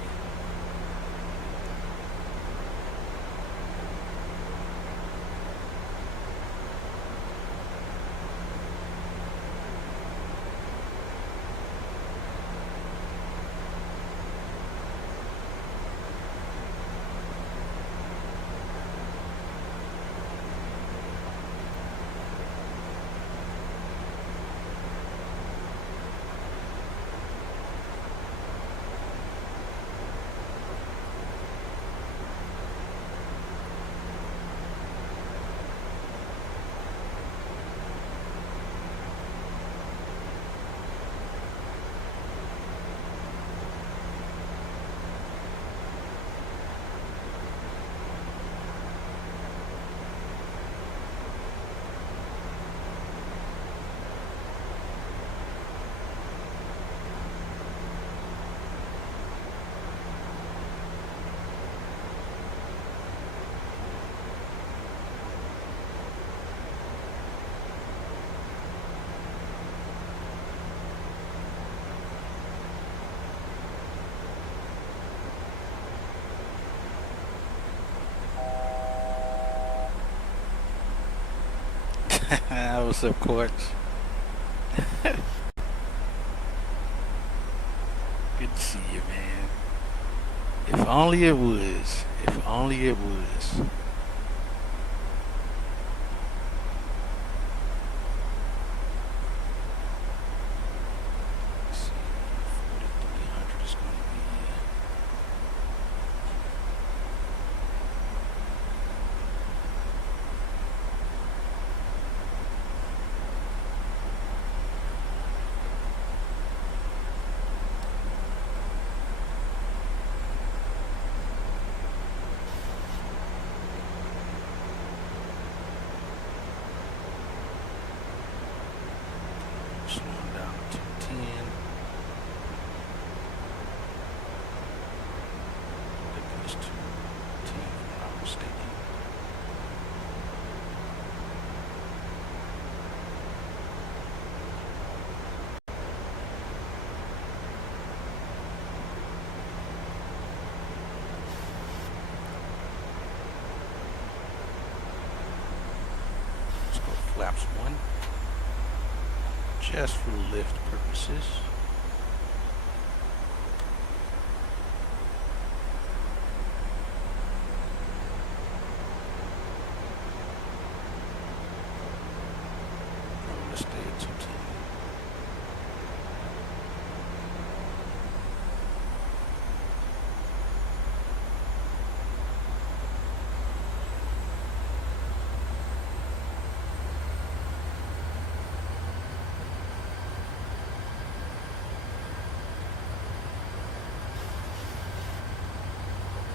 What's up, Quartz? Good to see you, man. If only it was. If only it was. Flaps 1, just for lift purposes. Let's stay at 210.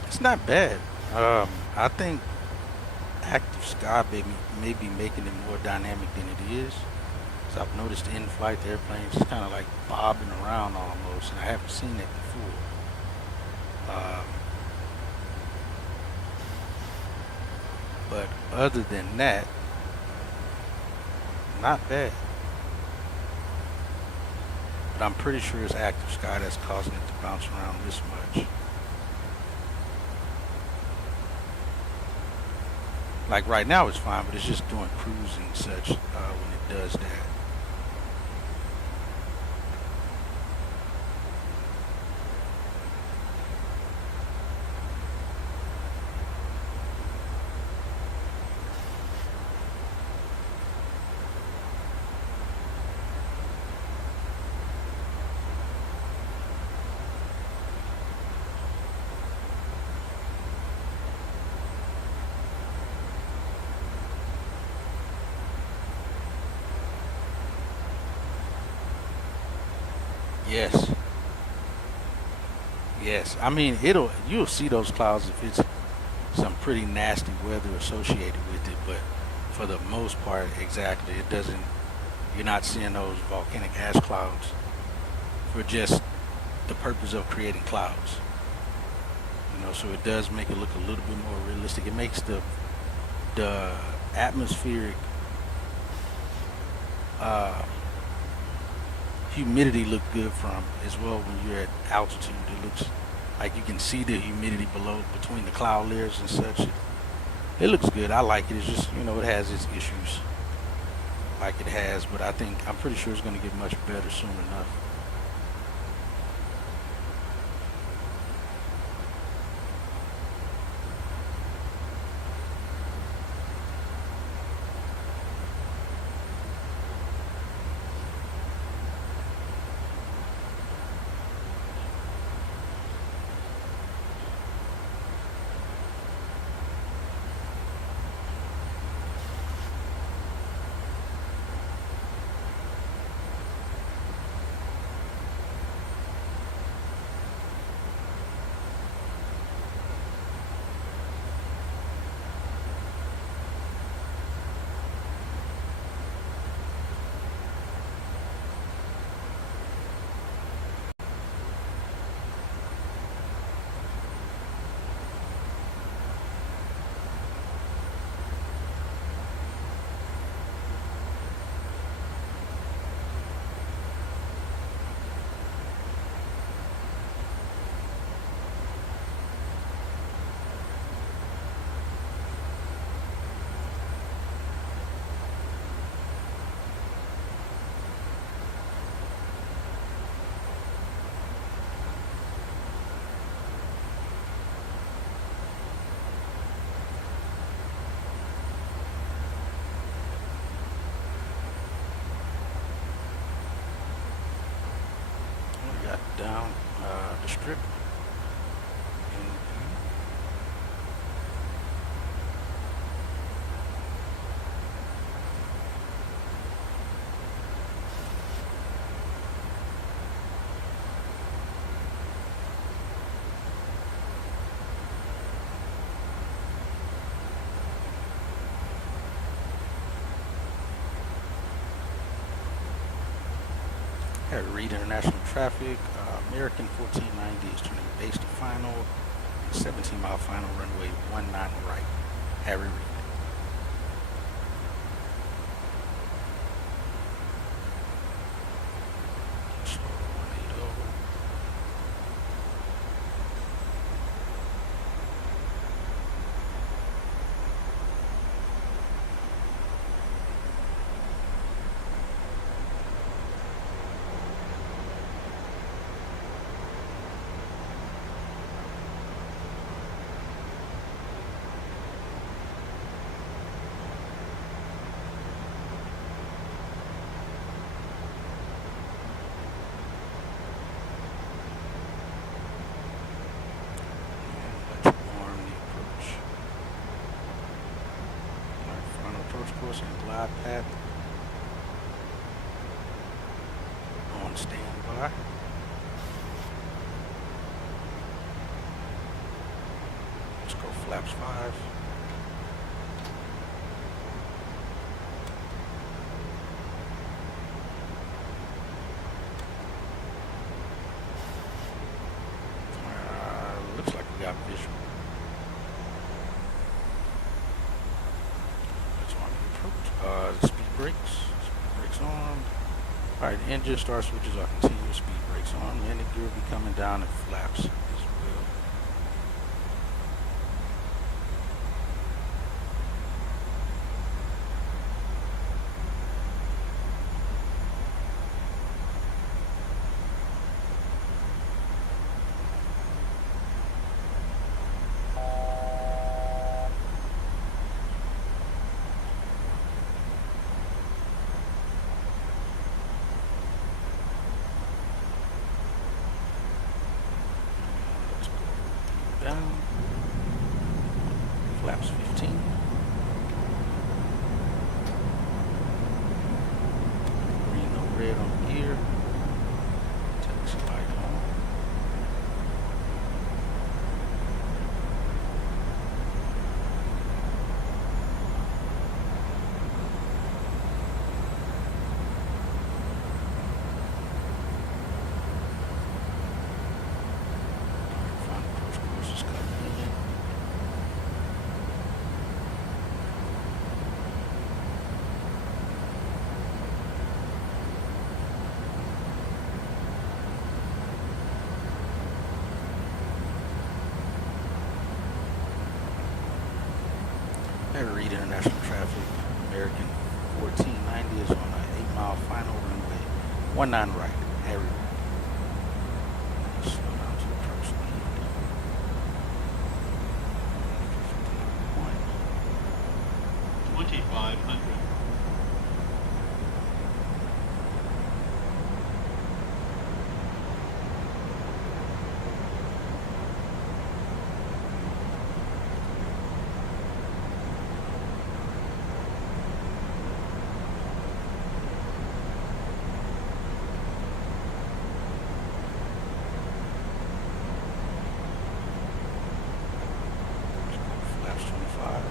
It's not bad. I think active sky may be making it more dynamic than it is. So I've noticed in flight the airplanes just kind of like bobbing around almost, and I haven't seen that before. But other than that, not bad. But I'm pretty sure it's active sky that's causing it to bounce around this much. Like right now it's fine, but it's just doing cruise and such when it does that. Yes. Yes. I mean, you'll see those clouds if it's some pretty nasty weather associated with it, but for the most part, exactly, you're not seeing those volcanic ash clouds for just the purpose of creating clouds. You know, so it does make it look a little bit more realistic. It makes the atmospheric humidity look good from as well when you're at altitude. It looks like you can see the humidity below between the cloud layers and such. It looks good. I like it. It's just, you know, it has its issues like it has, but I'm pretty sure it's going to get much better soon enough. strip. Read international traffic. American 1490 is turning base to final. 17-mile final runway 19 right. Harry Reid. And glide path on standby. Let's go flaps 5. Looks like we got visual. Speed brakes on. Alright, engine start switches are continuous, speed brakes on. Landing gear will be coming down and flaps as well. Down. Flaps 15. Green or red on gear. Taxi light on. Read international traffic. American 1490 is on an 8-mile final runway 19 right. Harry. Slow down to approach speed. 2500. Flaps 25.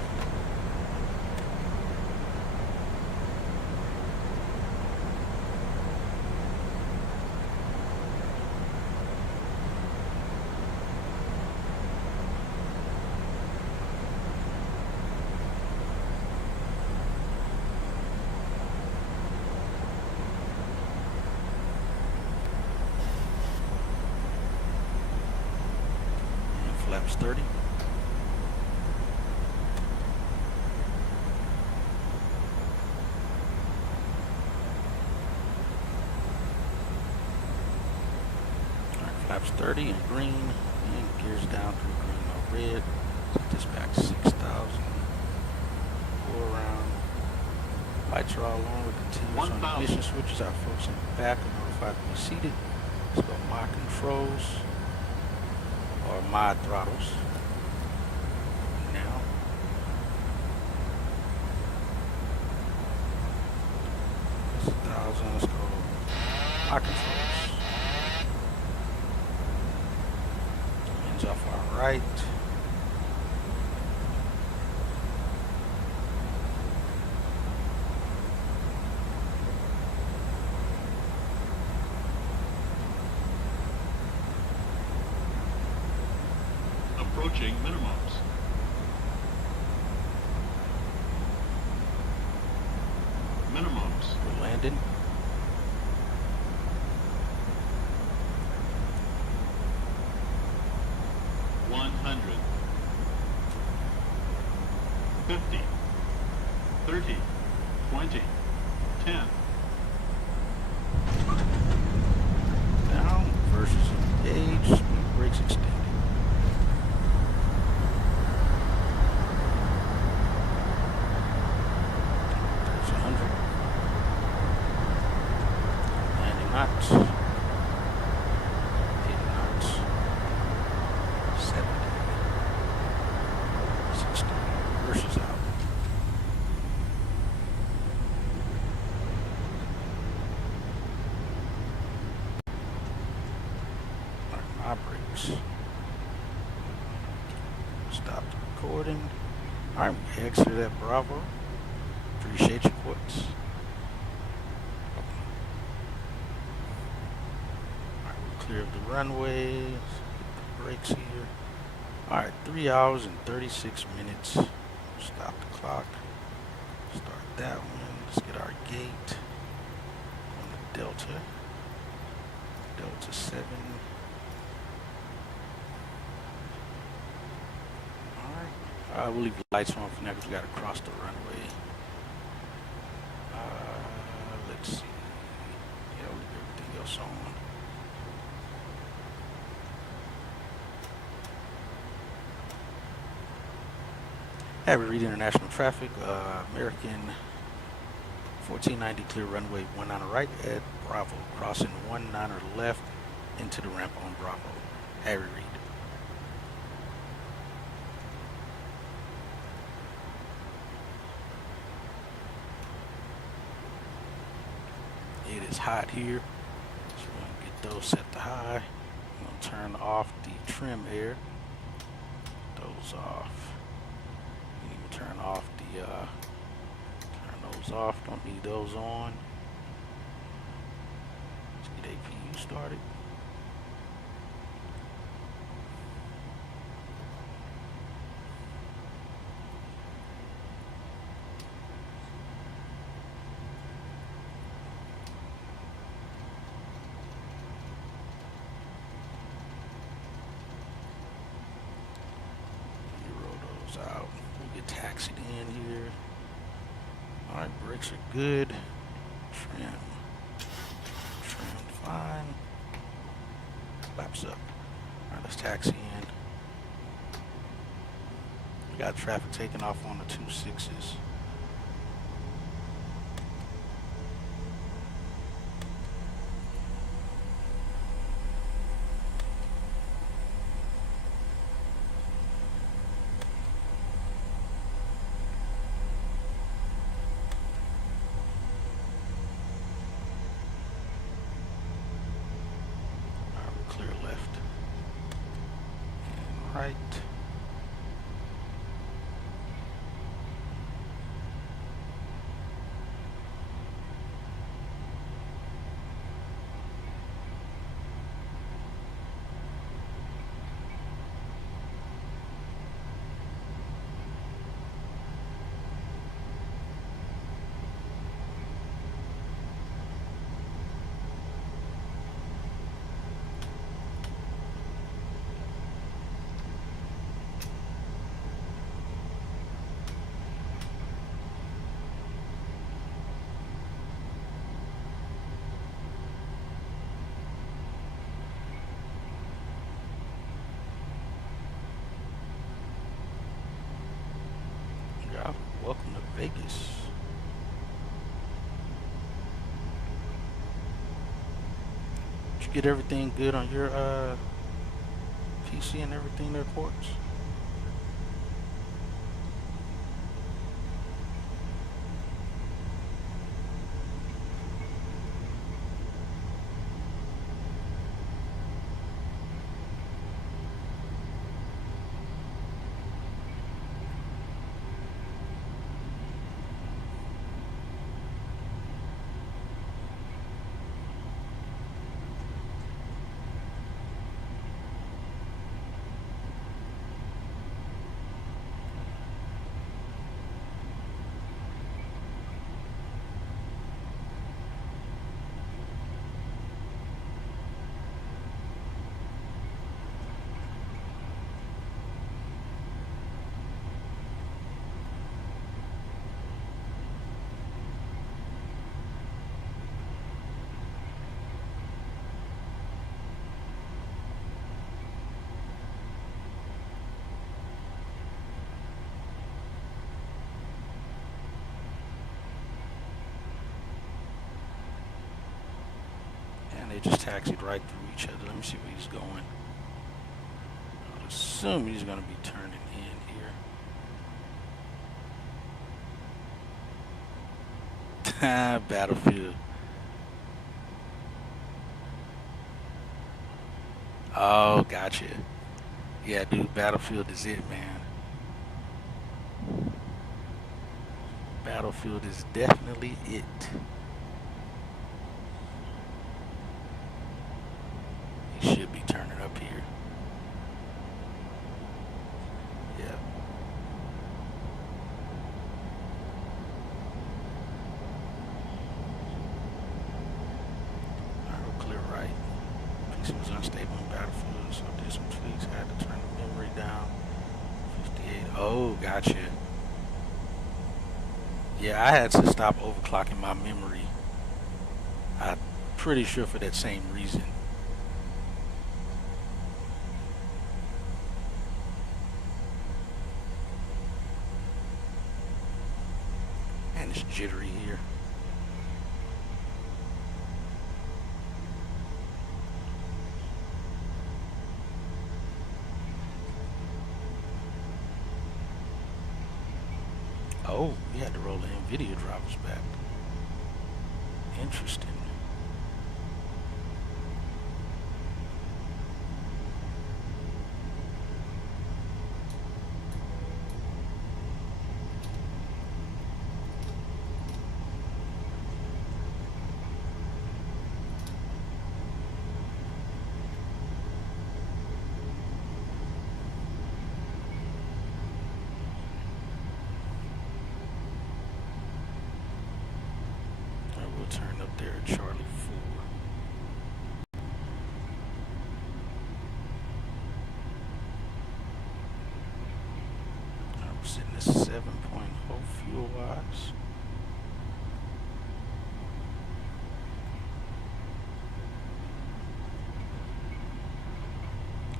Flaps 30. Alright, flaps 30 and green, and gears down through green or red. Dispatch 6,000. Go around. Lights are all on with continuous on ignition switches. Our folks in the back are notified to be seated. Let's go mod controls. or mod throttles. Now, it's 1,000. Let's go. My controls. Ends off our right. Approaching minimums. Minimums. We're landing. $100. 50. 30. 20. 10. Down versus engage. Speed brakes extended. There's 100. Landing knots. 80 knots. 70. 60. Versus out. My brakes. Stop the recording. Alright, we exited at Bravo. Appreciate your quotes. Alright, we cleared the runways. Hit the brakes here. Alright, 3 hours and 36 minutes. Stop the clock. Start that one. Let's get our gate. On the Delta. Delta 7. We'll leave the lights on for now because we got to cross the runway. Let's see. Yeah, we'll leave everything else on. Have we read international traffic? American 1490 clear runway 19 right at Bravo. Crossing 19 left into the ramp on Bravo. Harry Reid. It is hot here, so we're going to get those set to high. I'm going to turn off the trim air. Those off. You need to turn off the, turn those off. Don't need those on. Let's get APU started. Out. We'll get taxied in here. Alright, brakes are good. Trimmed fine. Flaps up. Alright, let's taxi in. We got traffic taking off on the 26s. Clear left and right. Welcome to Vegas. Did you get everything good on your PC and everything there, Quartz? They just taxied right through each other. Let me see where he's going. I'll assume he's going to be turning in here. Battlefield. Oh, gotcha. Yeah, dude, Battlefield is it, man. Battlefield is definitely it. Should be turning up here. Yeah. Alright, we'll clear right. PC was unstable in Battlefield, so did some tweaks. Had to turn the memory down. 58. Oh, gotcha. Yeah, I had to stop overclocking my memory. I'm pretty sure for that same reason. It's jittery here. Oh, we had to roll the NVIDIA drivers back. Interesting. Turn up there at Charlie 4. We're sitting at 7.0 fuel watts.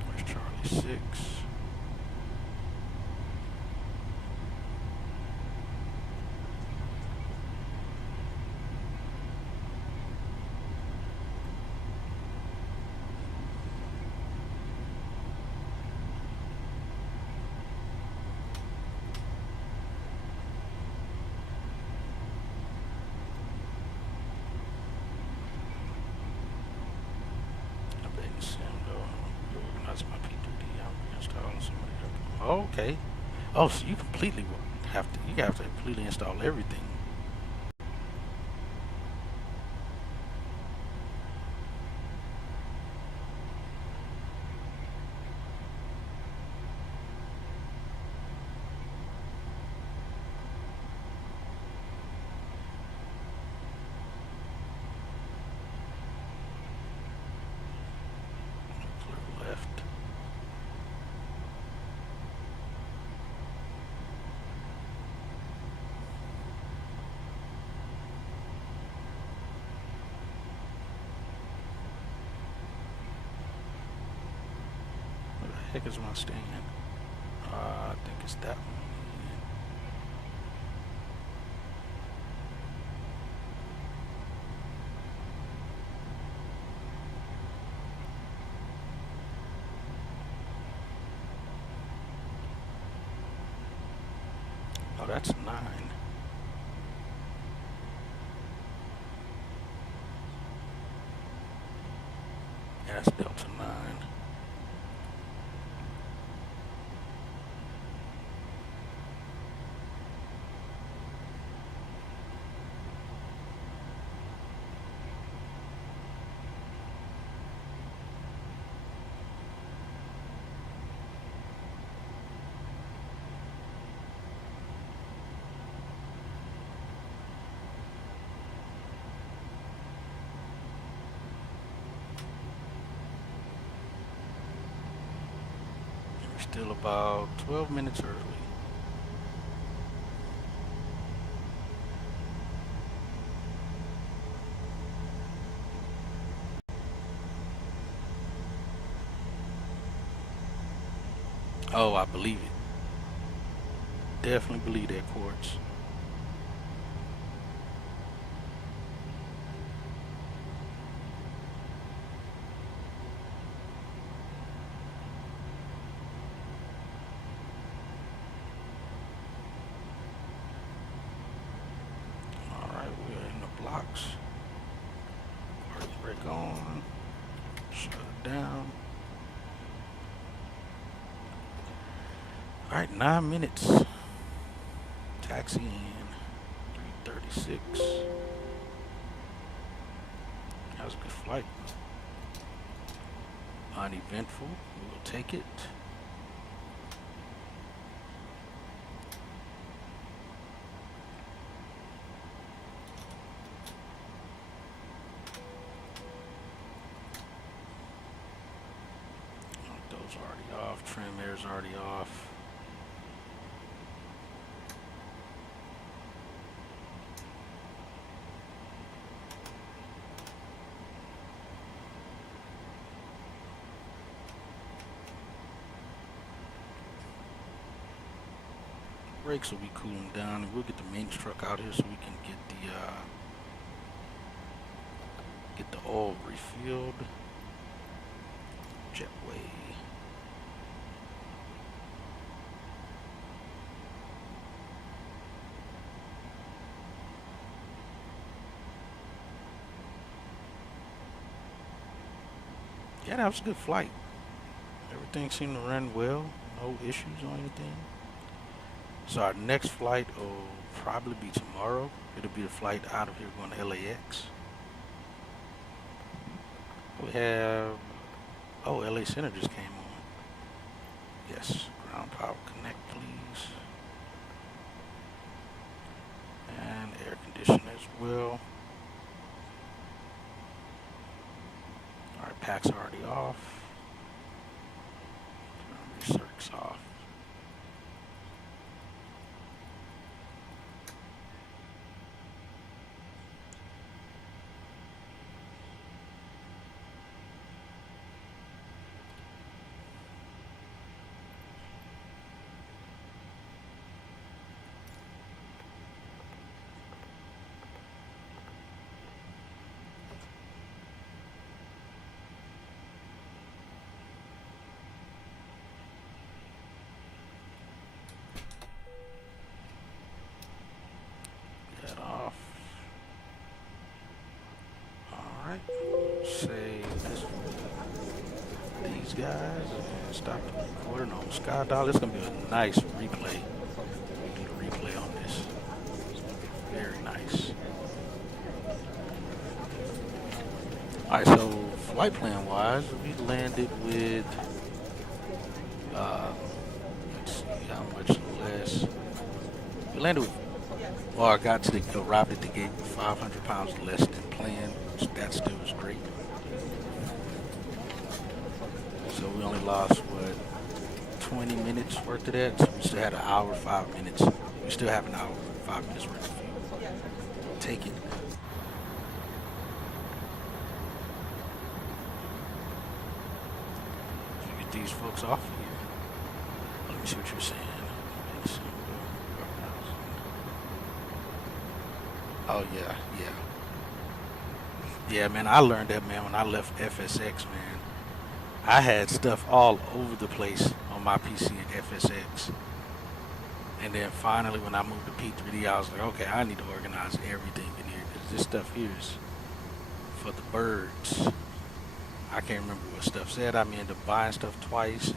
Where's Charlie 6? Oh, okay. Oh, so you completely have to completely install everything. Clear left. Heck is my stand? I think it's that one. that's 9. Yeah, that's Delta 9. Still about 12 minutes early. Oh, I believe it. Definitely believe that, Quartz. Brake on, shut it down. All right, 9 minutes. Taxi in, 3:36. That was a good flight. Uneventful, we will take it. Already off, trim air's already off. Brakes will be cooling down, and we'll get the main truck out here so we can get the oil refilled. Jetway. Yeah, that was a good flight. Everything seemed to run well. No issues or anything. So our next flight will probably be tomorrow. It'll be the flight out of here going to LAX. We have, oh, LA Center just came on. Yes, ground power connect, please. And air conditioning as well. All right, packs are already off. Circs off. Save these guys and stop the recording on SkyDial. It's going to be a nice replay. We can do a replay on this. It's going to be very nice. Alright, so flight plan wise, we landed with, let's see how much less. We landed with, well, I got to the, arrived at the gate with 500 pounds less than planned. That still was great. So we only lost, what, 20 minutes worth of that? So we still had an hour, 5 minutes. We still have an hour, 5 minutes worth of fuel. Take it. Get these folks off of here. Let me see what you're saying. Oh, yeah, yeah. Yeah, man, I learned that, man, when I left FSX, man. I had stuff all over the place on my PC at FSX. And then finally, when I moved to P3D, I was like, okay, I need to organize everything in here because this stuff here is for the birds. I can't remember what stuff said. I may end up buying stuff twice.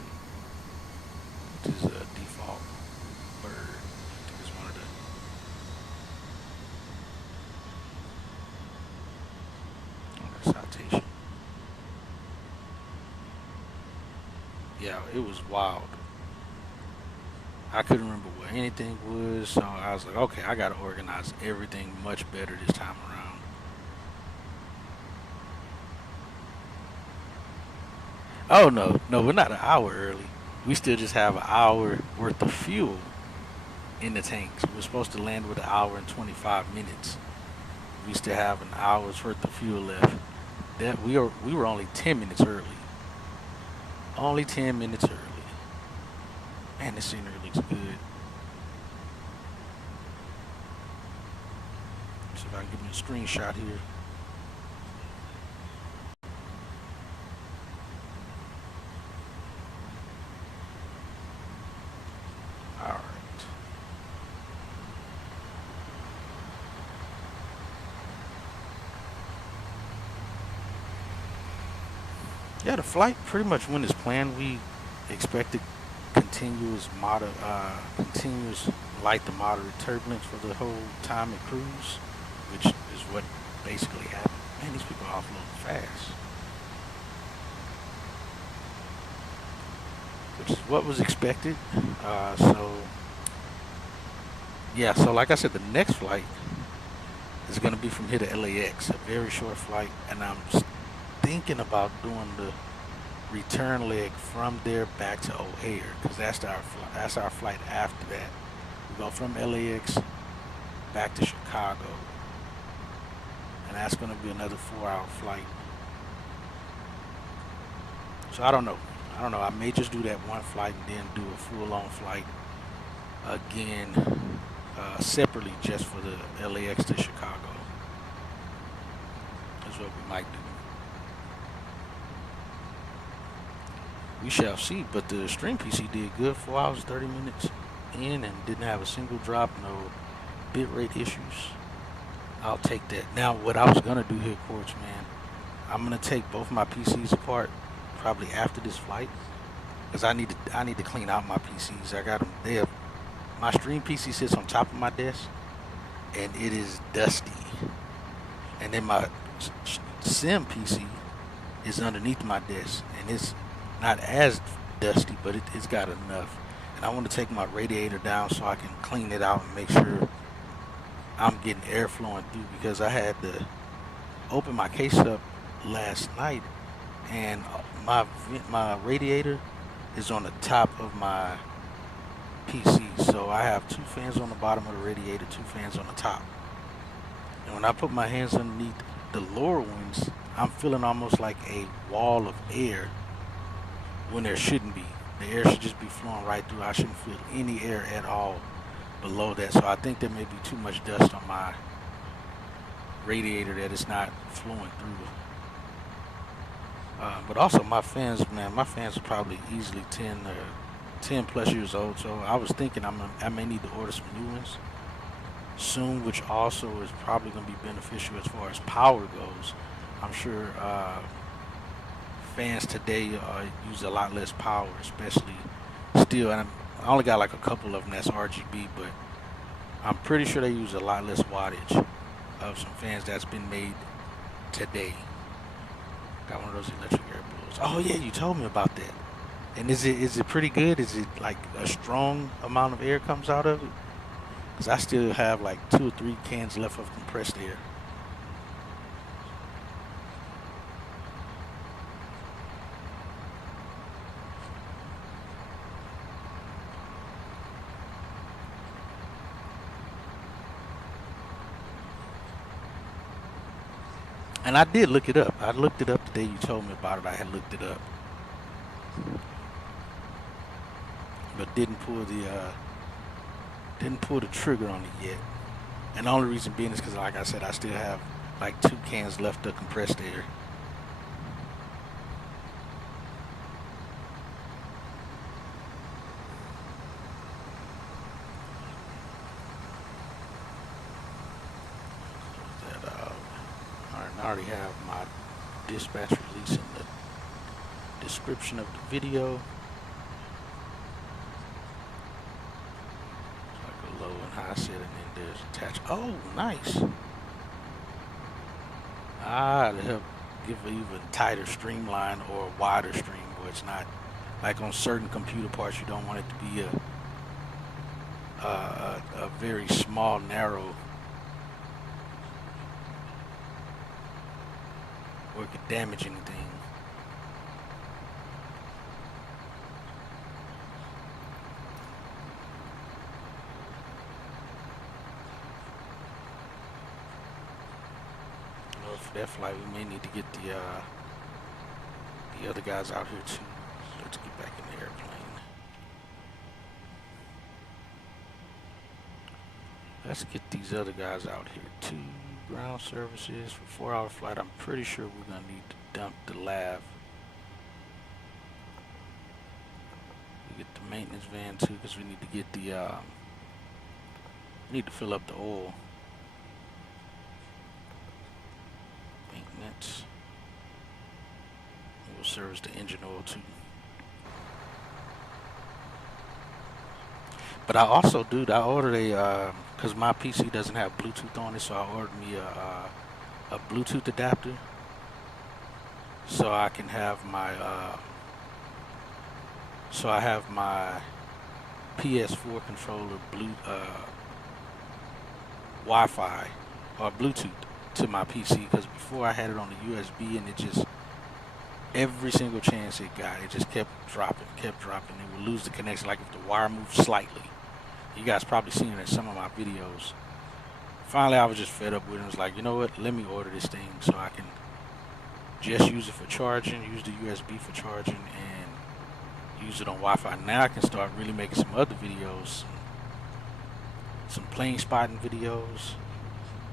This is a default bird. I think it's one of the citation. Yeah, it was wild. I couldn't remember what anything was, so I was like, okay, I got to organize everything much better this time around. Oh, no, we're not an hour early. We still just have an hour worth of fuel in the tanks. We're supposed to land with an hour and 25 minutes. We still have an hour's worth of fuel left. That we were only 10 minutes early. Only 10 minutes early. Man, this scenery looks good. See if I can give me a screenshot here. All right. Yeah, the flight pretty much went as planned. We expected continuous light to moderate turbulence for the whole time at cruise, which is what basically happened. Man, these people are offloading fast. Which is what was expected. So like I said, the next flight is going to be from here to LAX, a very short flight, and I'm thinking about doing the return leg from there back to O'Hare, because that's our flight after that. We go from LAX back to Chicago, and that's going to be another 4-hour flight. So I don't know. I may just do that one flight and then do a full-on flight again separately just for the LAX to Chicago. That's what we might do. We shall see, but the stream PC did good. 4 hours, 30 minutes in, and didn't have a single drop, no bitrate issues. I'll take that. Now, what I was gonna do here, Quartz, man, I'm gonna take both my PCs apart probably after this flight, because I need to clean out my PCs. I got them there. My stream PC sits on top of my desk, and it is dusty. And then my sim PC is underneath my desk, and it's not as dusty, but it's got enough. And I want to take my radiator down so I can clean it out and make sure I'm getting air flowing through, because I had to open my case up last night, and my radiator is on the top of my PC. So I have 2 fans on the bottom of the radiator, 2 fans on the top. And when I put my hands underneath the lower ones, I'm feeling almost like a wall of air when there shouldn't be. The air should just be flowing right through. I shouldn't feel any air at all below that. So I think there may be too much dust on my radiator that it's not flowing through. But also my fans, man, my fans are probably easily 10 plus years old. So I was thinking I may need to order some new ones soon, which also is probably going to be beneficial as far as power goes. I'm sure fans today use a lot less power, especially still, and I only got like a couple of them that's RGB, but I'm pretty sure they use a lot less wattage of some fans that's been made today. Got one of those electric air blowers. Oh yeah, you told me about that. And is it pretty good? Is it like a strong amount of air comes out of it? Because I still have like 2 or 3 cans left of compressed air. And I did look it up. I looked it up the day you told me about it. I had looked it up, but didn't pull the trigger on it yet. And the only reason being is because, like I said, I still have like 2 cans left of compressed air. I already have my dispatch release in the description of the video. It's like a low and high setting, and then there's attached. Oh, nice. To help give an even tighter streamline or a wider stream, where it's not like on certain computer parts. You don't want it to be a very small, narrow, where it could damage anything. For that flight, we may need to get the other guys out here too. Let's get back in the airplane. Let's get these other guys out here too. Ground services for 4-hour flight. I'm pretty sure we're gonna need to dump the lav. We get the maintenance van too, because we need to get the we need to fill up the oil. Maintenance. We'll service the engine oil too. But I also, dude, I ordered a because my PC doesn't have Bluetooth on it, so I ordered me a Bluetooth adapter so I can have my so I have my PS4 controller Wi-Fi or Bluetooth to my PC, because before I had it on the USB, and it just, every single chance it got, it just kept dropping, it would lose the connection, like if the wire moved slightly. You guys probably seen it in some of my videos. Finally, I was just fed up with it and was like, you know what, let me order this thing so I can just use it for charging, use the USB for charging, and use it on Wi-Fi. Now I can start really making some other videos, some plane spotting videos,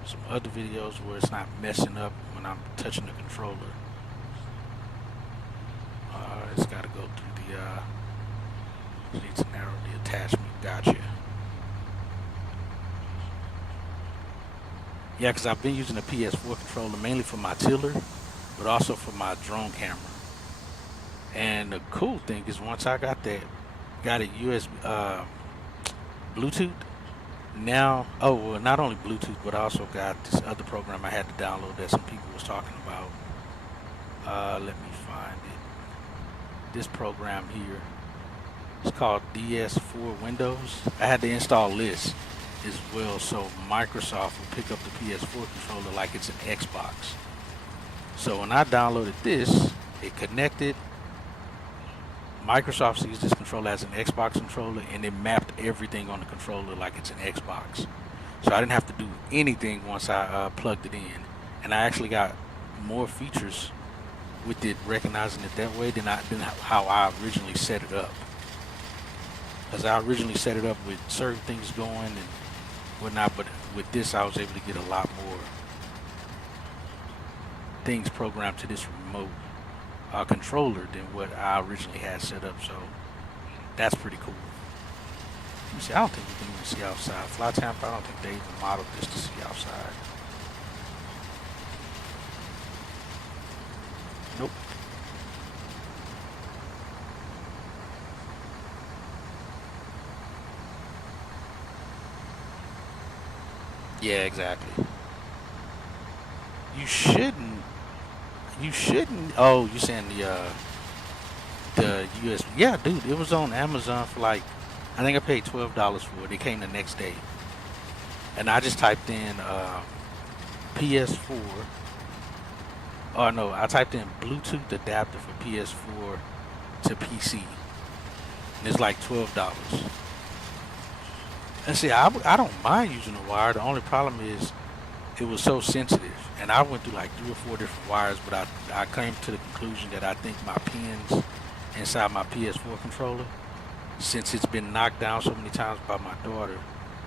some other videos where it's not messing up when I'm touching the controller. It's got to go through the, need to narrow the attachment. Gotcha. Yeah, because I've been using the PS4 controller mainly for my tiller, but also for my drone camera. And the cool thing is, once I got it USB, Bluetooth, now, oh, well, not only Bluetooth, but I also got this other program I had to download that some people was talking about. Let me find it. This program here, it's called DS4 Windows. I had to install this as well, so Microsoft will pick up the PS4 controller like it's an Xbox. So when I downloaded this, it connected. Microsoft sees this controller as an Xbox controller, and it mapped everything on the controller like it's an Xbox. So I didn't have to do anything once I plugged it in. And I actually got more features with it recognizing it that way than how I originally set it up. Because I originally set it up with certain things going and whatnot, but with this I was able to get a lot more things programmed to this remote controller than what I originally had set up, so that's pretty cool. Let me see, I don't think we can even see outside. Fly Tampa, I don't think they even modeled this to see outside. Nope. Yeah, exactly. You shouldn't. Oh, you saying the USB? Yeah, dude, it was on Amazon for like, I think I paid $12 for it. It came the next day, and I just typed in PS4. Oh no, I typed in Bluetooth adapter for PS4 to PC, and it's like $12. And see, I don't mind using a wire. The only problem is it was so sensitive. And I went through like 3 or 4 different wires, but I came to the conclusion that I think my pins inside my PS4 controller, since it's been knocked down so many times by my daughter,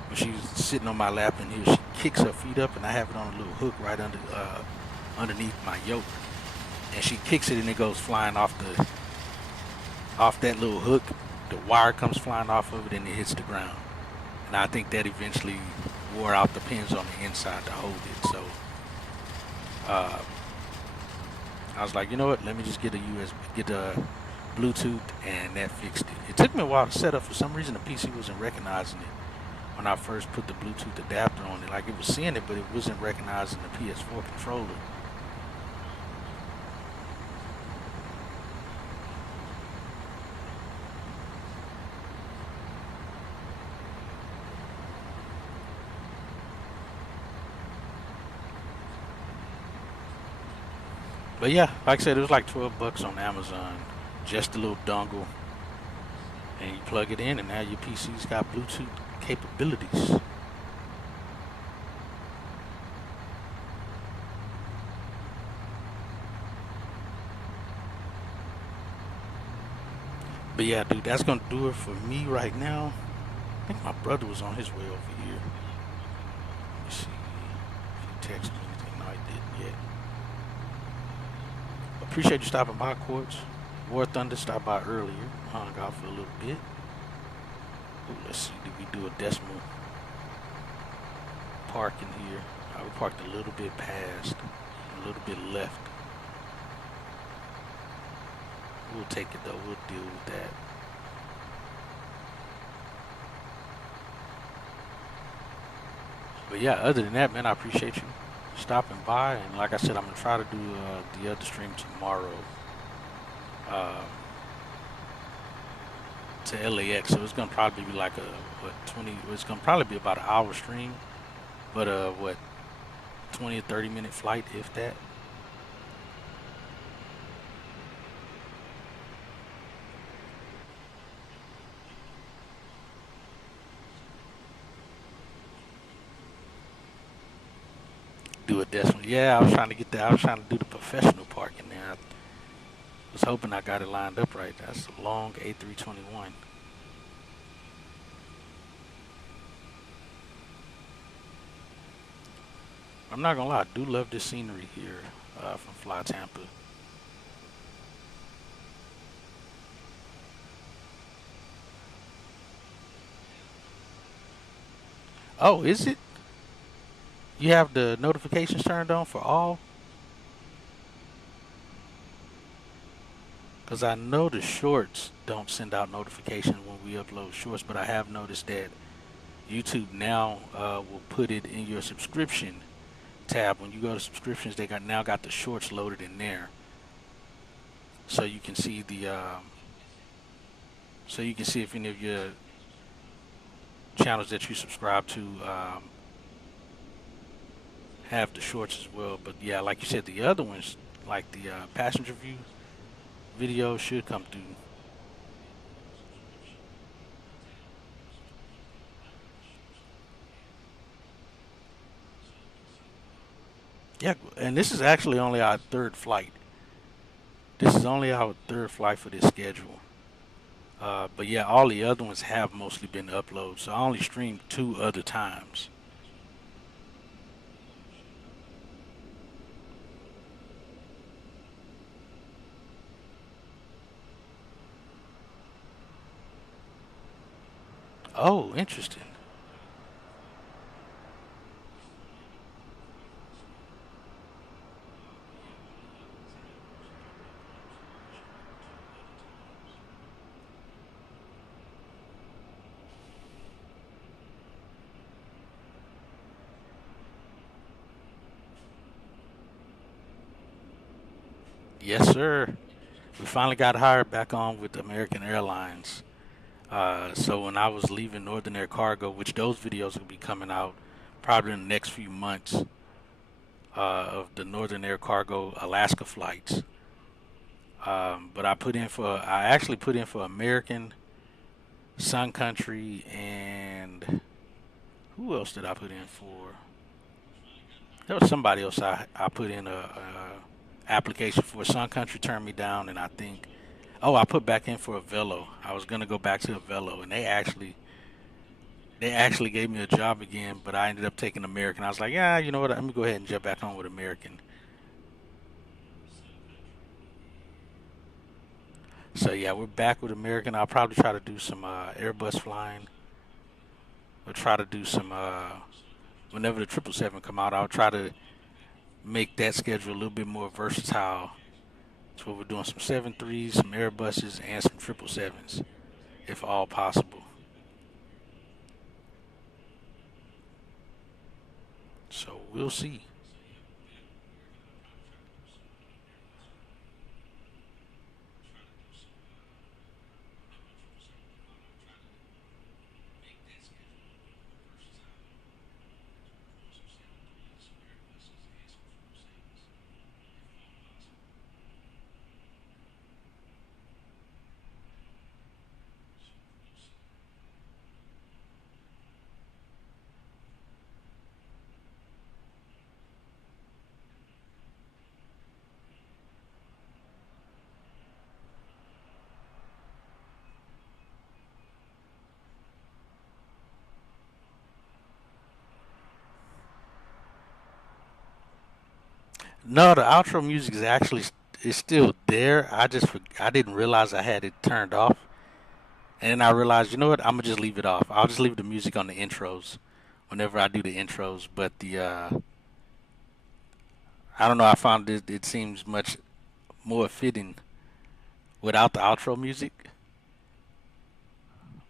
when she's sitting on my lap in here, she kicks her feet up, and I have it on a little hook right underneath my yoke, and she kicks it and it goes flying off that little hook. The wire comes flying off of it and it hits the ground. And I think that eventually wore out the pins on the inside to hold it. So I was like, you know what? Let me just get a Bluetooth, and that fixed it. It took me a while to set up. For some reason, the PC wasn't recognizing it when I first put the Bluetooth adapter on it. Like, it was seeing it, but it wasn't recognizing the PS4 controller. But yeah, like I said, it was like $12 on Amazon, just a little dongle, and you plug it in, and now your PC's got Bluetooth capabilities. But yeah, dude, that's gonna do it for me right now. I think my brother was on his way over here. Let me see if he texted me anything. No, he didn't yet. Appreciate you stopping by, Quartz. War Thunder stopped by earlier. Hung out for a little bit. Ooh, let's see, did we do a decimal parking here? We parked a little bit past, a little bit left. We'll take it though, we'll deal with that. But yeah, other than that, man, I appreciate you stopping by, and like I said, I'm gonna try to do the other stream tomorrow to LAX. So it's gonna probably be like it's gonna probably be about an hour stream, but 20 or 30 minute flight, if that. Do a decimal. Yeah, I was trying to get that. I was trying to do the professional parking there. I was hoping I got it lined up right. That's a long A321. I'm not gonna lie, I do love this scenery here from Fly Tampa. Oh, is it? You have the notifications turned on for all? Because I know the shorts don't send out notifications when we upload shorts, but I have noticed that YouTube now will put it in your subscription tab. When you go to subscriptions, they now got the shorts loaded in there, so you can see the if any of your channels that you subscribe to have the shorts as well. But yeah, like you said, the other ones, like the passenger view video, should come through. Yeah, and this is actually only our third flight. This is only our third flight for this schedule. But yeah, all the other ones have mostly been uploaded, so I only streamed 2 other times. Oh, interesting. Yes, sir. We finally got hired back on with American Airlines. So when I was leaving Northern Air Cargo, which those videos will be coming out probably in the next few months, of the Northern Air Cargo Alaska flights. But I actually put in for American, Sun Country, and who else did I put in for? There was somebody else I put in a application for. Sun Country turned me down, and I think, I put back in for a Velo. I was gonna go back to a Velo, and they actually gave me a job again, but I ended up taking American. I was like, yeah, you know what? Let me go ahead and jump back on with American. So yeah, we're back with American. I'll probably try to do some Airbus flying. We'll try to do some whenever the 777 come out. I'll try to make that schedule a little bit more versatile. So we're doing some 7-3s, some Airbuses, and some 777s, if all possible. So we'll see. No, the outro music is actually still there. I didn't realize I had it turned off, and then I realized, you know what? I'm gonna just leave it off. I'll just leave the music on the intros whenever I do the intros. But the I don't know. I found it seems much more fitting without the outro music.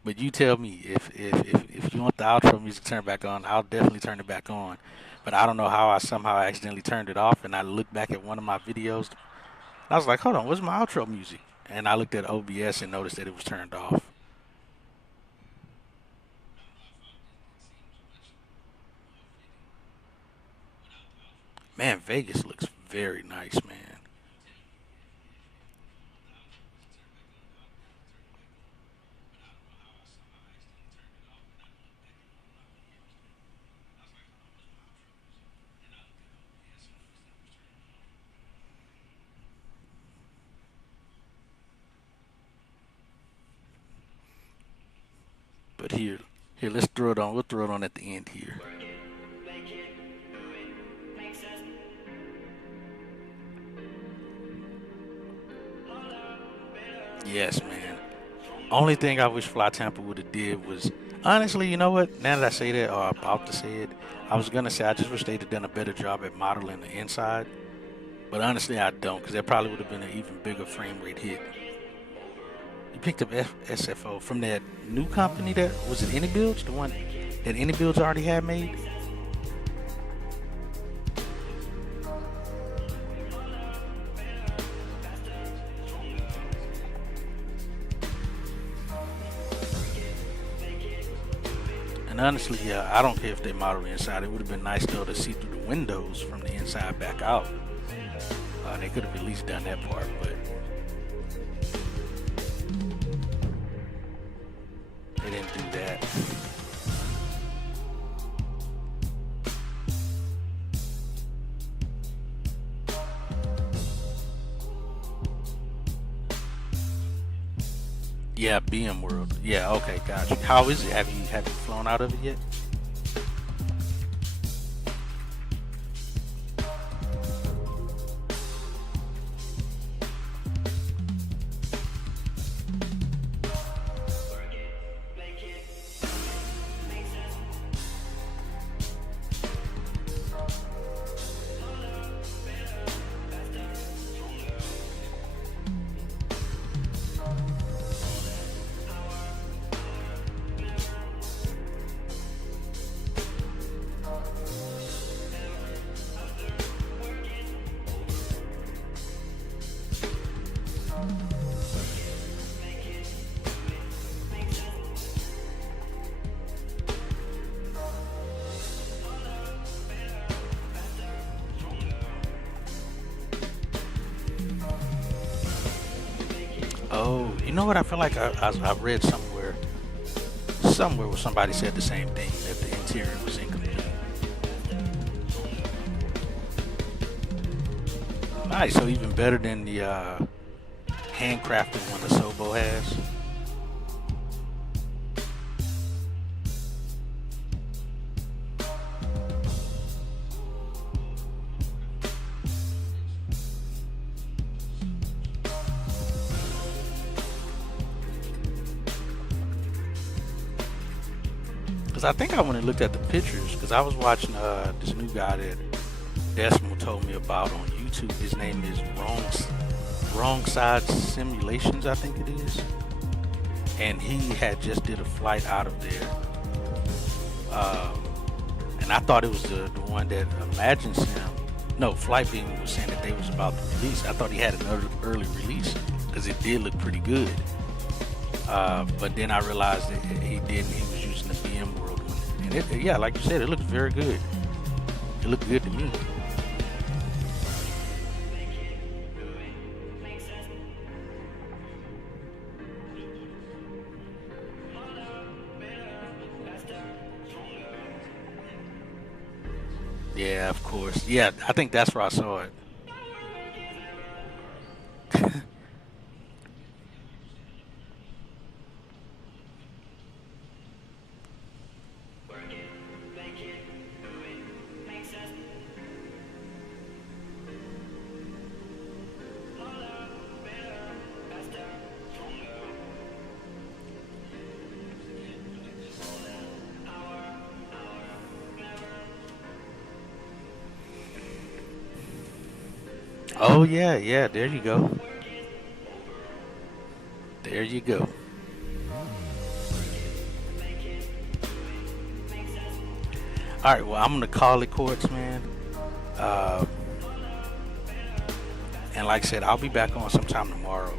But you tell me if you want the outro music turned back on, I'll definitely turn it back on. But I don't know how I somehow accidentally turned it off, and I looked back at one of my videos. And I was like, hold on, where's my outro music? And I looked at OBS and noticed that it was turned off. Man, Vegas looks very nice, man. But here, let's throw it on. We'll throw it on at the end here. Yes, man. Only thing I wish Fly Tampa would have did was, honestly, you know what? Now that I say that, or about to say it, I was gonna say I just wish they'd have done a better job at modeling the inside. But honestly, I don't, because that probably would have been an even bigger frame rate hit. You picked up SFO from that new company that was it AnyBuilds, the one that AnyBuilds already had made. And honestly, yeah, I don't care if they model the inside. It would have been nice though to see through the windows from the inside back out. They could have at least done that part, but they didn't do that. Yeah, BM World. Yeah, okay, gotcha. How is it? Have you flown out of it yet? Oh, you know what? I feel like I read somewhere where somebody said the same thing, that the interior was incomplete. Nice, so even better than the handcrafted one the Sobo has. I think I went and looked at the pictures because I was watching this new guy that Decimal told me about on YouTube. His name is Wrong Side Simulations, I think it is. And he had just did a flight out of there. And I thought it was the one that ImagineSim, no, Flightbeam was saying that they was about to release. I thought he had an early release because it did look pretty good. But then I realized that he was using the VM World one. And yeah, like you said, it looks very good. It looked good to me. Yeah, of course. Yeah, I think that's where I saw it. Oh yeah, there you go. There you go. Alright, well, I'm gonna call it quits, man. And like I said, I'll be back on sometime tomorrow.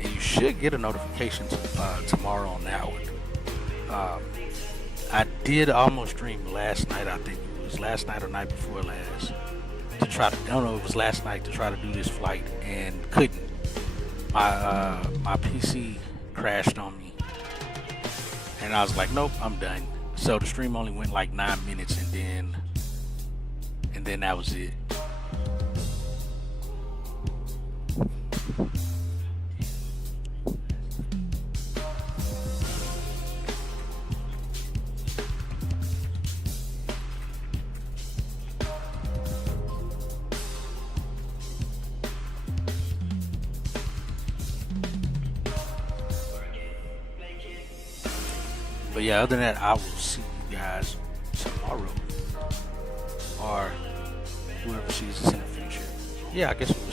And you should get a notification tomorrow on that one. I did almost stream last night, I think it was last night or night before last. To try to, I don't know, it was last night to try to do this flight and couldn't. My PC crashed on me, and I was like, nope, I'm done. So the stream only went like 9 minutes, and then that was it. But yeah, other than that, I will see you guys tomorrow. Or whoever sees this in the future. Yeah, I guess we'll